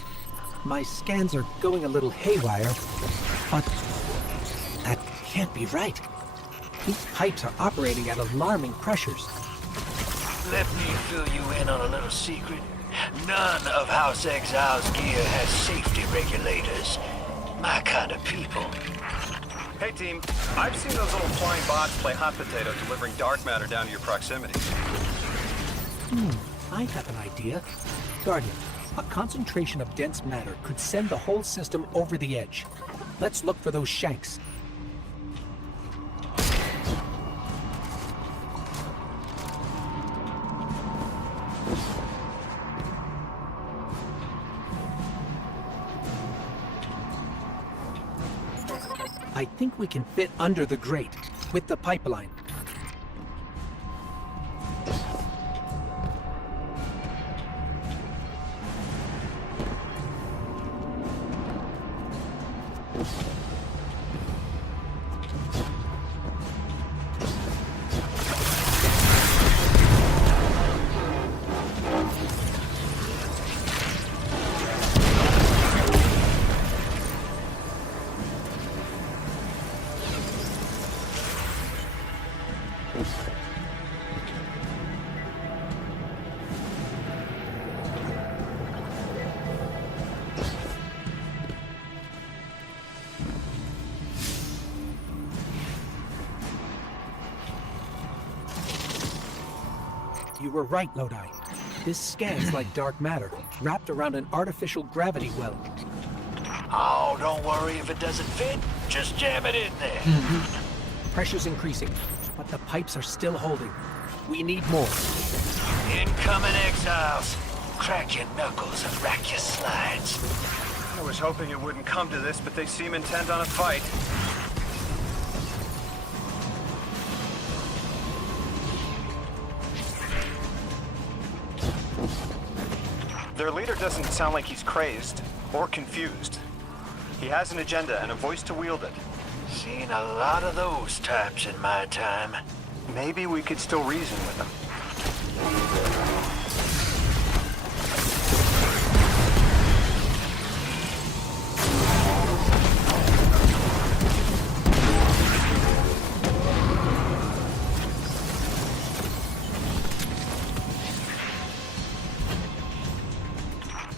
My scans are going a little haywire, but that can't be right. These pipes are operating at alarming pressures. Let me fill you in on a little secret. None of House Exile's gear has safety regulators. My kind of people. Hey team, I've seen those little flying bots play hot potato delivering dark matter down to your proximity. I have an idea. Guardian, a concentration of dense matter could send the whole system over the edge. Let's look for those shanks. I think we can fit under the grate, with the pipeline. You were right, Lodi. This scans like dark matter, wrapped around an artificial gravity well. Oh, don't worry if it doesn't fit. Just jam it in there. Pressure's increasing, but the pipes are still holding. We need more. Incoming exiles. Crack your knuckles and rack your slides. I was hoping it wouldn't come to this, but they seem intent on a fight. Their leader doesn't sound like he's crazed or confused. He has an agenda and a voice to wield it. Seen a lot of those types in my time. Maybe we could still reason with him.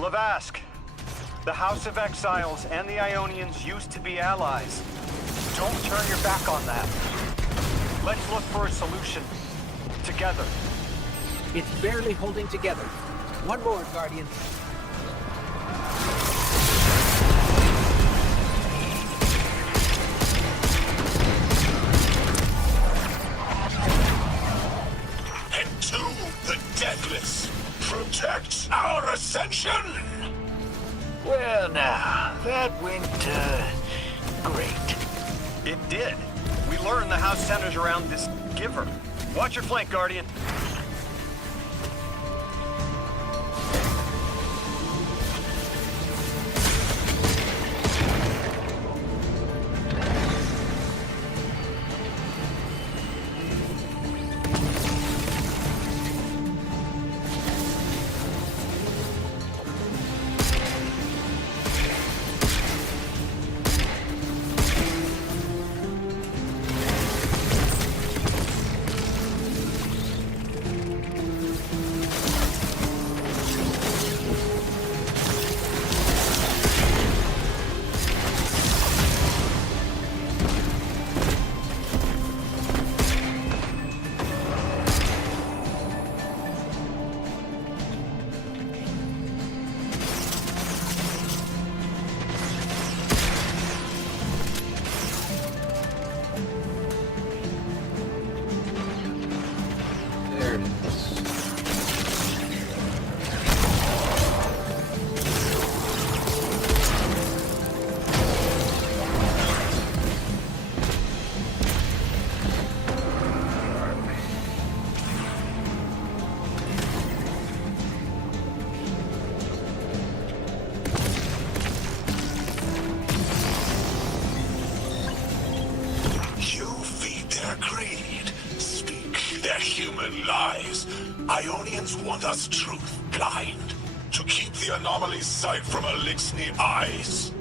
Lavask, the House of Exiles and the Ionians used to be allies. Don't turn your back on that. Let's look for a solution. Together. It's barely holding together. One more, Guardian. And two, the Deathless protects our ascension! Well now, that went, great. It did. We learned the house centers around this giver. Watch your flank, Guardian. There it is. You feed their greed, speak their human lies. Ionians want us truth blind, to the anomaly's sight from Elixni eyes.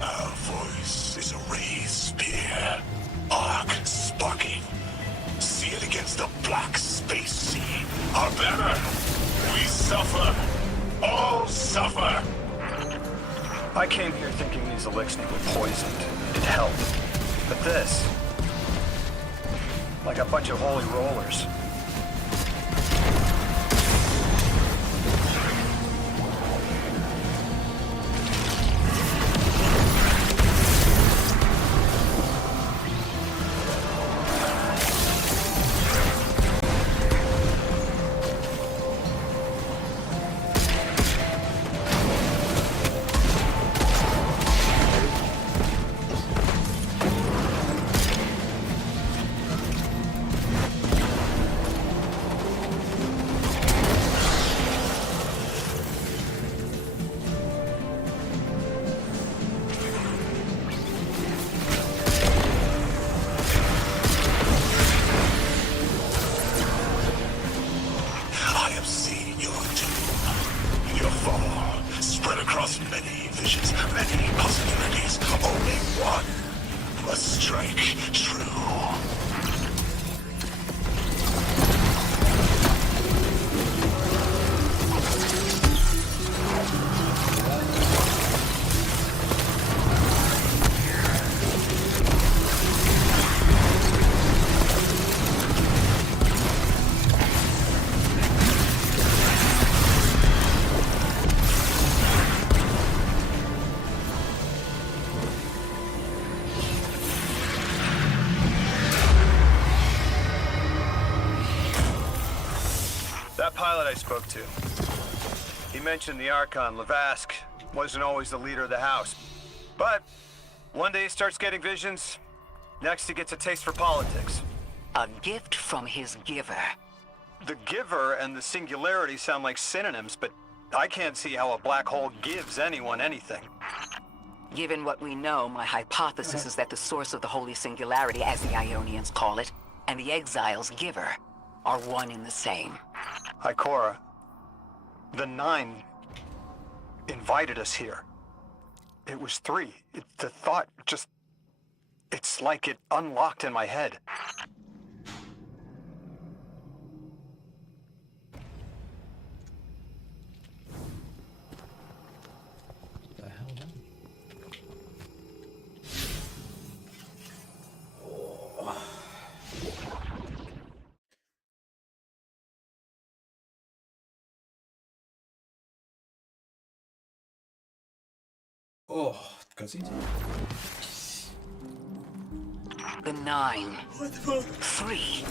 Our voice is a raised spear, arc sparking. See it against the black space sea. Our banner. We suffer. All suffer. I came here thinking these Elixni were poisoned. It helped. But this... like a bunch of holy rollers. I am seeing your doom. Your fall spread across many visions, many possibilities. Only one must strike true. That pilot I spoke to, he mentioned the Archon, Lavask, wasn't always the leader of the house. But one day he starts getting visions, next he gets a taste for politics. A gift from his giver. The giver and the singularity sound like synonyms, but I can't see how a black hole gives anyone anything. Given what we know, my hypothesis is that the source of the Holy Singularity, as the Ionians call it, and the Exile's giver are one and the same. Ikora, the Nine invited us here. It was 3. The thought just... it's like it unlocked in my head. The hell, man? Oh, cutscenes. The Nine. 3.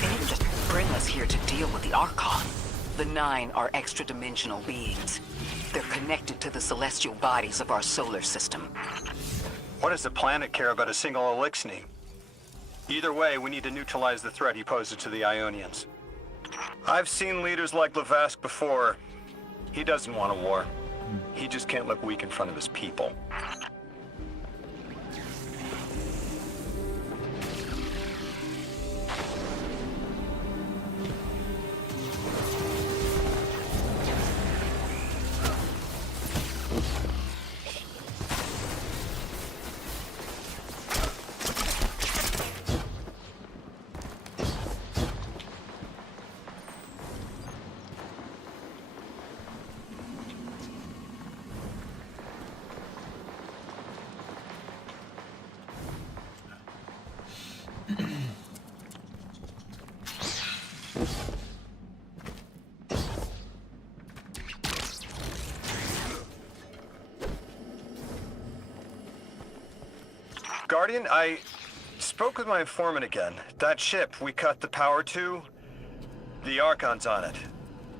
They didn't just bring us here to deal with the Archon. The Nine are extra-dimensional beings. They're connected to the celestial bodies of our solar system. What does the planet care about a single Elixni? Either way, we need to neutralize the threat he poses to the Ionians. I've seen leaders like Lavask before. He doesn't want a war. He just can't look weak in front of his people. Guardian, I spoke with my informant again. That ship we cut the power to, the Archon's on it.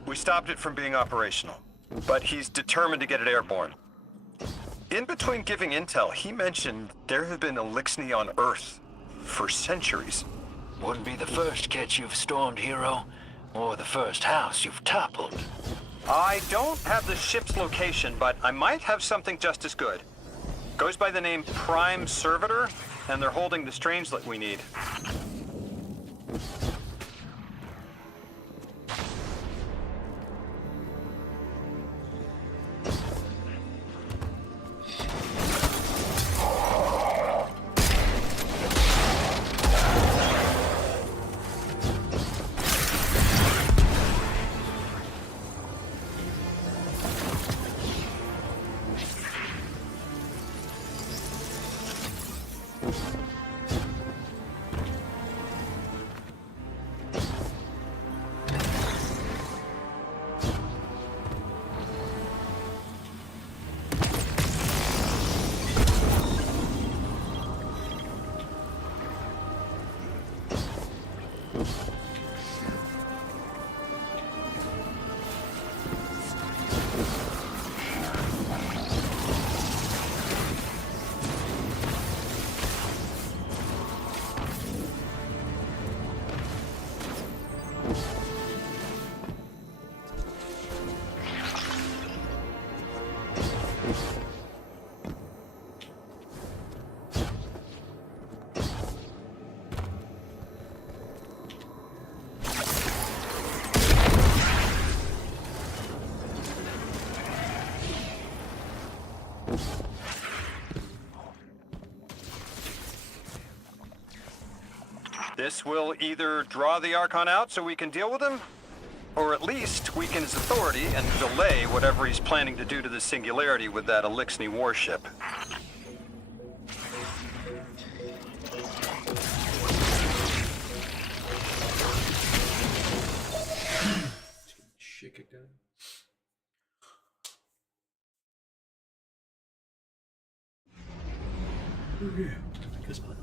We stopped it from being operational, but he's determined to get it airborne. In between giving intel, he mentioned there have been Elixni on Earth for centuries. Wouldn't be the first catch you've stormed, Hero. or the first house you've toppled. I don't have the ship's location, but I might have something just as good. Goes by the name Prime Servitor, and they're holding the Strangelet we need. This will either draw the Archon out so we can deal with him, or at least weaken his authority and delay whatever he's planning to do to the Singularity with that Elixni warship. Shit kicked out. Oh yeah, good spot.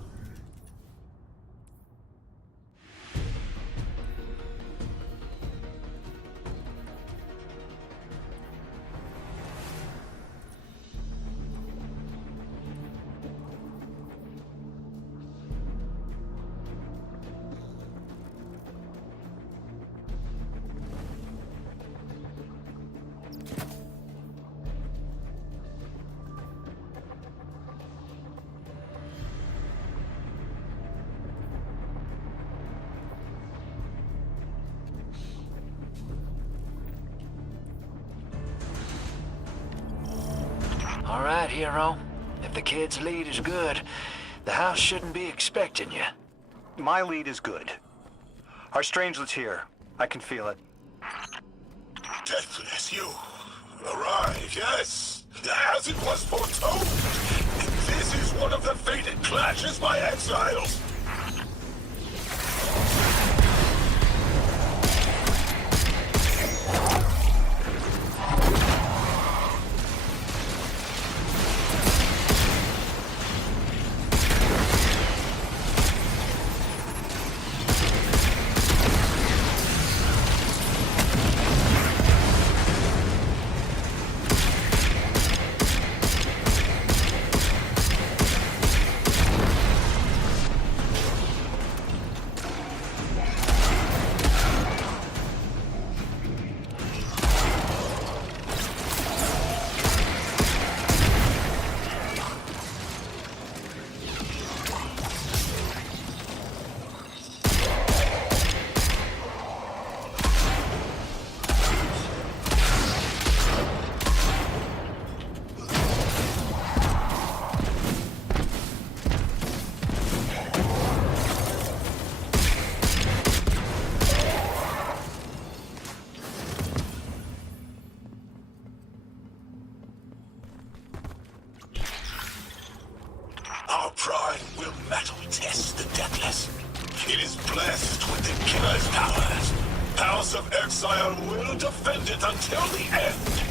All right, hero. If the kid's lead is good, the house shouldn't be expecting you. My lead is good. Our Strangelet's here. I can feel it. Deathless, you arrived, yes, as it was foretold. This is one of the fated clashes by exiles. Our prime will metal test the Deathless. It is blessed with the killer's powers. House of Exile will defend it until the end.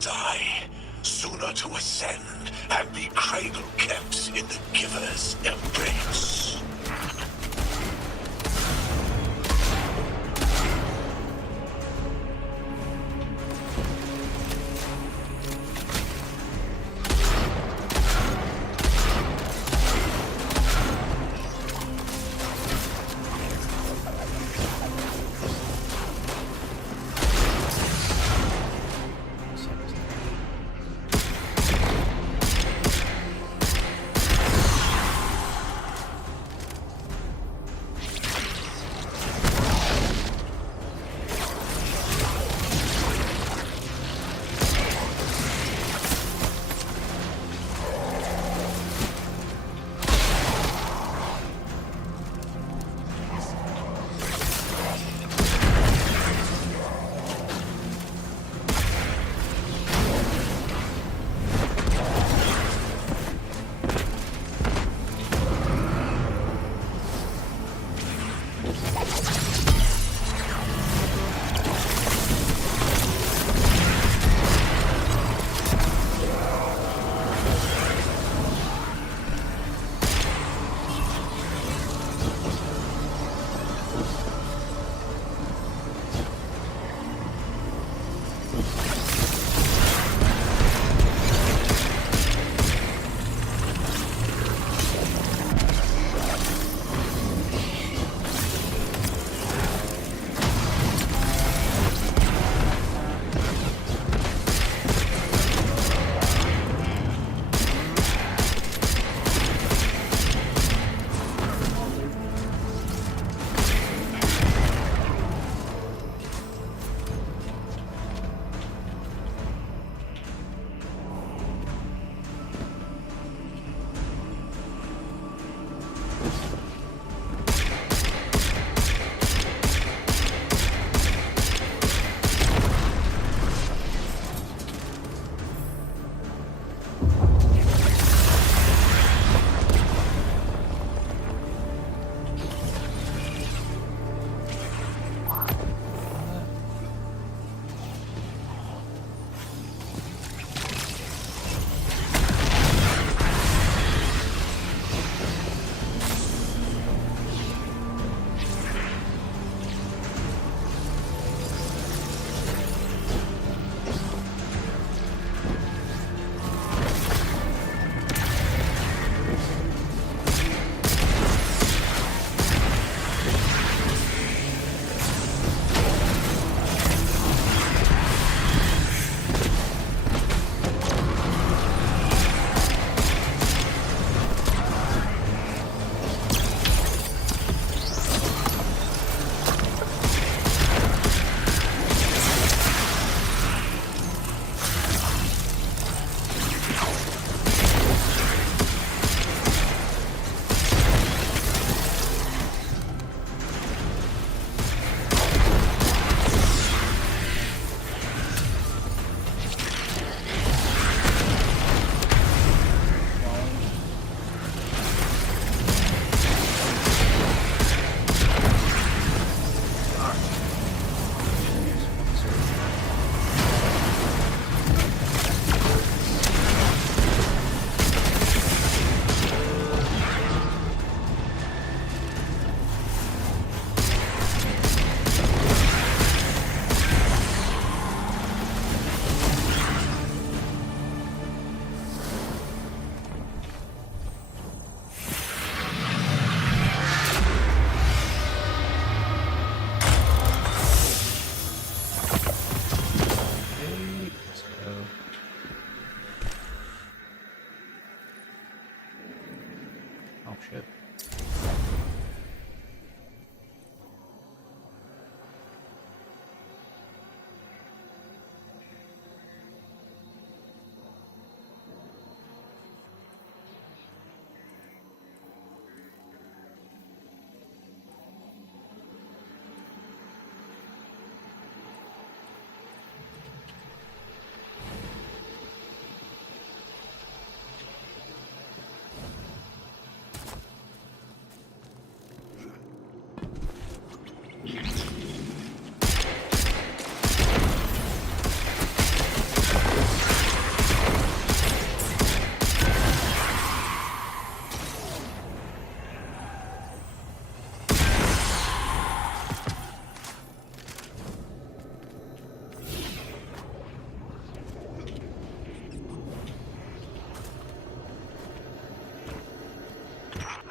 die, sooner to ascend and be cradle-kept in the Giver's embrace.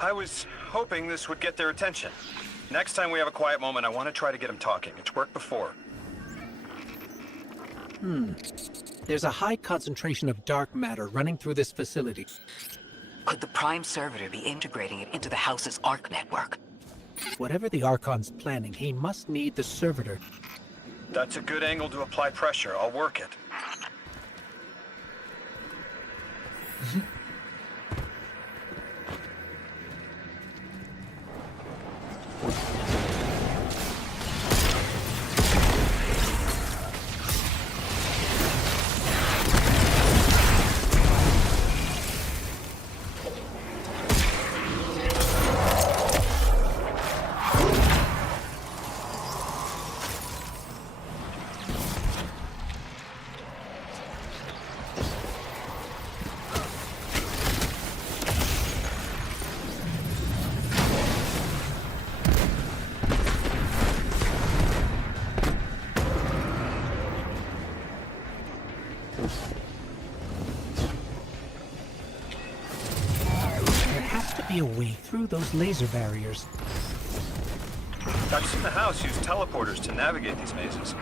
I was hoping this would get their attention. Next time we have a quiet moment, I want to try to get them talking. It's worked before. There's a high concentration of dark matter running through this facility. Could the Prime Servitor be integrating it into the House's ARC network? Whatever the Archon's planning, he must need the Servitor. That's a good angle to apply pressure. I'll work it. A way through those laser barriers. I've seen the House use teleporters to navigate these mazes.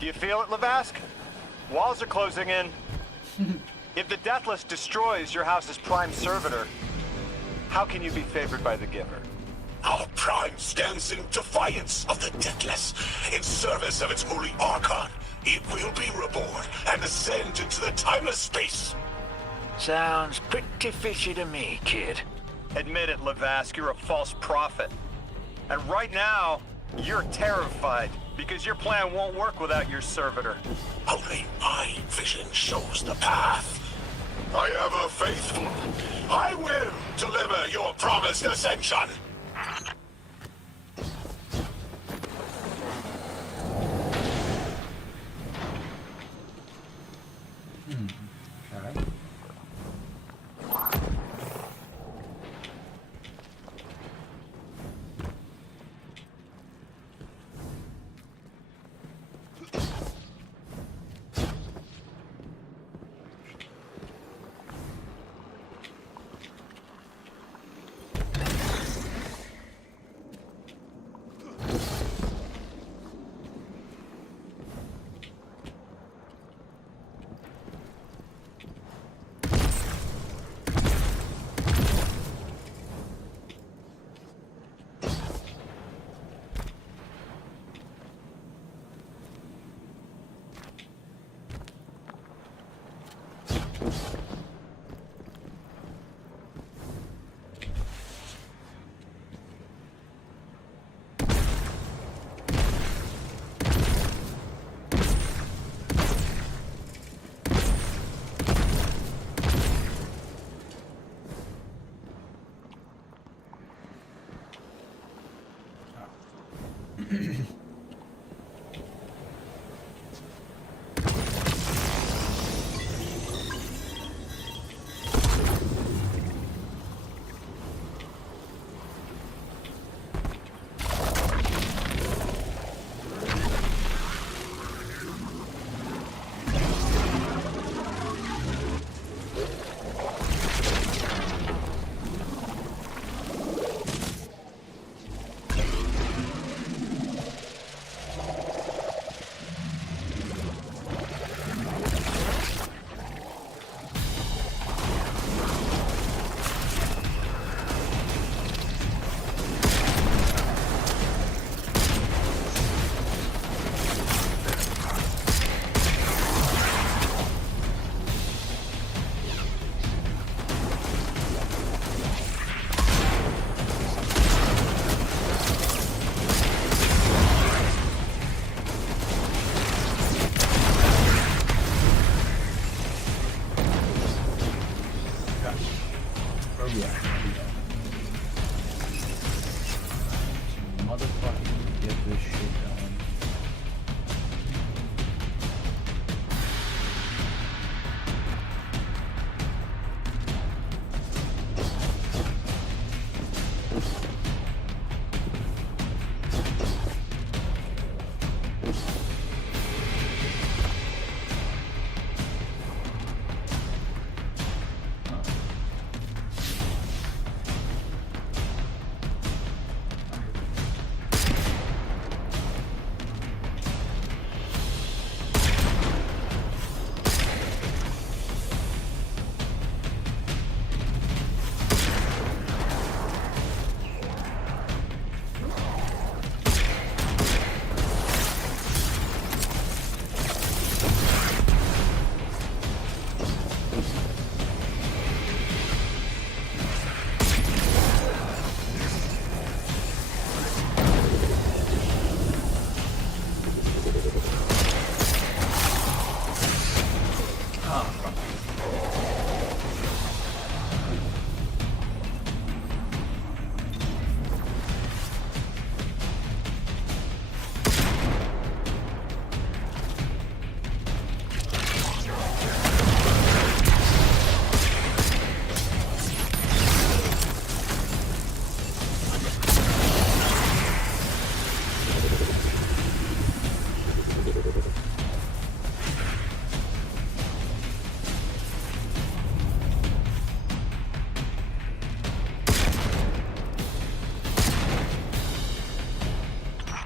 Do you feel it, Lavask? Walls are closing in. If the Deathless destroys your house's Prime Servitor, how can you be favored by the Giver? Our Prime stands in defiance of the Deathless, in service of its holy Archon. It will be reborn and ascend into the timeless space. Sounds pretty fishy to me, kid. Admit it, Lavask, you're a false prophet. And right now, you're terrified, because your plan won't work without your servitor. Only my vision shows the path. I am faithful. I will deliver your promised ascension. Okay.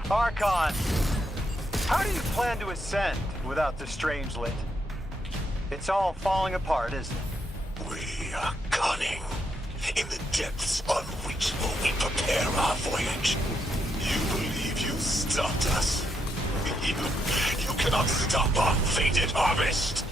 Archon, how do you plan to ascend without the Strangelet? It's all falling apart, isn't it? We are cunning. In the depths on which will we prepare our voyage. You believe you stopped us? You cannot stop our fated harvest!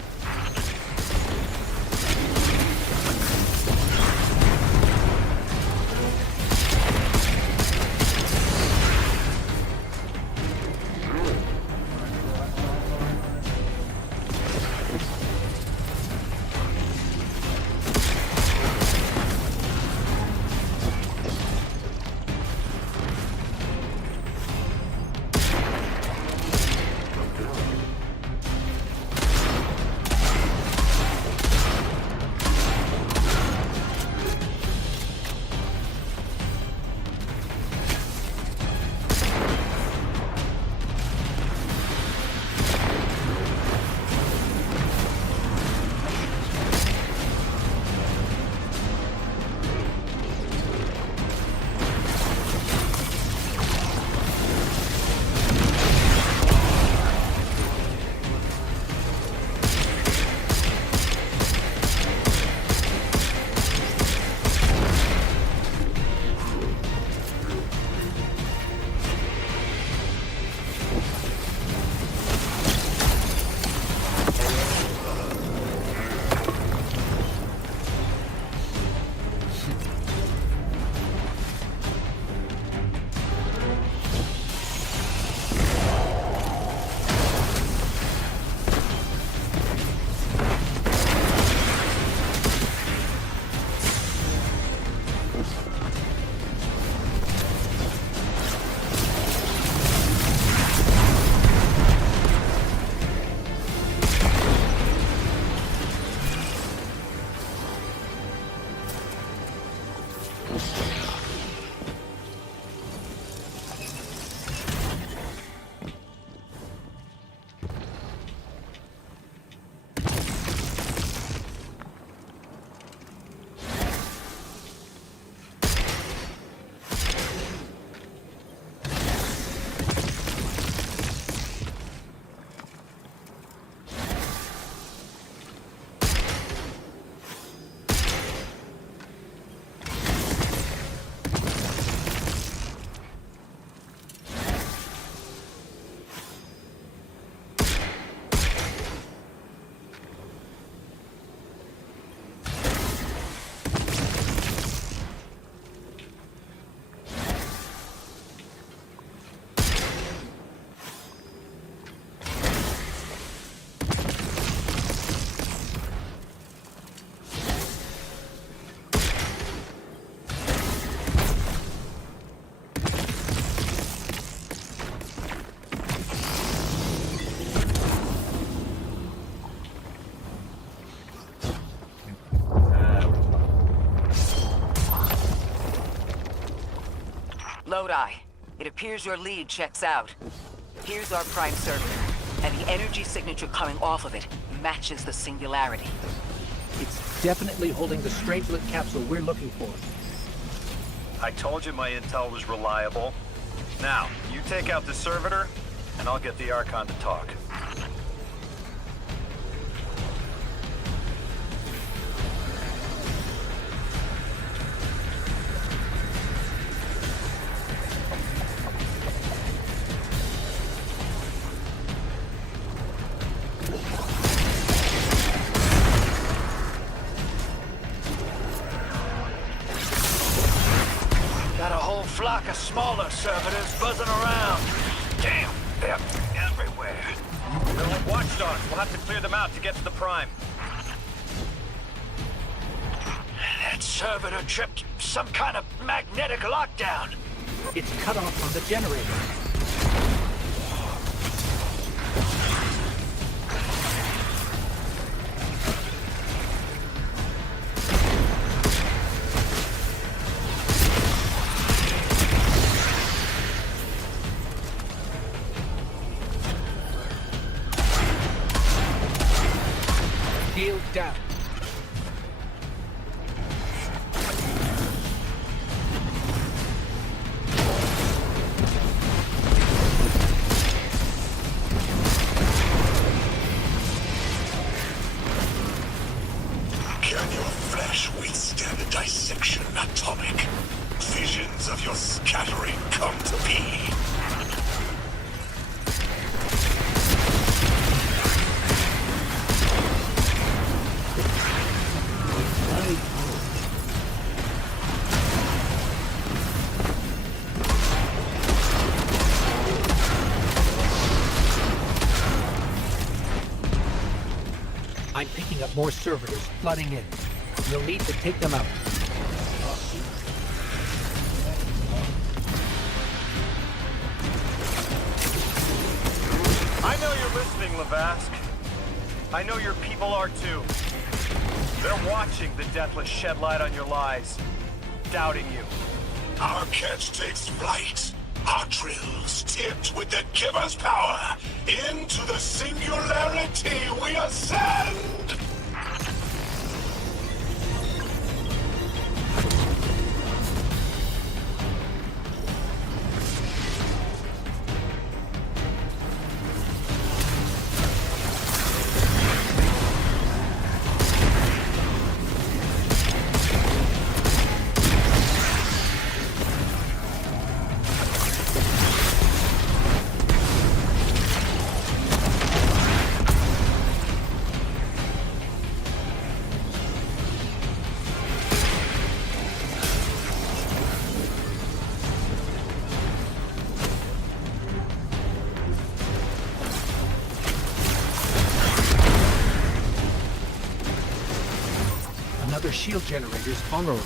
Lodi, it appears your lead checks out. Here's our prime servitor, and the energy signature coming off of it matches the Singularity. It's definitely holding the Strangelet capsule we're looking for. I told you my intel was reliable. Now, you take out the servitor, and I'll get the Archon to talk. Got a whole flock of smaller servitors buzzing around. Damn, they're everywhere. They're like watchdogs. We'll have to clear them out to get to the Prime. That servitor tripped some kind of magnetic lockdown. It's cut off from the generator. Shield down. flesh withstand a dissection atomic. Visions of your scattering come to be. I'm picking up more servitors flooding in. You'll need to take them out. I know you're listening, Lavask. I know your people are too. They're watching the Deathless shed light on your lies, doubting you. Our catch takes flight. Our drills tipped with the Giver's power. Into the singularity we ascend! Another shield generator's vulnerable.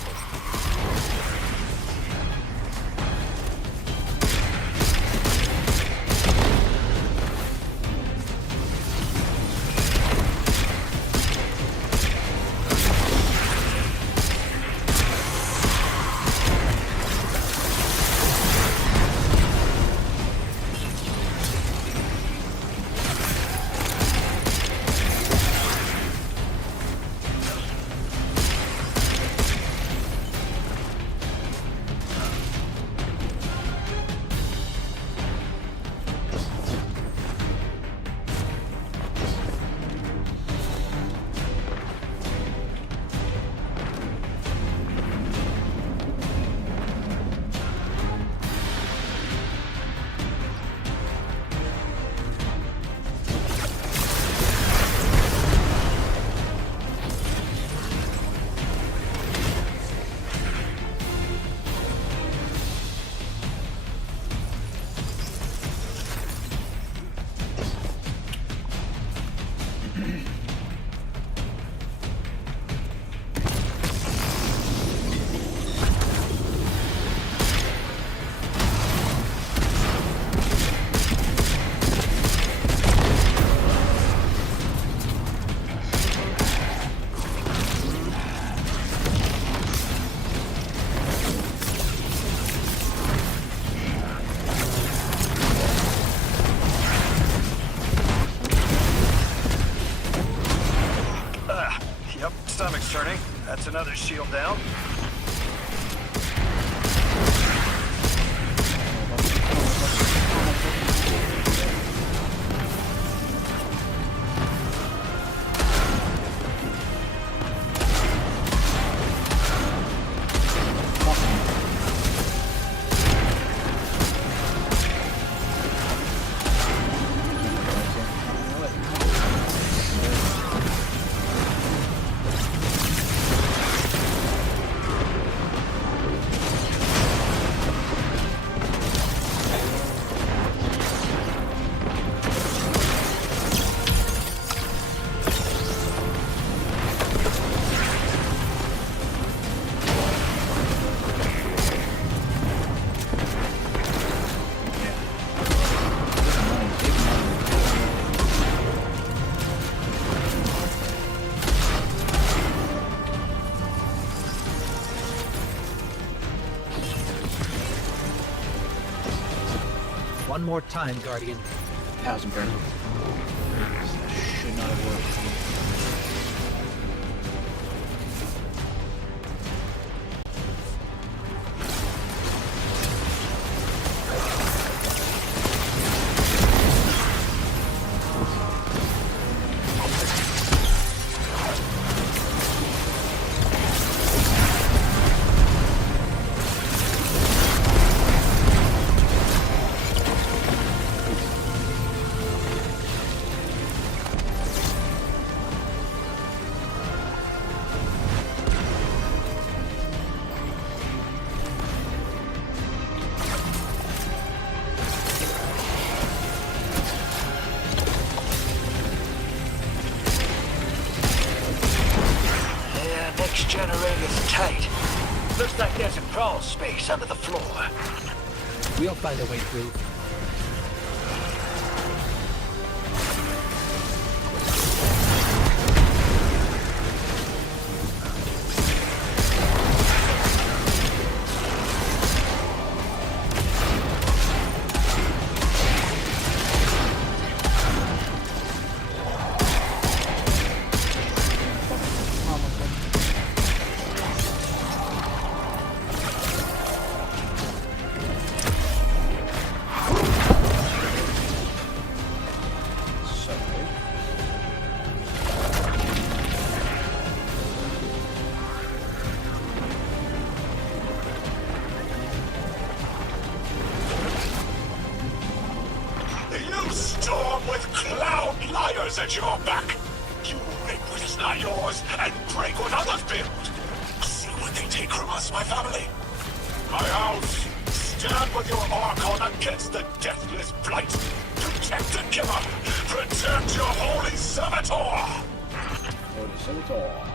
Stomach's turning. That's another shield down. One more time, Guardian. That was incredible. That should not have worked. generator's tight. Looks like there's a crawl space under the floor. We'll find a way through. You storm with clown liars at your back. You rape what is not yours and break what others build. See what they take from us, my family. My house. Stand with your Archon against the deathless blight. Protect the giver. Protect your holy servitor. Holy Servitor.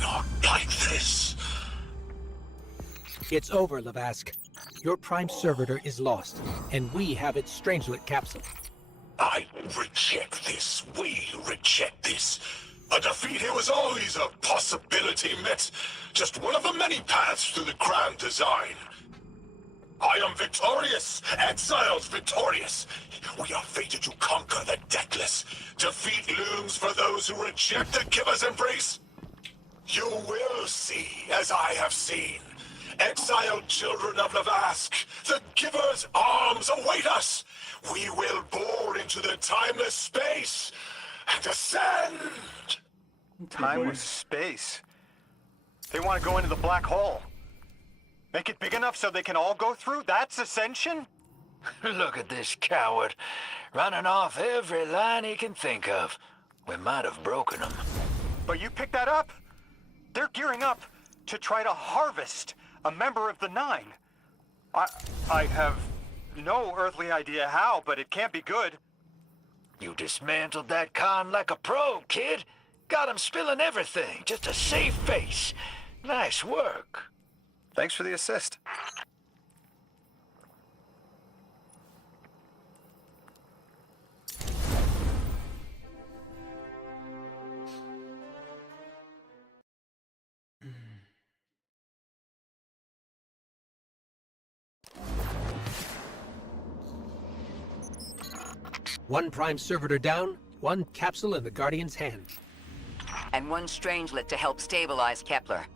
Not like this. It's over, Lavask. Your Prime Servitor is lost, and we have its Strangelet capsule. I reject this. We reject this. A defeat here was always a possibility met. Just one of the many paths to the grand design. I am victorious. Exiles victorious. We are fated to conquer the deathless. Defeat looms for those who reject the giver's embrace. You will see, as I have seen. Exiled children of Lavask, the giver's arms await us. We will bore into the timeless space and ascend. Timeless space? They want to go into the black hole. Make it big enough so they can all go through? That's ascension? Look at this coward, running off every line he can think of. We might have broken him. But you picked that up. They're gearing up to try to harvest a member of the Nine. I have no earthly idea how, but it can't be good. You dismantled that con like a pro, kid. Got him spilling everything, just to save face. Nice work. Thanks for the assist. One Prime Servitor down, one capsule in the Guardian's hand. And one Strangelet to help stabilize Kepler.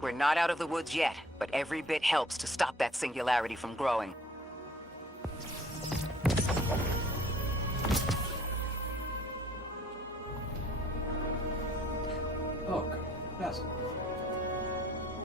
We're not out of the woods yet, but every bit helps to stop that singularity from growing. Oh, yes.